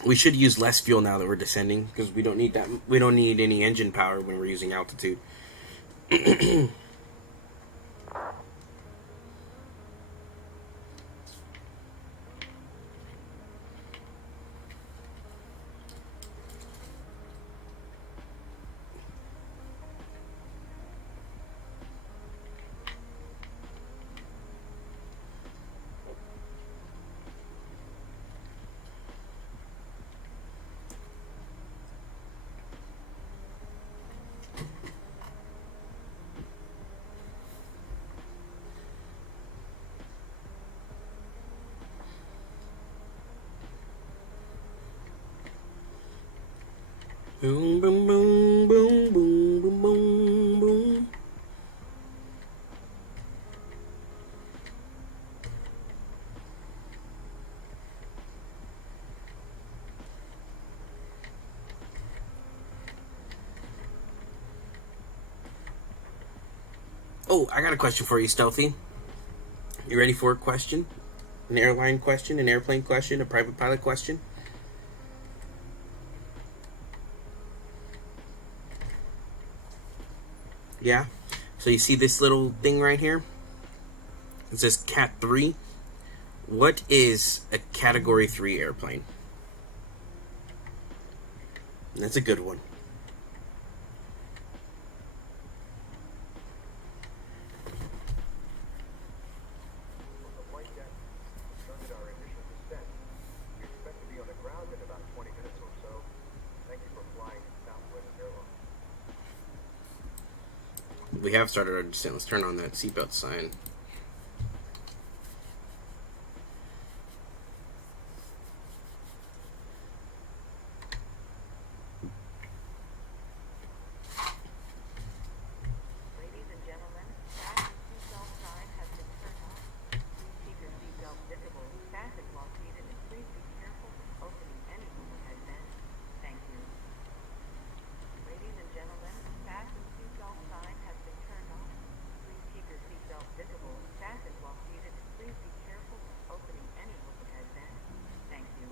We should use less fuel now that we're descending, because we don't need that. We don't need any engine power when we're using altitude. Boom, boom, boom, boom, boom, boom, boom, boom. Oh, I got a question for you, Stealthy. You ready for a question? An airline question, an airplane question, a private pilot question? Yeah? So you see this little thing right here? It says Cat 3. What is a Category 3 airplane? That's a good one. We have started our descent. Let's turn on that seatbelt sign. Ladies and gentlemen, fasten seatbelt sign has been turned on. Please keep your seatbelt visible, fasten while seated, and please be careful of opening any overhead vent. Thank you. Ladies and gentlemen, fasten seatbelt sign has been turned on. Please keep your seatbelt visible, fasten while seated, and please be careful of opening any overhead vent. Thank you.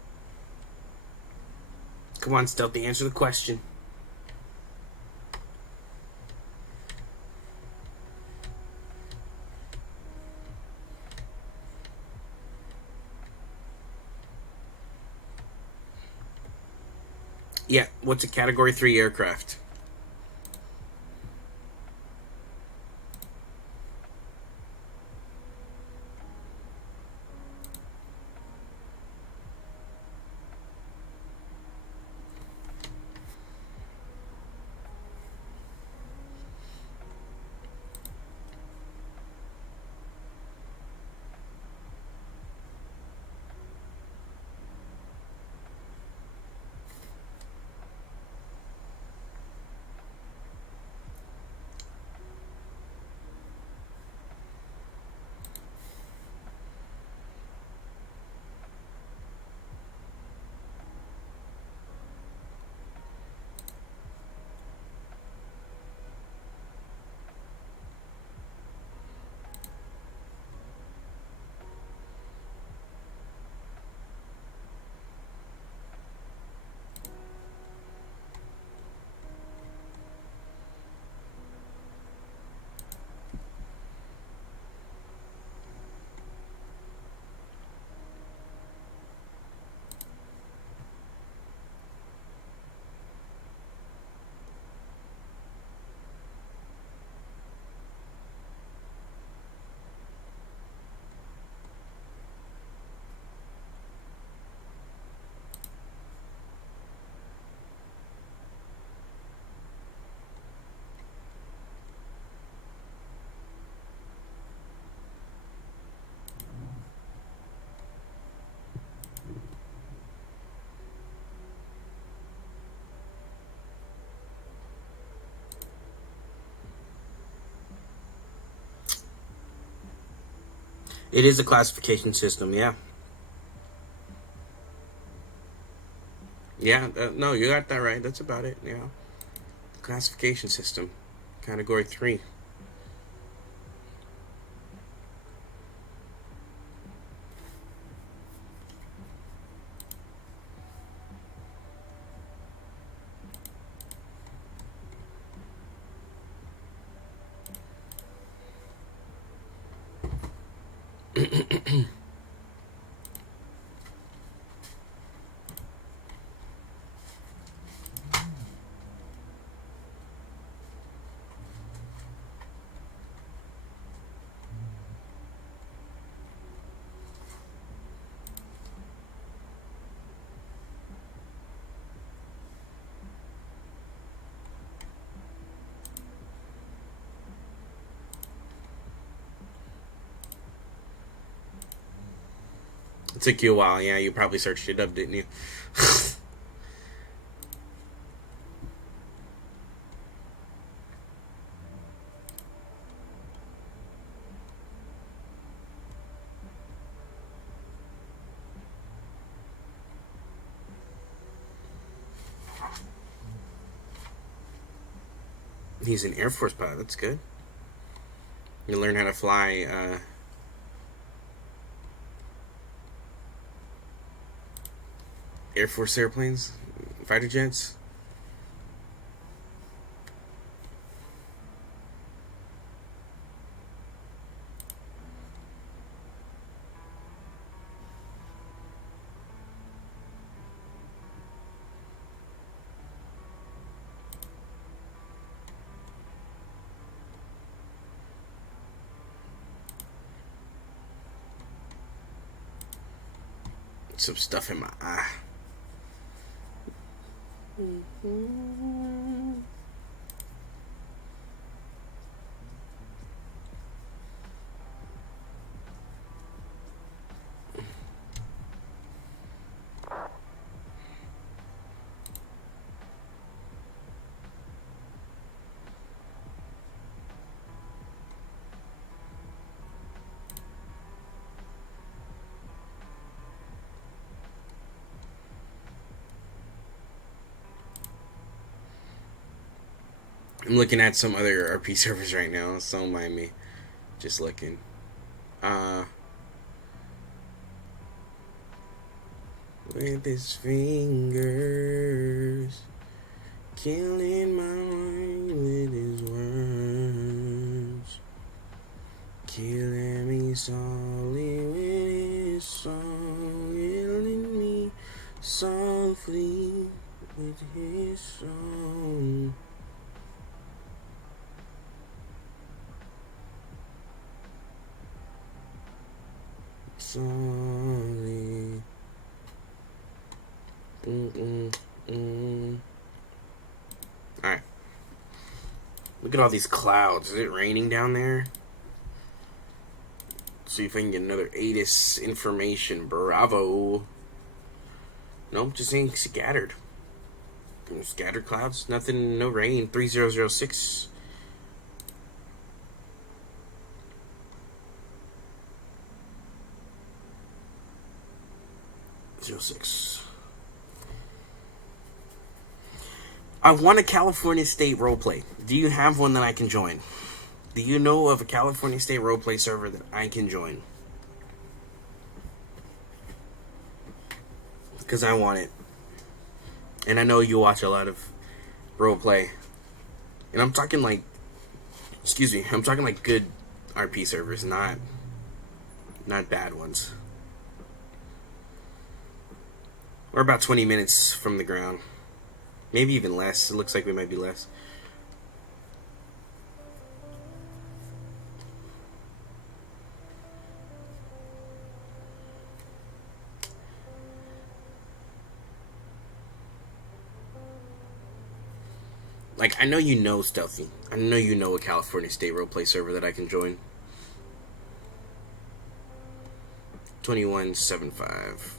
Come on, Stealthy, answer the question. Yeah, what's a Category 3 aircraft? It is a classification system, yeah. Yeah, no, you got that right. That's about it, yeah. Classification system. Category 3. It took you a while, yeah. You probably searched it up, didn't you? He's an Air Force pilot. That's good. You learn how to fly Air Force airplanes, fighter jets. Some stuff in my eye. I'm looking at some other RP servers right now, so don't mind me. Just looking. With his fingers, killing my mind with his words, killing me softly with his song, killing me softly with his song. Sorry. Alright. Look at all these clouds. Is it raining down there? See if I can get another ATIS information. Bravo. Nope, just saying scattered. Scattered clouds. Nothing, no rain. 3006. 06. I want a California State roleplay. Do you have one that I can join? Do you know of a California State roleplay server that I can join? Because I want it. And I know you watch a lot of roleplay. And I'm talking like, excuse me, I'm talking like good RP servers, not bad ones. We're about 20 minutes from the ground. Maybe even less. It looks like we might be less. Like, I know you know Stealthy. I know you know a California State roleplay server that I can join. 2175.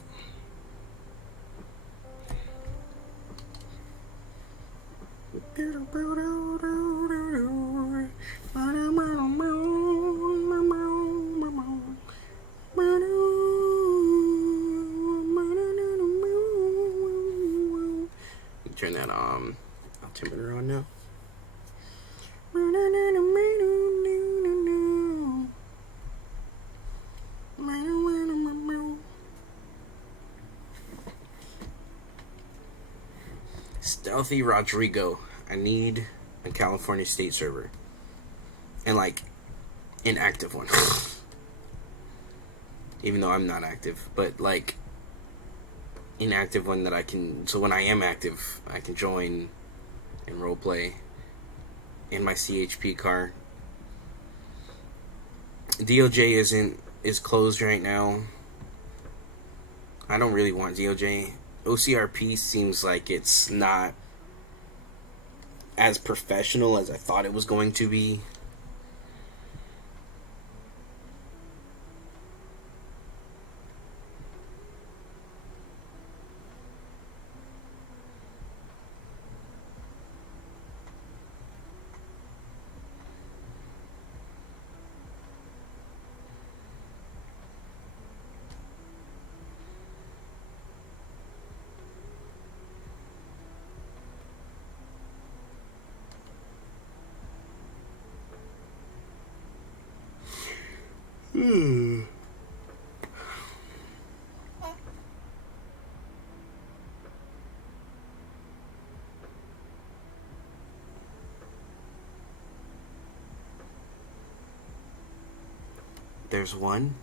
emitter on now. Stealthy Rodrigo. I need a California State server. And like an active one. Even though I'm not active. But like an active one that I can, so when I am active I can join and roleplay in my CHP car. DOJ is closed right now. I don't really want DOJ. OCRP seems like it's not as professional as I thought it was going to be. There's one.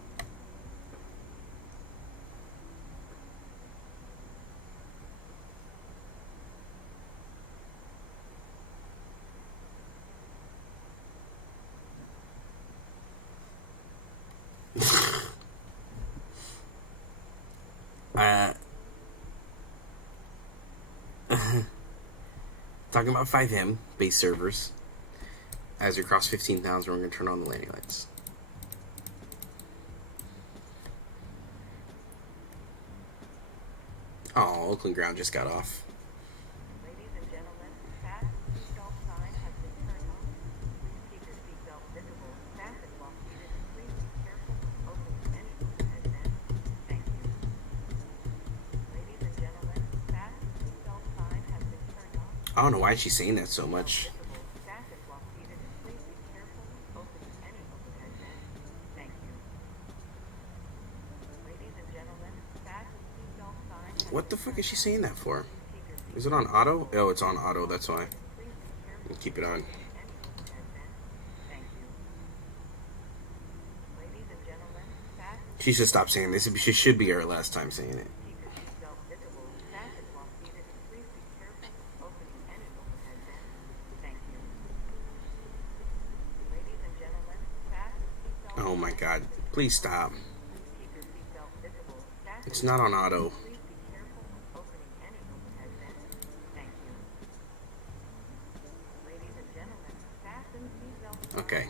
Talking about 5M base servers. As we cross 15,000, we're going to turn on the landing lights. Oh, Oakland ground just got off. Ladies and gentlemen, fast seatbelt sign has been turned on. Please keep your seatbelt visible, fasten while seated, and please be careful of opening any overhead vents. Thank you. Ladies and gentlemen, fast seatbelt sign has been turned on. I don't know why she's saying that so much. Fasten while seated, and please be careful of opening any overhead vents. Thank you. Ladies and gentlemen, fasten seatbelt sign. What the fuck is she saying that for? Is it on auto? Oh, it's on auto, that's why. We'll keep it on. She should stop saying this. She should be her last time saying it. Oh my god. Please stop. It's not on auto. Okay.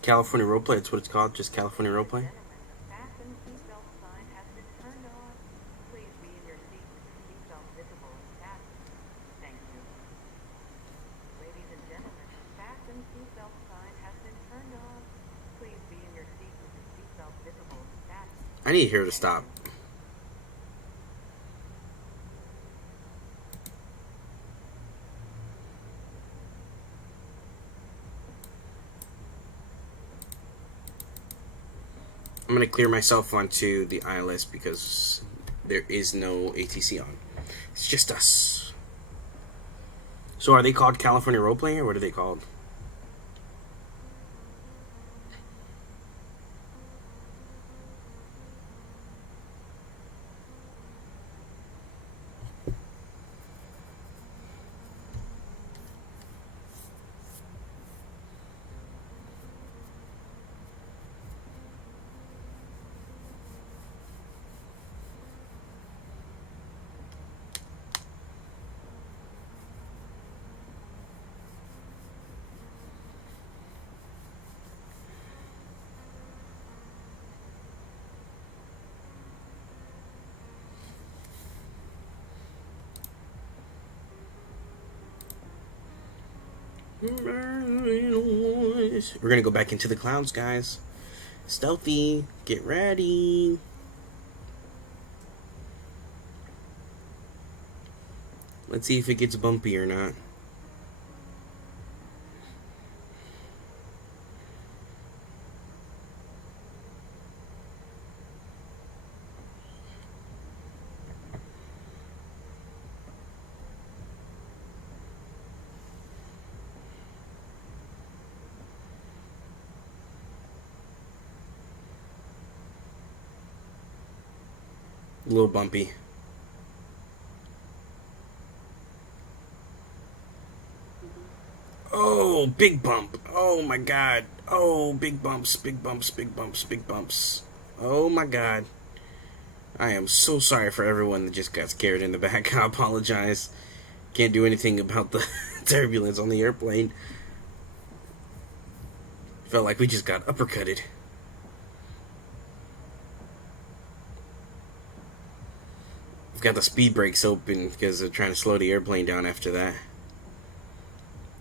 California Roleplay, that's what it's called, just California Roleplay. I need her to stop. I'm going to clear myself onto the ILS because there is no ATC on. It's just us. So are they called California Roleplay or what are they called? We're gonna go back into the clouds, guys. Stealthy, get ready. Let's see if it gets bumpy or not. A little bumpy. Oh, big bump. Oh my god. Oh, big bumps, big bumps, big bumps, big bumps. Oh my god. I am so sorry for everyone that just got scared in the back. I apologize. Can't do anything about the turbulence on the airplane. Felt like we just got uppercutted. We've got the speed brakes open because they're trying to slow the airplane down after that.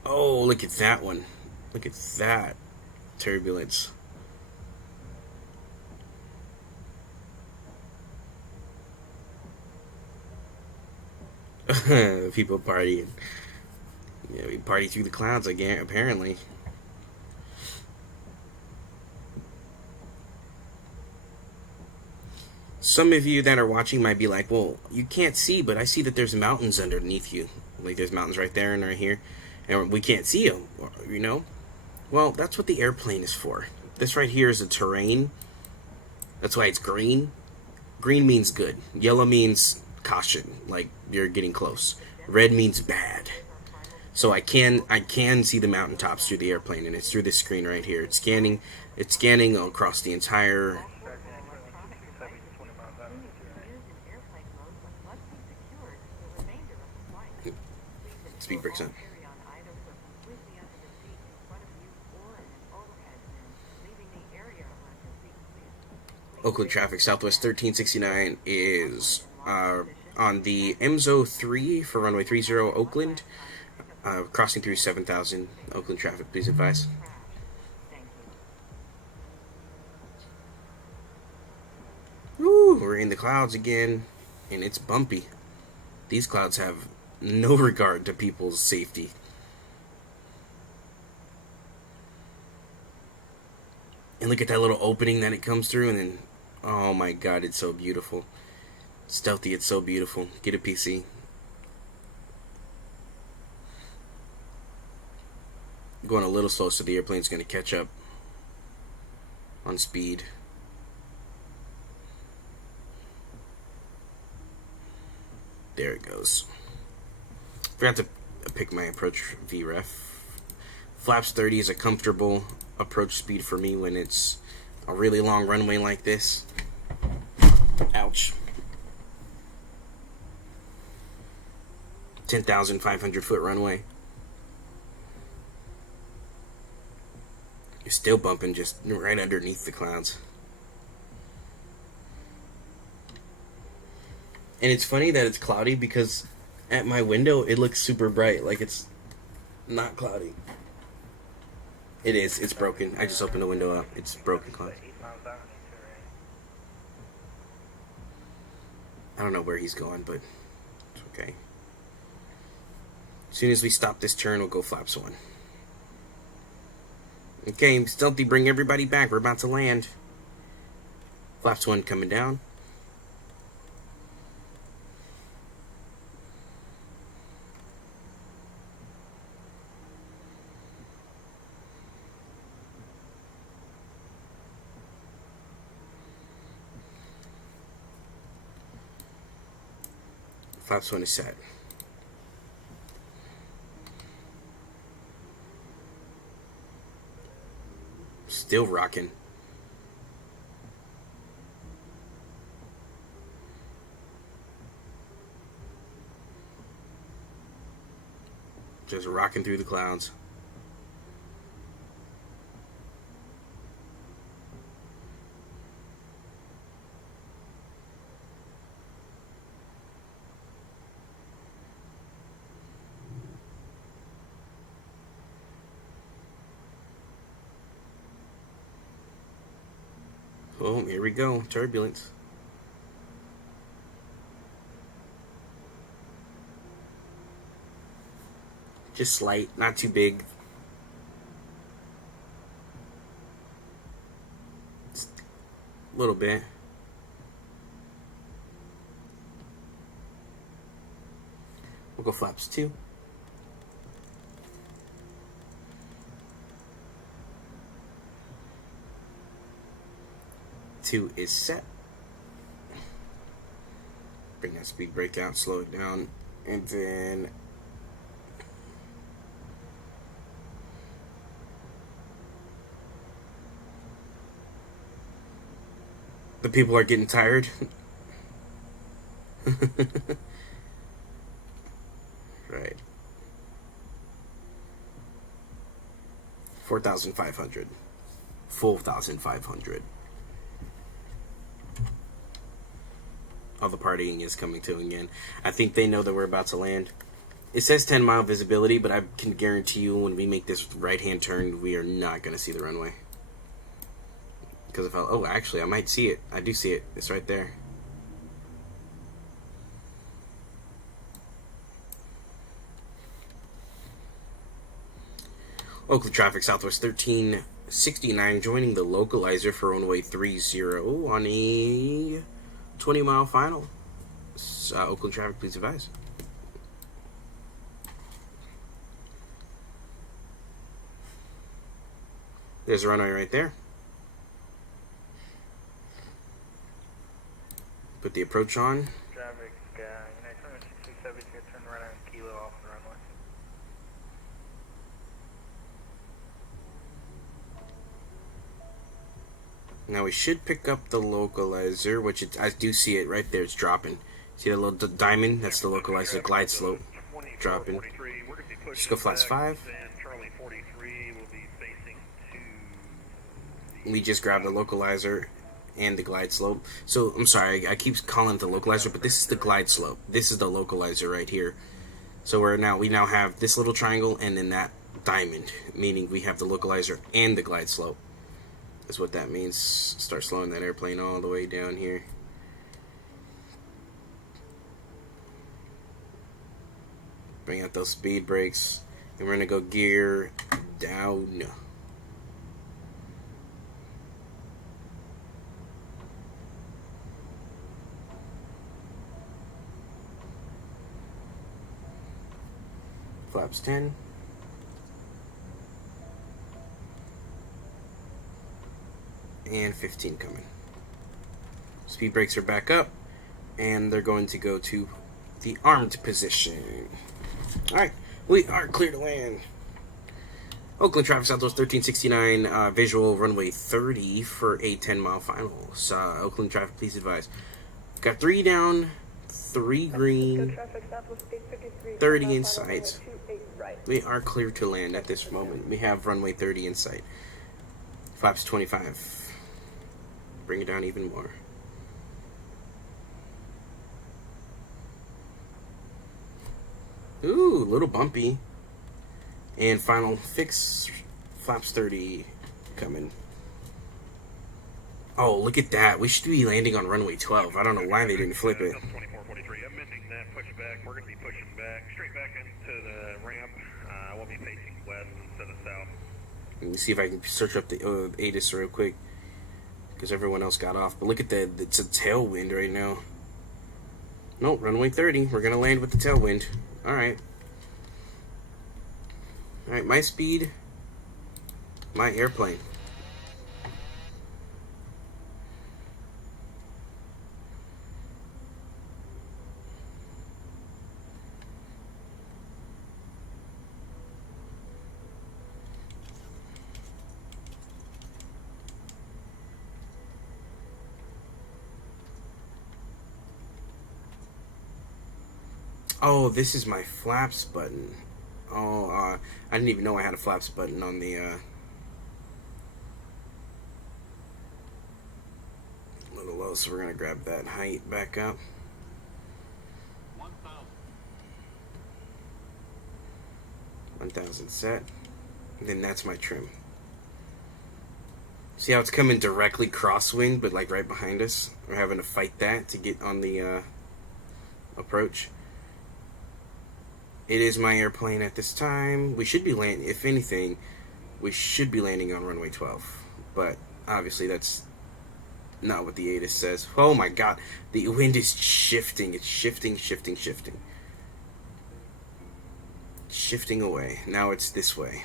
Oh, look at that one. Look at that turbulence. People partying. Yeah, we party through the clouds again, apparently. Some of you that are watching might be like, well, you can't see, but I see that there's mountains underneath you. Like, there's mountains right there and right here. And we can't see them, you know? Well, that's what the airplane is for. This right here is a terrain. That's why it's green. Green means good. Yellow means caution, like you're getting close. Red means bad. So I can see the mountaintops through the airplane, and it's through this screen right here. It's scanning across the entire. Speed brakes on. Oakland traffic, Southwest 1369 is on the MZO 3 for runway 30 Oakland, crossing through 7,000. Oakland traffic, please advise. Woo, we're in the clouds again, and it's bumpy. These clouds have no regard to people's safety. And look at that little opening that it comes through, and then, oh my god, it's so beautiful. Stealthy, it's so beautiful. Get a PC. Going a little slow, so the airplane's going to catch up on speed. There it goes. Forgot to pick my approach VREF. Flaps 30 is a comfortable approach speed for me when it's a really long runway like this. Ouch. 10,500 foot runway. You're still bumping just right underneath the clouds. And it's funny that it's cloudy because at my window it looks super bright, like it's not cloudy. It is. It's broken. I just opened the window up. It's broken cloud. I don't know where he's going, but it's okay. As soon as we stop this turn, we'll go flaps 1. Okay, Stealthy, bring everybody back. We're about to land. Flaps 1 coming down. Flaps 1 is set. Still rocking. Just rocking through the clouds. Oh, here we go. Turbulence. Just slight, not too big. Just a little bit. We'll go flaps 2. Two is set. Bring that speed brake out, slow it down, and then the people are getting tired. Right. 4,500. Full 1,500. All the partying is coming to again. I think they know that we're about to land. It says 10-mile visibility, but I can guarantee you when we make this right-hand turn, we are not going to see the runway. Because if oh, actually, I might see it. I do see it. It's right there. Oakland traffic, Southwest 1369, joining the localizer for runway 30 on a 20-mile final. Oakland traffic, please advise. There's a runway right there. Put the approach on. Traffic, United 667, turn right on Kilo off the runway. Now we should pick up the localizer, which I do see it right there. It's dropping. See that little diamond? That's the localizer glide slope dropping. Just go flaps 5. We just grabbed the localizer and the glide slope. So I'm sorry, I keep calling it the localizer, but this is the glide slope. This is the localizer right here. So we now have this little triangle and then that diamond, meaning we have the localizer and the glide slope. That's what that means. Start slowing that airplane all the way down here. Bring out those speed brakes, and we're gonna go gear down. Flaps 10. And 15 coming. Speed brakes are back up, and they're going to go to the armed position. Alright, we are clear to land. Oakland traffic, Southwest 1369, visual runway 30 for a 10-mile final. Oakland traffic, please advise. Got 3 down, 3 green, 30 in sight. We are clear to land at this moment. We have runway 30 in sight. Flaps 25. Bring it down even more. Ooh, a little bumpy. And final fix, flaps 30 coming. Oh, look at that. We should be landing on runway 12. I don't know why they didn't flip it. 2443, I'm mending that push back. We're going to be pushing back, straight back into the ramp. We'll be facing west instead of south. Let me see if I can search up the ATIS real quick, because everyone else got off. But look at it's a tailwind right now. Nope, runway 30. We're going to land with the tailwind. Alright. Alright, my speed, my airplane. Oh, this is my flaps button. Oh, I didn't even know I had a flaps button on the little low, so we're gonna grab that height back up. 1,000 set. And then that's my trim. See how it's coming directly crosswind, but like right behind us? We're having to fight that to get on the approach. It is my airplane at this time. We should be landing, if anything, we should be landing on runway 12. But obviously that's not what the ATIS says. Oh my god, the wind is shifting. It's shifting. Shifting away. Now it's this way.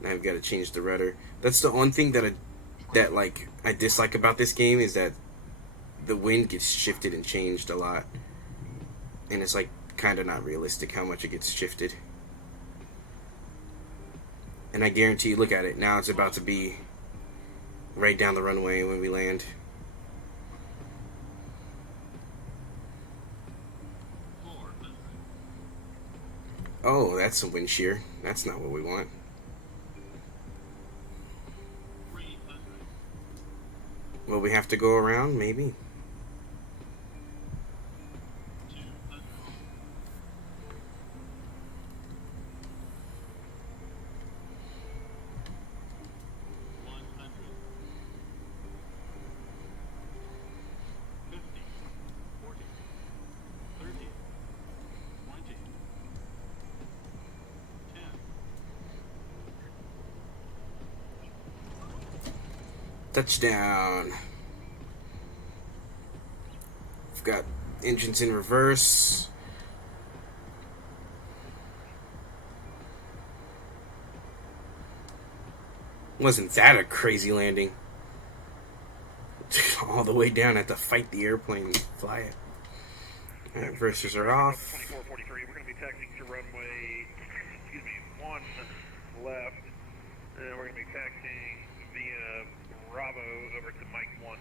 Now I've got to change the rudder. That's the one thing that I dislike about this game, is that the wind gets shifted and changed a lot. And it's like kind of not realistic how much it gets shifted. And I guarantee you, look at it. Now it's about to be right down the runway when we land. Oh, that's some wind shear. That's not what we want. Will we have to go around? Maybe. Touchdown. We've got engines in reverse. Wasn't that a crazy landing? All the way down, I had to fight the airplane and fly it. Alright, reversers are off. 2443, we're going to be taxiing to runway, 1 left. And we're going to be taxiing via Bravo over to Mike 1.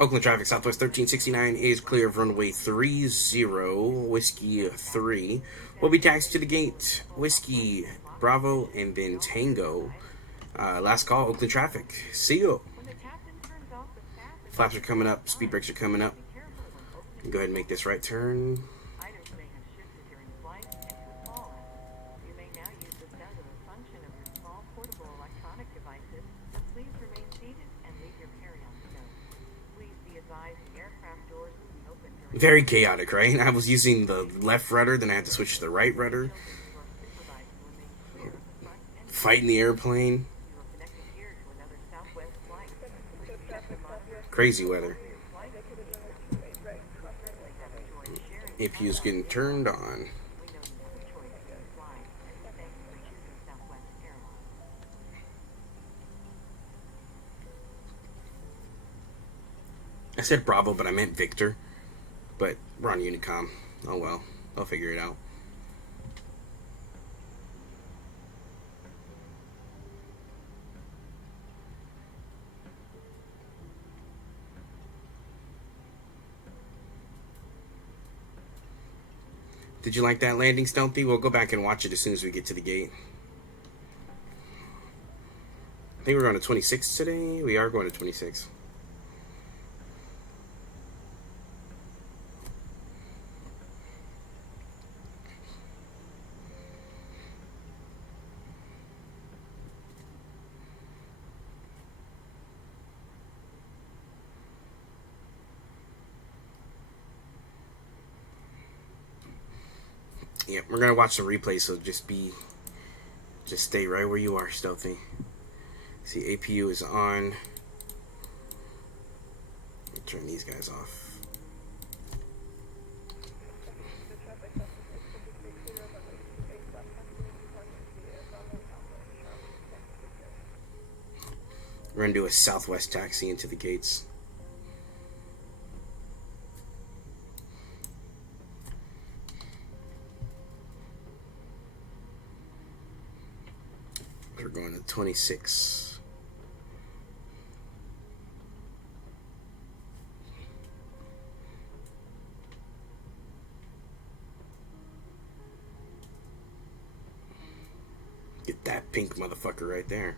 Oakland traffic, Southwest 1369 is clear of runway 30, Whiskey 3. We'll be taxied to the gate, Whiskey, Bravo, and then Tango. Last call, Oakland traffic. See you. Flaps are coming up, speed brakes are coming up. Go ahead and make this right turn. Very chaotic, right? I was using the left rudder, then I had to switch to the right rudder. Fighting the airplane. Crazy weather. APU's getting turned on. I said Bravo, but I meant Victor. But we're on Unicom. Oh well, I'll figure it out. Did you like that landing, Stealthy? We'll go back and watch it as soon as we get to the gate. I think we're going to 26 today. We are going to 26. Yep, we're gonna watch the replay, so just stay right where you are, Stealthy. See, APU is on. Let me turn these guys off. We're gonna do a southwest taxi into the gates. We're going to 26. Get that pink motherfucker right there.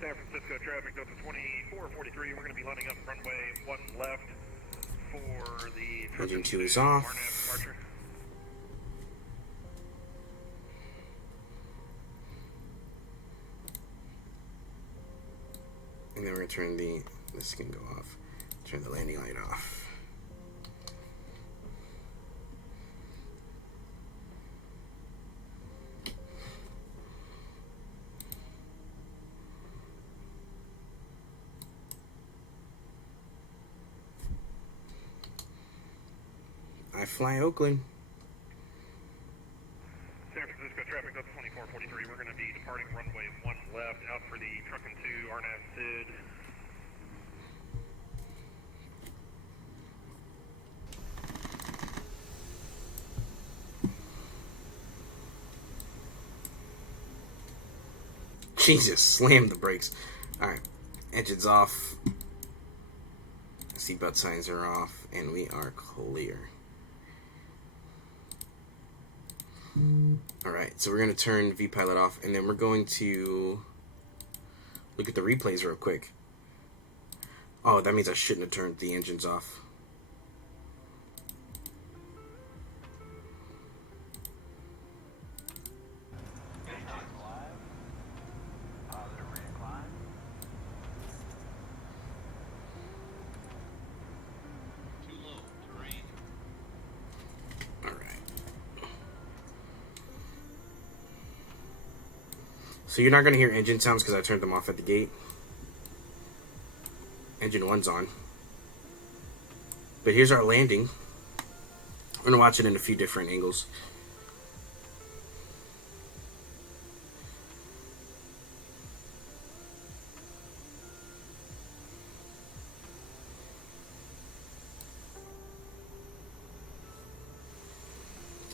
San Francisco traffic, Delta 2443. We're going to be landing up runway 1 left for the Engine 2 is off. departure. And then we're going to turn this can go off. Turn the landing light off. I fly Oakland. San Francisco traffic up 2443. We're going to be departing runway 1 left out for the truck and 2 RNAV SID. Jesus, slam the brakes. Alright, engines off. Seatbelt signs are off, and we are clear. Alright, so we're going to turn V-Pilot off, and then we're going to look at the replays real quick. Oh, that means I shouldn't have turned the engines off. So you're not going to hear engine sounds because I turned them off at the gate. Engine 1's on. But here's our landing. I'm going to watch it in a few different angles.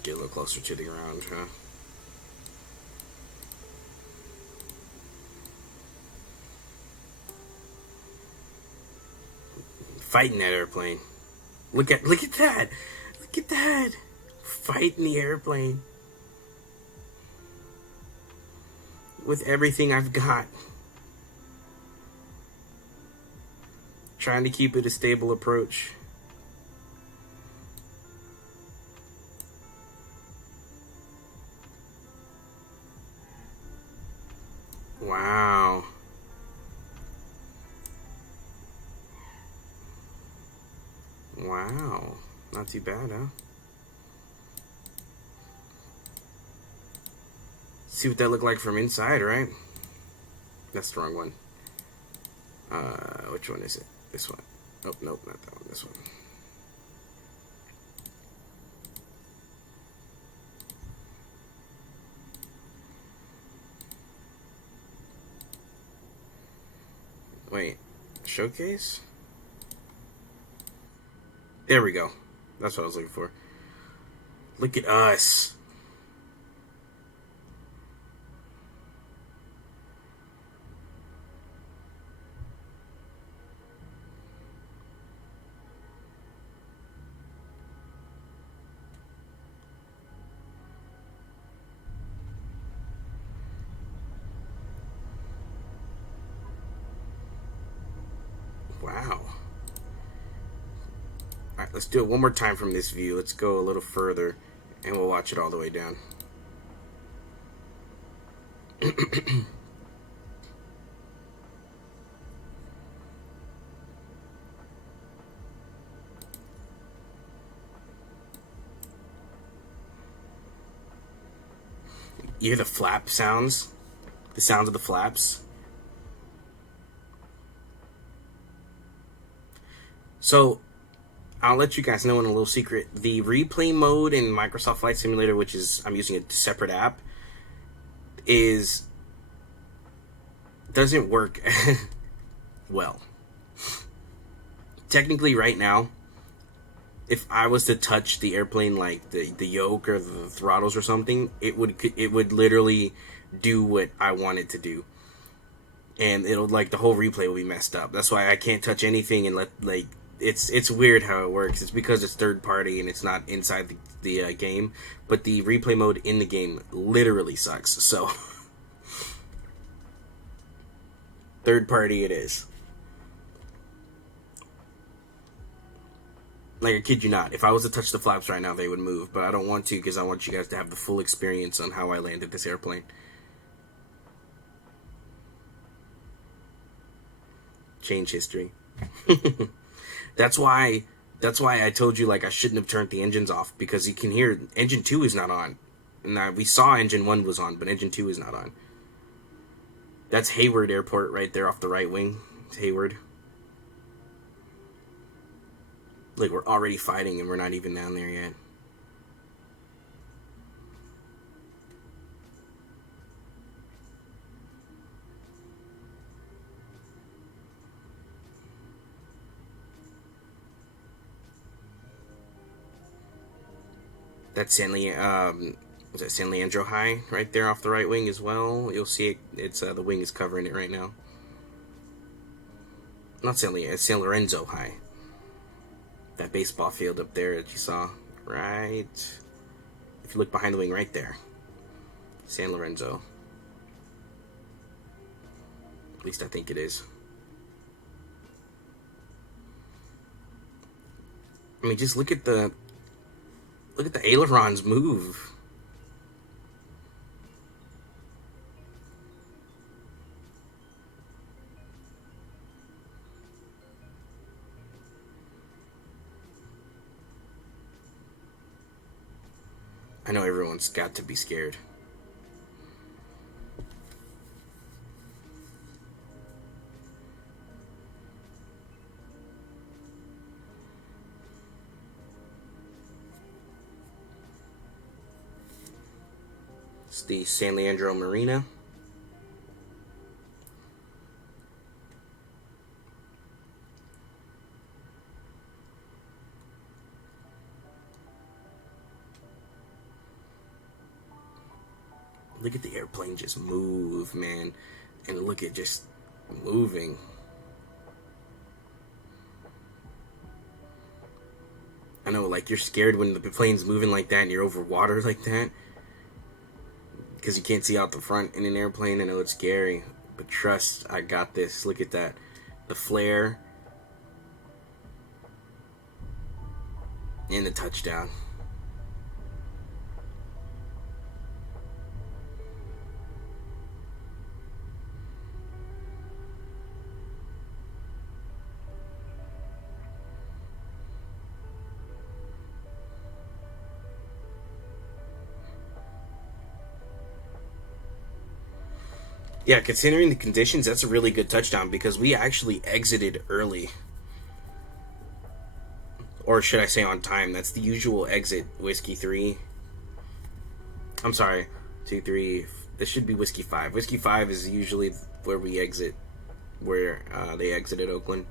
Get a little closer to the ground, huh? Fighting that airplane. Look at that. Look at that. Fighting the airplane. With everything I've got. Trying to keep it a stable approach. Wow. Wow, not too bad, huh? See what that looked like from inside, right? That's the wrong one. Which one is it? This one. Oh, nope, not that one. This one. Wait, showcase? There we go. That's what I was looking for. Look at us. Wow. Alright, let's do it one more time from this view. Let's go a little further, and we'll watch it all the way down. You hear the flap sounds? The sounds of the flaps? So, I'll let you guys know in a little secret. The replay mode in Microsoft Flight Simulator, which is, I'm using a separate app, doesn't work well. Technically, right now, if I was to touch the airplane, like the yoke or the throttles or something, it would literally do what I want it to do, and it'll, like, the whole replay will be messed up. That's why I can't touch anything and it's weird how it works. It's because it's third party and it's not inside the game, but the replay mode in the game literally sucks. So third party it is. Like, I kid you not. If I was to touch the flaps right now, they would move. But I don't want to because I want you guys to have the full experience on how I landed this airplane. Change history. That's why I told you, like, I shouldn't have turned the engines off. Because you can hear engine 2 is not on. And we saw engine 1 was on, but engine 2 is not on. That's Hayward Airport right there off the right wing. It's Hayward. Like, we're already fighting and we're not even down there yet. That's San Leandro High right there off the right wing as well. You'll see it. It's the wing is covering it right now. Not San Leandro, it's San Lorenzo High. That baseball field up there that you saw, right? If you look behind the wing, right there, San Lorenzo. At least I think it is. I mean, just look at the ailerons move. I know everyone's got to be scared. It's the San Leandro Marina. Look at the airplane just move, man. And look at just moving. I know, like, you're scared when the plane's moving like that and you're over water like that. Because you can't see out the front in an airplane. I know it's scary. But trust, I got this. Look at that. The flare. And the touchdown. Yeah, considering the conditions, that's a really good touchdown because we actually exited early. Or should I say on time? That's the usual exit, Whiskey 3. I'm sorry, 2, 3. This should be Whiskey 5. Whiskey 5 is usually where we exit, where they exited Oakland.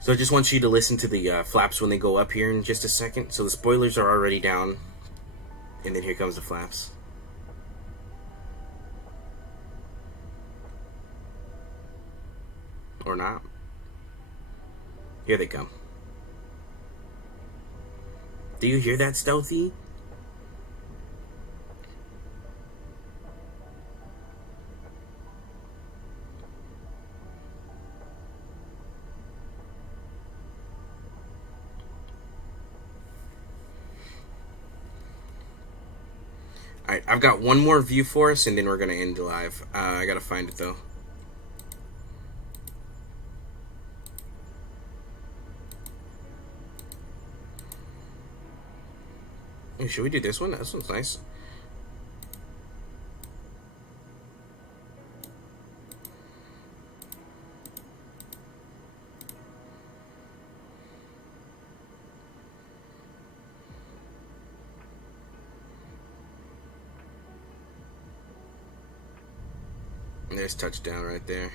So I just want you to listen to the flaps when they go up here in just a second. So the spoilers are already down. And then here comes the flaps. Or not. Here they come. Do you hear that, Stealthy? Alright, I've got one more view for us, and then we're going to end the live. I gotta find it, though. Hey, should we do this one? This one's nice. There's touchdown right there.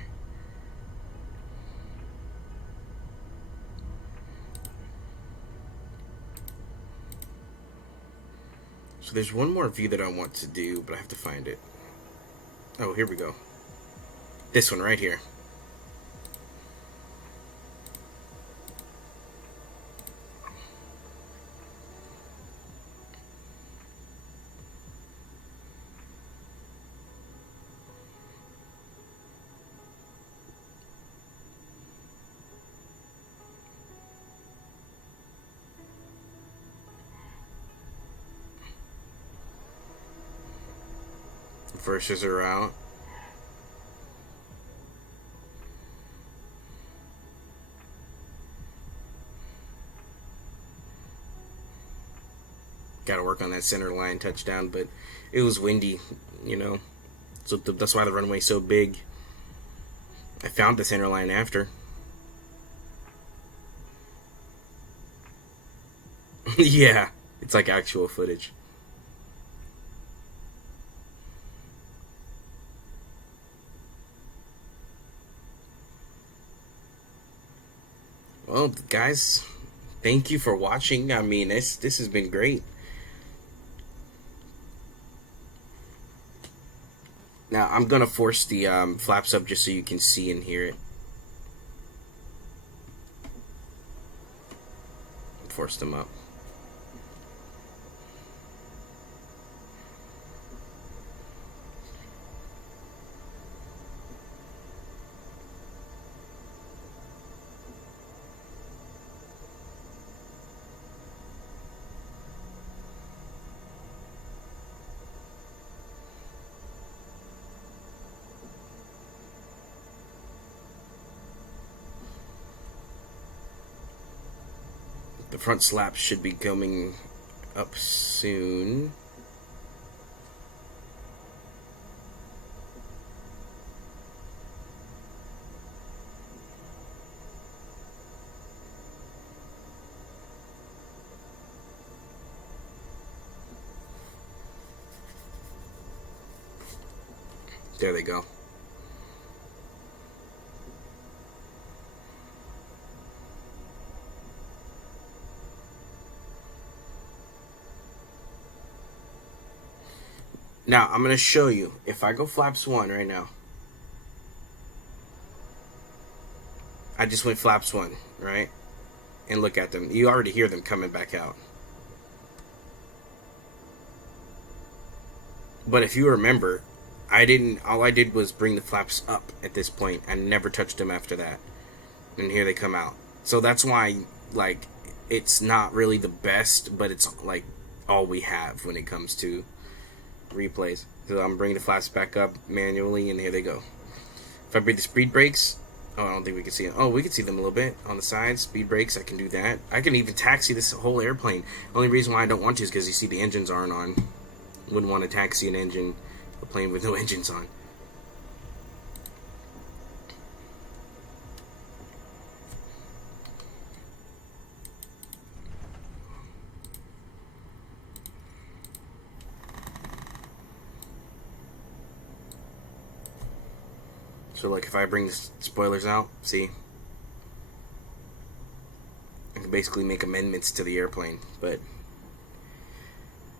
So there's one more view that I want to do, but I have to find it. Oh, here we go. This one right here. Verses are out. Got to work on that center line touchdown, but it was windy, you know. So that's why the runway's so big. I found the center line after. Yeah, it's like actual footage. Well, guys, thank you for watching. I mean, this has been great. Now, I'm going to force the flaps up just so you can see and hear it. Force them up. The front slap should be coming up soon. There they go. Now, I'm going to show you. If I go flaps 1 right now. I just went flaps 1, right? And look at them. You already hear them coming back out. But if you remember, all I did was bring the flaps up at this point. I never touched them after that. And here they come out. So that's why, like, it's not really the best, but it's, like, all we have when it comes to replays. So I'm bringing the flaps back up manually, and here they go. If I bring the speed brakes, oh, I don't think we can see them. Oh, we can see them a little bit on the sides. Speed brakes, I can do that. I can even taxi this whole airplane. Only reason why I don't want to is because you see the engines aren't on. Wouldn't want to taxi a plane with no engines on. So like if I bring the spoilers out, see? I can basically make amendments to the airplane, but...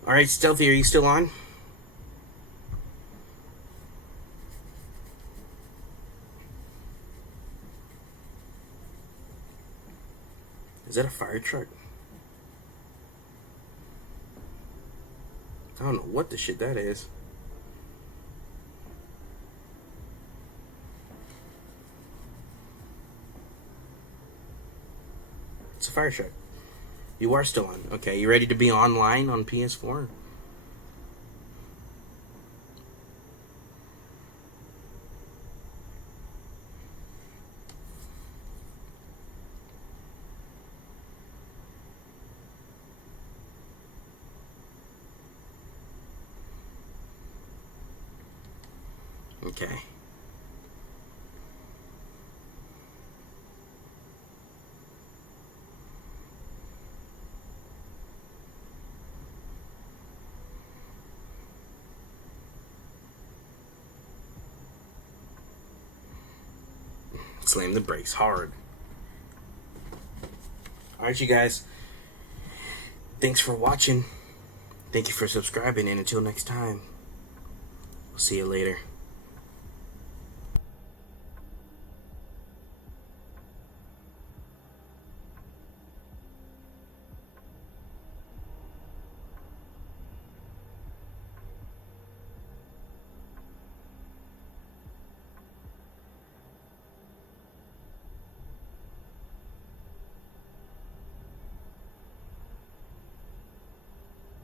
Alright, Stealthy, are you still on? Is that a fire truck? I don't know what the shit that is. It's a fire truck. You are still on. Okay, you ready to be online on PS4? Okay. Slam the brakes hard. Alright, you guys. Thanks for watching. Thank you for subscribing, and until next time, we'll see you later.